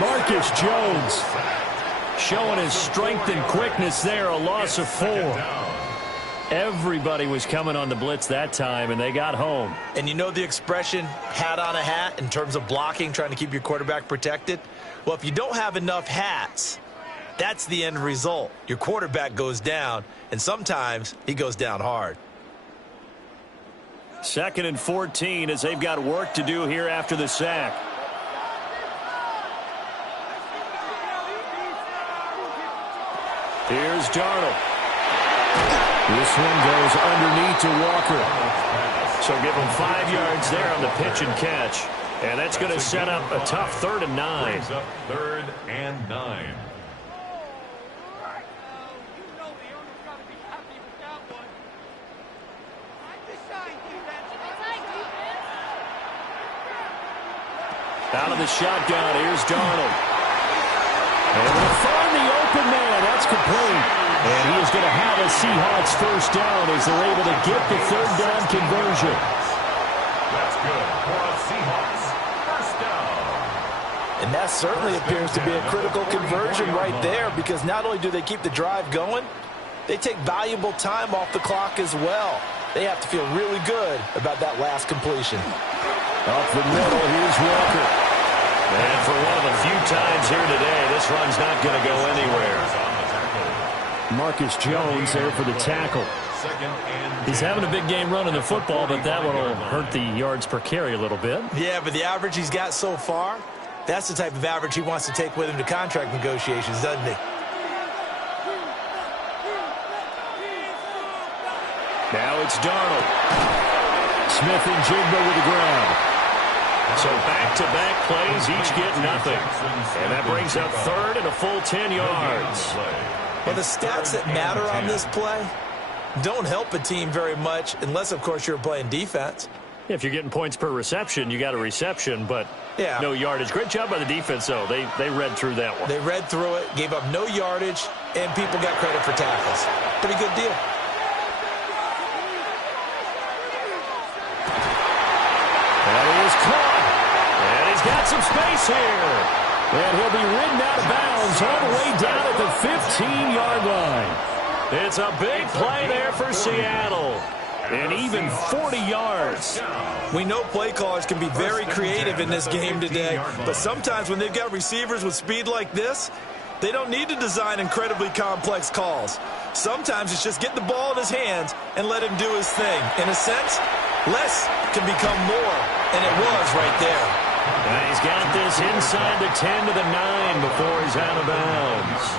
Marcus Jones showing his strength and quickness there, a loss of 4. Everybody was coming on the blitz that time, and they got home. And you know the expression, hat on a hat, in terms of blocking, trying to keep your quarterback protected? Well, if you don't have enough hats, that's the end result. Your quarterback goes down, and sometimes he goes down hard. 2nd and 14 as they've got work to do here after the sack. Here's Darnold. This one goes underneath to Walker. So give him 5 yards there on the pitch and catch. And that's going to set up a tough 3rd and 9. Brings up 3rd and 9. Out of the shotgun, here's Darnold. And they'll find the open man. That's complete. And he is going to have a Seahawks first down as they're able to get the 3rd down conversion. That's good for a Seahawks first down. And that certainly appears to be a critical conversion right there, because not only do they keep the drive going, they take valuable time off the clock as well. They have to feel really good about that last completion. Up the middle, here's Walker. And for one of the few times here today, this run's not going to go anywhere. Marcus Jones there for the tackle. He's having a big game running the football, but that one will hurt the yards per carry a little bit. Yeah, but the average he's got so far, that's the type of average he wants to take with him to contract negotiations, doesn't he? Now it's Darnold. Smith and Jigba with the grab. So back-to-back plays, each get nothing. And that brings up 3rd and a full 10 yards. Well, the stats that matter on this play don't help a team very much unless, of course, you're playing defense. If you're getting points per reception, you got a reception, but yeah, no yardage. Great job by the defense, though. They read through that one. They read through it, gave up no yardage, and people got credit for tackles. Pretty good deal. That is caught. And he's got some space here. And he'll be ridden out of bounds all the way down at the 15-yard line. It's a big play there for Seattle. And even 40 yards. We know play callers can be very creative in this game today, but sometimes when they've got receivers with speed like this, they don't need to design incredibly complex calls. Sometimes it's just get the ball in his hands and let him do his thing. In a sense, less can become more, and it was right there. And he's got this inside the 10 to the 9 before he's out of bounds.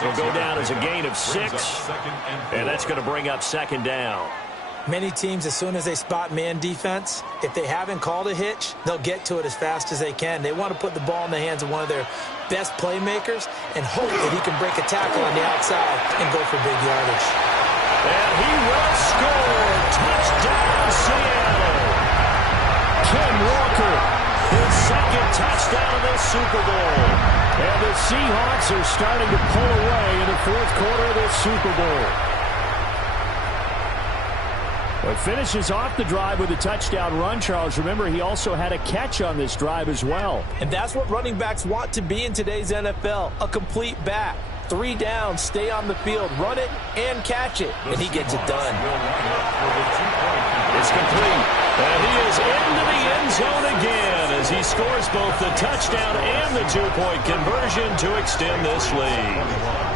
He'll go down as a gain of 6, and that's going to bring up 2nd down. Many teams, as soon as they spot man defense, if they haven't called a hitch, they'll get to it as fast as they can. They want to put the ball in the hands of one of their best playmakers and hope that he can break a tackle on the outside and go for big yardage. And he will score. Touchdown, Seattle. Ken Walker, his second touchdown of this Super Bowl. And the Seahawks are starting to pull away in the fourth quarter of this Super Bowl. But finishes off the drive with a touchdown run, Charles. Remember, he also had a catch on this drive as well. And that's what running backs want to be in today's NFL, a complete back. 3 downs, stay on the field, run it, and catch it. And he gets it done. It's complete. And he is into the end zone again as he scores both the touchdown and the 2-point conversion to extend this lead.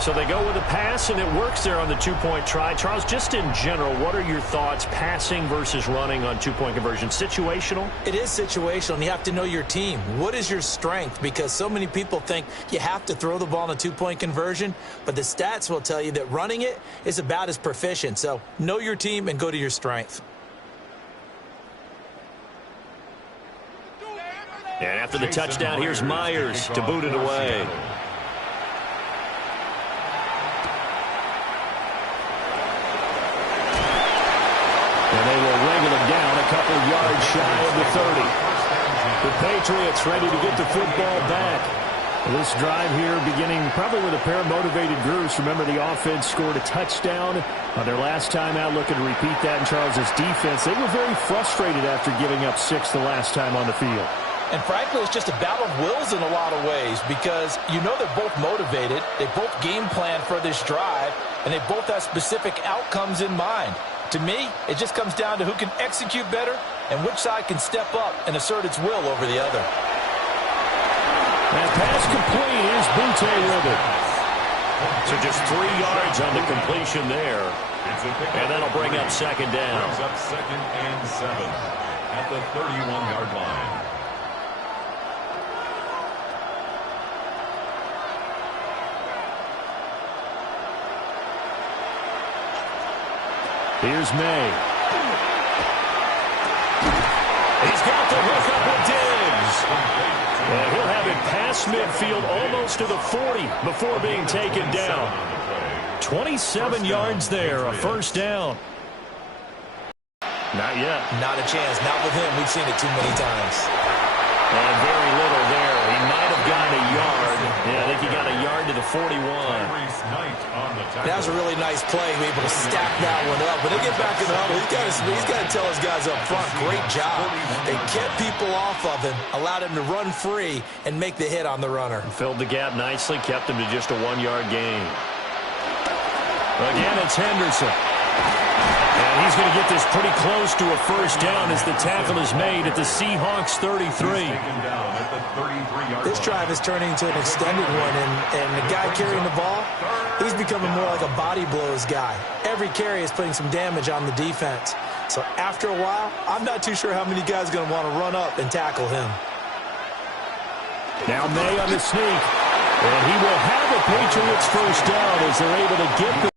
So they go with a pass, and it works there on the 2-point try. Charles, just in general, what are your thoughts passing versus running on 2-point conversion? Situational? It is situational, and you have to know your team. What is your strength? Because so many people think you have to throw the ball in a 2-point conversion, but the stats will tell you that running it is about as proficient. So know your team and go to your strength. And after the touchdown, here's Myers to boot it away. And they will wrangle him down a couple yards shy of the 30. The Patriots ready to get the football back. This drive here beginning probably with a pair of motivated groups. Remember, the offense scored a touchdown on their last time out, looking to repeat that in Charles's defense. They were very frustrated after giving up 6 the last time on the field. And frankly, it's just a battle of wills in a lot of ways because you know they're both motivated. They both game plan for this drive, and they both have specific outcomes in mind. To me, it just comes down to who can execute better and which side can step up and assert its will over the other. That pass complete. Here's Butte with it. So just 3 yards on the completion there. And that'll bring up second down. Brings up 2nd and 7 at the 31-yard line. Here's May. He's got the hook up with Diggs. And he'll have it past midfield almost to the 40 before being taken down. 27 yards there, a first down. Not yet. Not a chance. Not with him. We've seen it too many times. And very little there. He might have gotten a yard. Yeah, I think he got a yard to the 41. That was a really nice play. Be able to stack that one up. When they get back in the huddle, he's got to tell his guys up front, great job. They kept people off of him, allowed him to run free, and make the hit on the runner. Filled the gap nicely, kept him to just a 1-yard gain. Again, it's Henderson. And he's going to get this pretty close to a first down as the tackle is made at the Seahawks 33. This drive is turning into an extended one, and the guy carrying the ball, he's becoming more like a body blows guy. Every carry is putting some damage on the defense. So after a while, I'm not too sure how many guys are going to want to run up and tackle him. Now May on the sneak, and he will have a Patriots first down as they're able to get the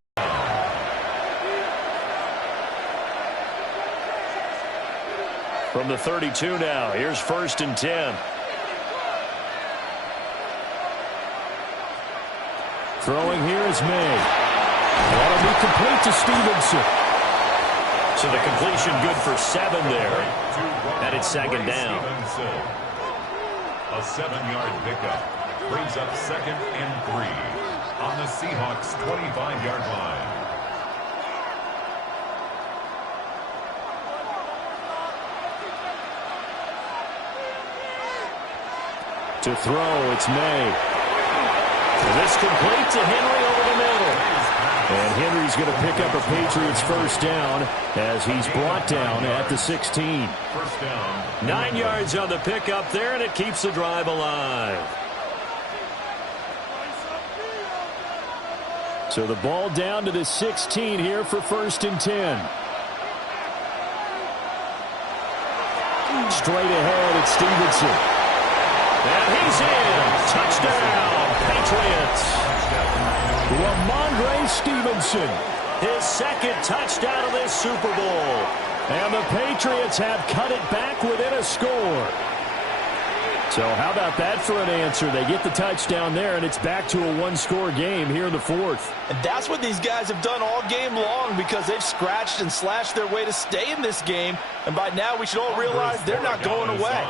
from the 32 now. Here's 1st and 10. Throwing here is May. That'll be complete to Stevenson. So the completion good for 7 there. And it's second down. A 7-yard pickup brings up 2nd and 3 on the Seahawks 25-yard line. To throw, it's May. And this complete to Henry over the middle. And Henry's going to pick up a Patriots first down as he's brought down at the 16. First down. 9 yards on the pickup there, and it keeps the drive alive. So the ball down to the 16 here for 1st and 10. Straight ahead, it's Stevenson. And he's in. Touchdown, Patriots. Ramondre Stevenson. His 2nd touchdown of this Super Bowl. And the Patriots have cut it back within a score. So how about that for an answer? They get the touchdown there, and it's back to a 1-score game here in the 4th. And that's what these guys have done all game long, because they've scratched and slashed their way to stay in this game. And by now, we should all realize they're not going away.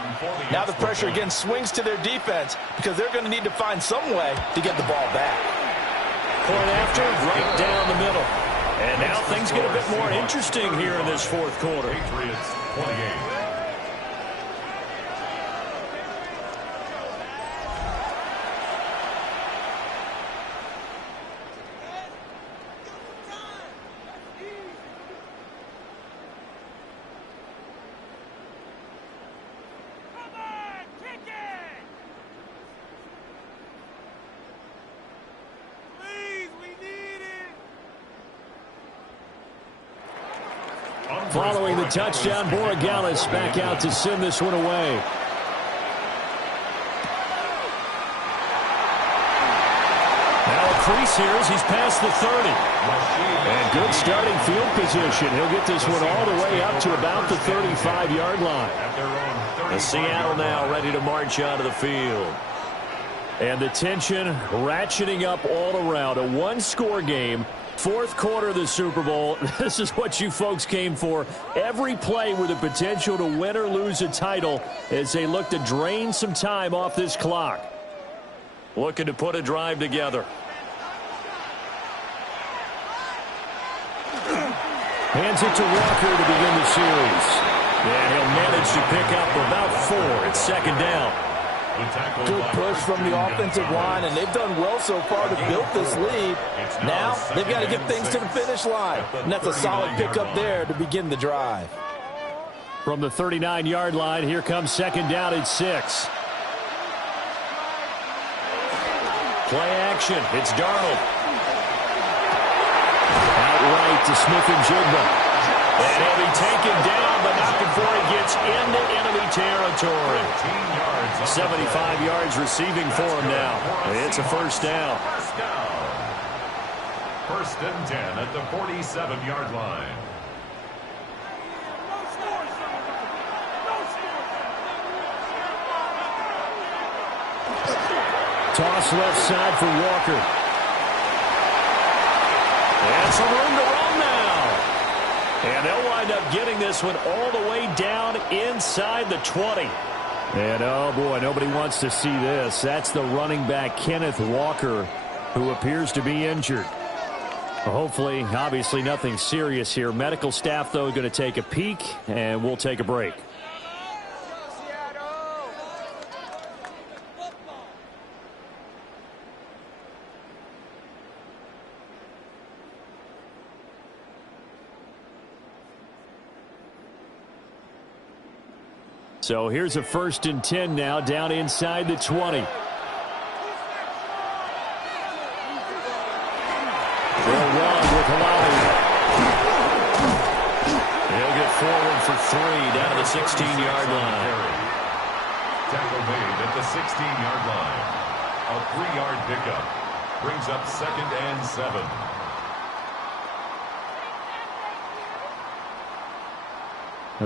Now the pressure again swings to their defense, because they're going to need to find some way to get the ball back. Point after, right down the middle. And now things get a bit more interesting here in this 4th quarter. Patriots 28. Following the touchdown, Borregales back out to send this one away. Now a crease here as he's past the 30. And good starting field position. He'll get this one all the way up to about the 35-yard line. And Seattle now ready to march out of the field. And the tension ratcheting up all around. A 1-score game. 4th quarter of the Super Bowl. This is what you folks came for. Every play with the potential to win or lose a title as they look to drain some time off this clock. Looking to put a drive together. Hands it to Walker to begin the series. And he'll manage to pick up about 4. It's 2nd down. Good push from the offensive line, and they've done well so far to build this lead. Now they've got to get things to the finish line, and that's a solid pickup there to begin the drive. From the 39-yard line, here comes 2nd down at 6. Play action. It's Darnold. Outright to Smith-Njigba. And he'll be taken down, but not before he gets into enemy territory. 75 yards receiving for him now. It's a 1st down. 1st and 10 at the 47-yard line. Toss left side for Walker. And some room to run now. And they'll wind up getting this one all the way down inside the 20. And, oh, boy, nobody wants to see this. That's the running back, Kenneth Walker, who appears to be injured. Hopefully, obviously, nothing serious here. Medical staff, though, going to take a peek, and we'll take a break. So here's a 1st and 10 now, down inside the 20. They'll run with Halali. He'll get forward for 3 down to the 16-yard line. Tackle made at the 16-yard line. A 3-yard pickup brings up 2nd and 7.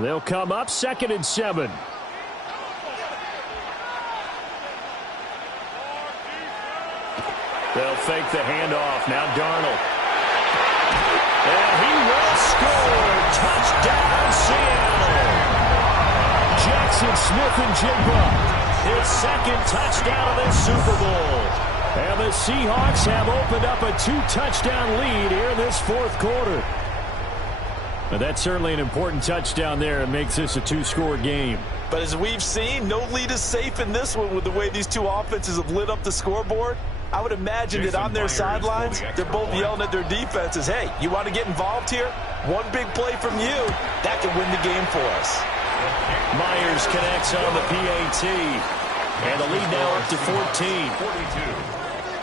They'll come up 2nd and 7. They'll fake the handoff. Now Darnold. And he will score. Touchdown, Seattle. Jackson Smith-Njigba. His 2nd touchdown of this Super Bowl. And the Seahawks have opened up a 2-touchdown lead here in this 4th quarter. But that's certainly an important touchdown there. It makes this a 2-score game. But as we've seen, no lead is safe in this one with the way these two offenses have lit up the scoreboard. I would imagine that on their sidelines, they're both yelling at their defenses, hey, you want to get involved here? One big play from you, that could win the game for us. Myers connects on the PAT. And the lead now up to 14. 42.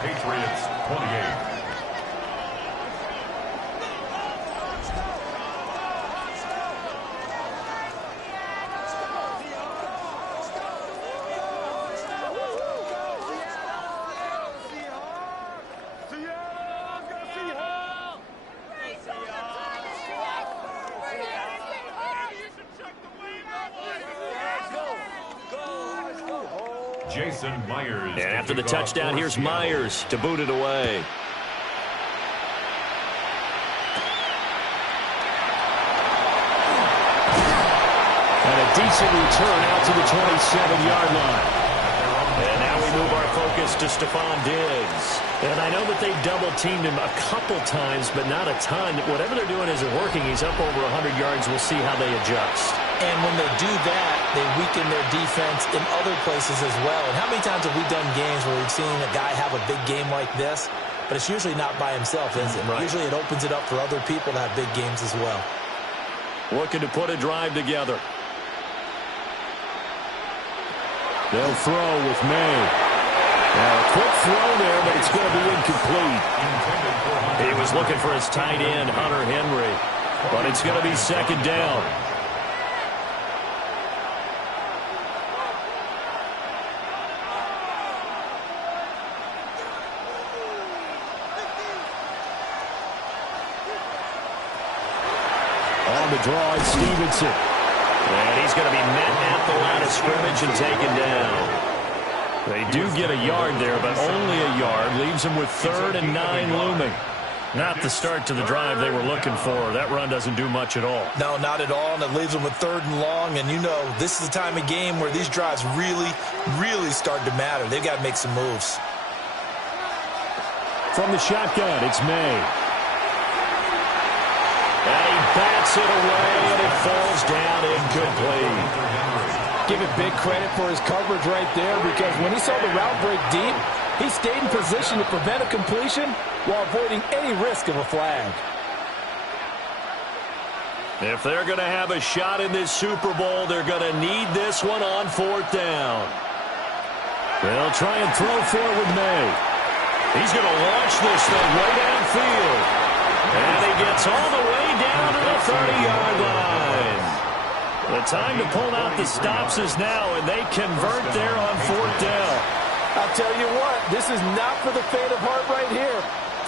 Patriots 28. Jason Myers. And after the touchdown, here's Myers to boot it away. And a decent return out to the 27-yard line. And now we move our focus to Stephon Diggs. And I know that they've double-teamed him a couple times, but not a ton. Whatever they're doing isn't working. He's up over 100 yards. We'll see how they adjust. And when they do that, they weaken their defense in other places as well. And how many times have we done games where we've seen a guy have a big game like this? But it's usually not by himself, is it? Right. Usually it opens it up for other people to have big games as well. Looking to put a drive together. They'll throw with May. Now a quick throw there, but it's going to be incomplete. He was looking for his tight end, Hunter Henry. But it's going to be second down. On the draw, it's Stevenson. And he's going to be met at the line of scrimmage and taken down. They do get a yard there, but only a yard. Leaves them with 3rd and 9 looming. Not the start to the drive they were looking for. That run doesn't do much at all. No, not at all, and it leaves them with 3rd and long. And you know, this is the time of game where these drives really, really start to matter. They've got to make some moves. From the shotgun, it's May. And he bats it away, and it falls down incomplete. Give it big credit for his coverage right there, because when he saw the route break deep, he stayed in position to prevent a completion while avoiding any risk of a flag. If they're going to have a shot in this Super Bowl, they're going to need this one on 4th down. They'll try and throw for it with May. He's going to launch this thing way downfield. And he gets all the way down to the 30-yard line. The time to pull out the stops is now, and they convert there on 4th down. I'll tell you what, this is not for the faint of heart right here.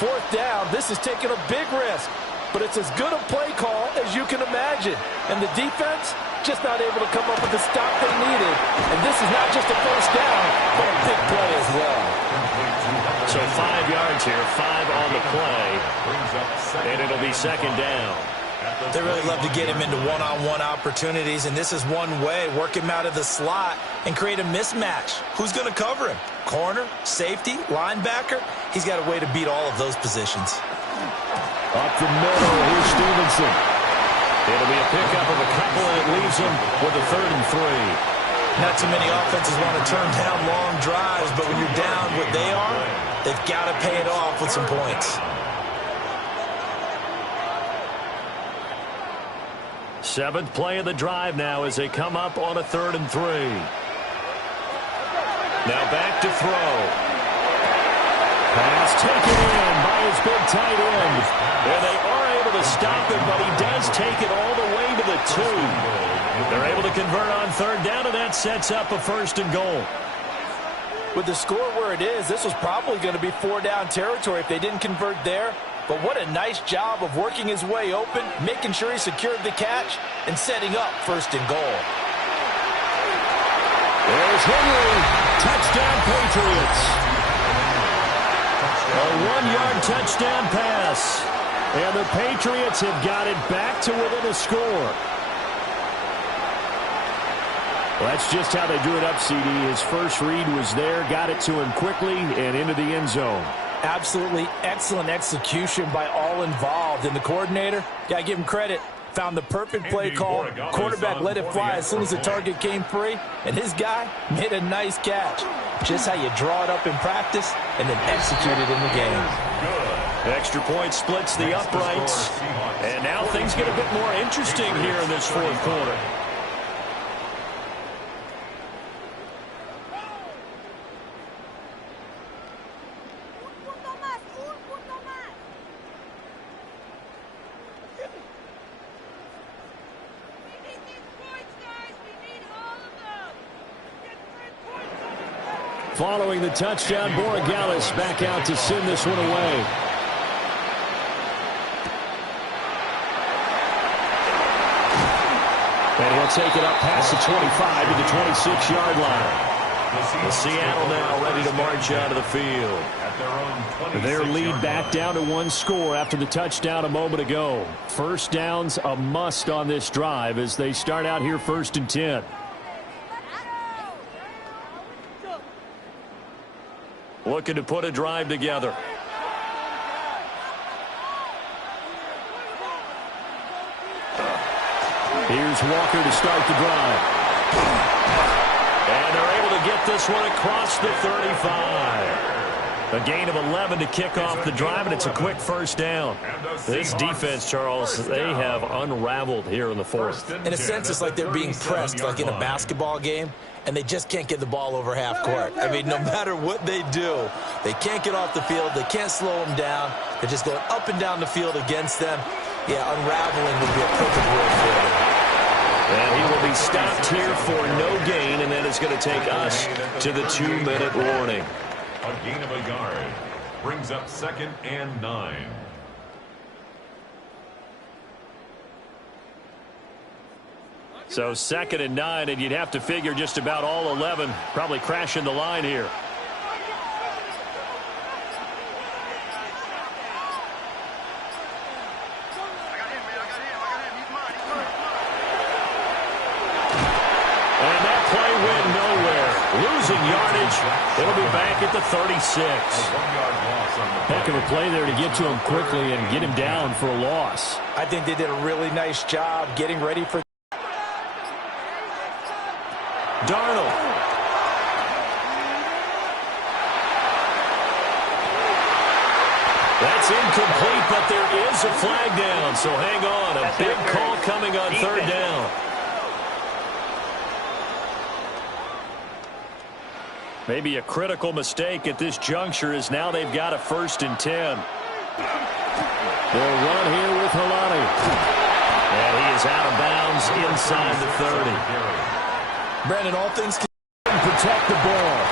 4th down, this is taking a big risk, but it's as good a play call as you can imagine. And the defense just not able to come up with the stop they needed. And this is not just a first down, but a big play as well. So 5 yards here, 5 on the play, and it'll be second down. They really love to get him into one-on-one opportunities, and this is one way. Work him out of the slot and create a mismatch. Who's going to cover him? Corner, safety, linebacker? He's got a way to beat all of those positions. Up the middle, here's Stevenson. It'll be a pickup of a couple, and it leaves him with a 3rd and 3. Not too many offenses want to turn down long drives, but when you're down what they are, they've got to pay it off with some points. 7th play of the drive now as they come up on a 3rd and 3. Now back to throw. Pass taken in by his big tight end. And they are able to stop him, but he does take it all the way to the 2. They're able to convert on 3rd down, and that sets up a 1st and goal. With the score where it is, this was probably going to be 4-down territory if they didn't convert there. But what a nice job of working his way open, making sure he secured the catch, and setting up 1st and goal. There's Henry. Touchdown, Patriots. A 1-yard touchdown pass. And the Patriots have got it back to within a score. Well, that's just how they drew it up, CD. His first read was there, got it to him quickly, and into the end zone. Absolutely excellent execution by all involved. And the coordinator, got to give him credit, found the perfect play call. Quarterback let it fly as soon as the target came free. And his guy made a nice catch. Just how you draw it up in practice and then execute it in the game. Extra point splits the uprights. And now things get a bit more interesting here in this 4th quarter. Following the touchdown, Borregales back out to send this one away. And he'll take it up past the 25 to the 26-yard line. Seattle now ready to march out of the field. Their lead back down to 1 score after the touchdown a moment ago. First down's a must on this drive as they start out here 1st and 10. Looking to put a drive together. Here's Walker to start the drive. And they're able to get this one across the 35. A gain of 11 to kick off the drive, and it's a quick first down. This defense, Charles, they have unraveled here in the 4th. In a sense, it's like they're being pressed like in a basketball game, and they just can't get the ball over half court. I mean, no matter what they do, they can't get off the field. They can't slow them down. They're just going up and down the field against them. Yeah, unraveling would be a perfect word for them. And he will be stopped here for no gain, and that is going to take us to the 2-minute warning. A gain of a yard brings up 2nd and 9. So 2nd and 9, and you'd have to figure just about all 11 probably crashing the line here. Losing yardage. It'll be back at the 36. Heck of a play there to get to him quickly and get him down for a loss. I think they did a really nice job getting ready for Darnold. That's incomplete, but there is a flag down, so hang on. A big call coming on 3rd down. Maybe a critical mistake at this juncture is now they've got a 1st and 10. They'll run here with Halani. And he is out of bounds inside the 30. Brandon, all things can protect the ball.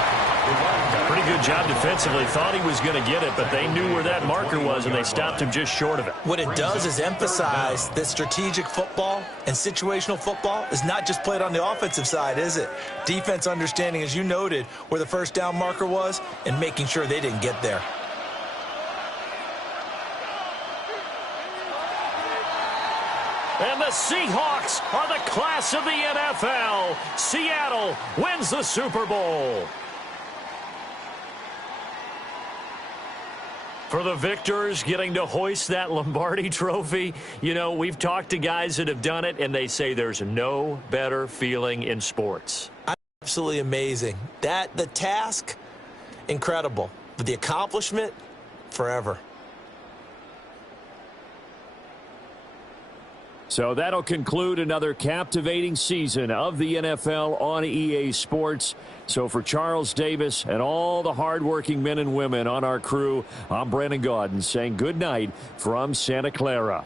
Pretty good job defensively. Thought he was going to get it, but they knew where that marker was, and they stopped him just short of it. What it does is emphasize that strategic football and situational football is not just played on the offensive side, is it? Defense understanding, as you noted, where the 1st down marker was and making sure they didn't get there. And the Seahawks are the class of the NFL. Seattle wins the Super Bowl. For the victors getting to hoist that Lombardi trophy, you know, we've talked to guys that have done it, and they say there's no better feeling in sports. Absolutely amazing. The task, incredible. But the accomplishment, forever. So that'll conclude another captivating season of the NFL on EA Sports. So for Charles Davis and all the hardworking men and women on our crew, I'm Brandon Gaudin saying good night from Santa Clara.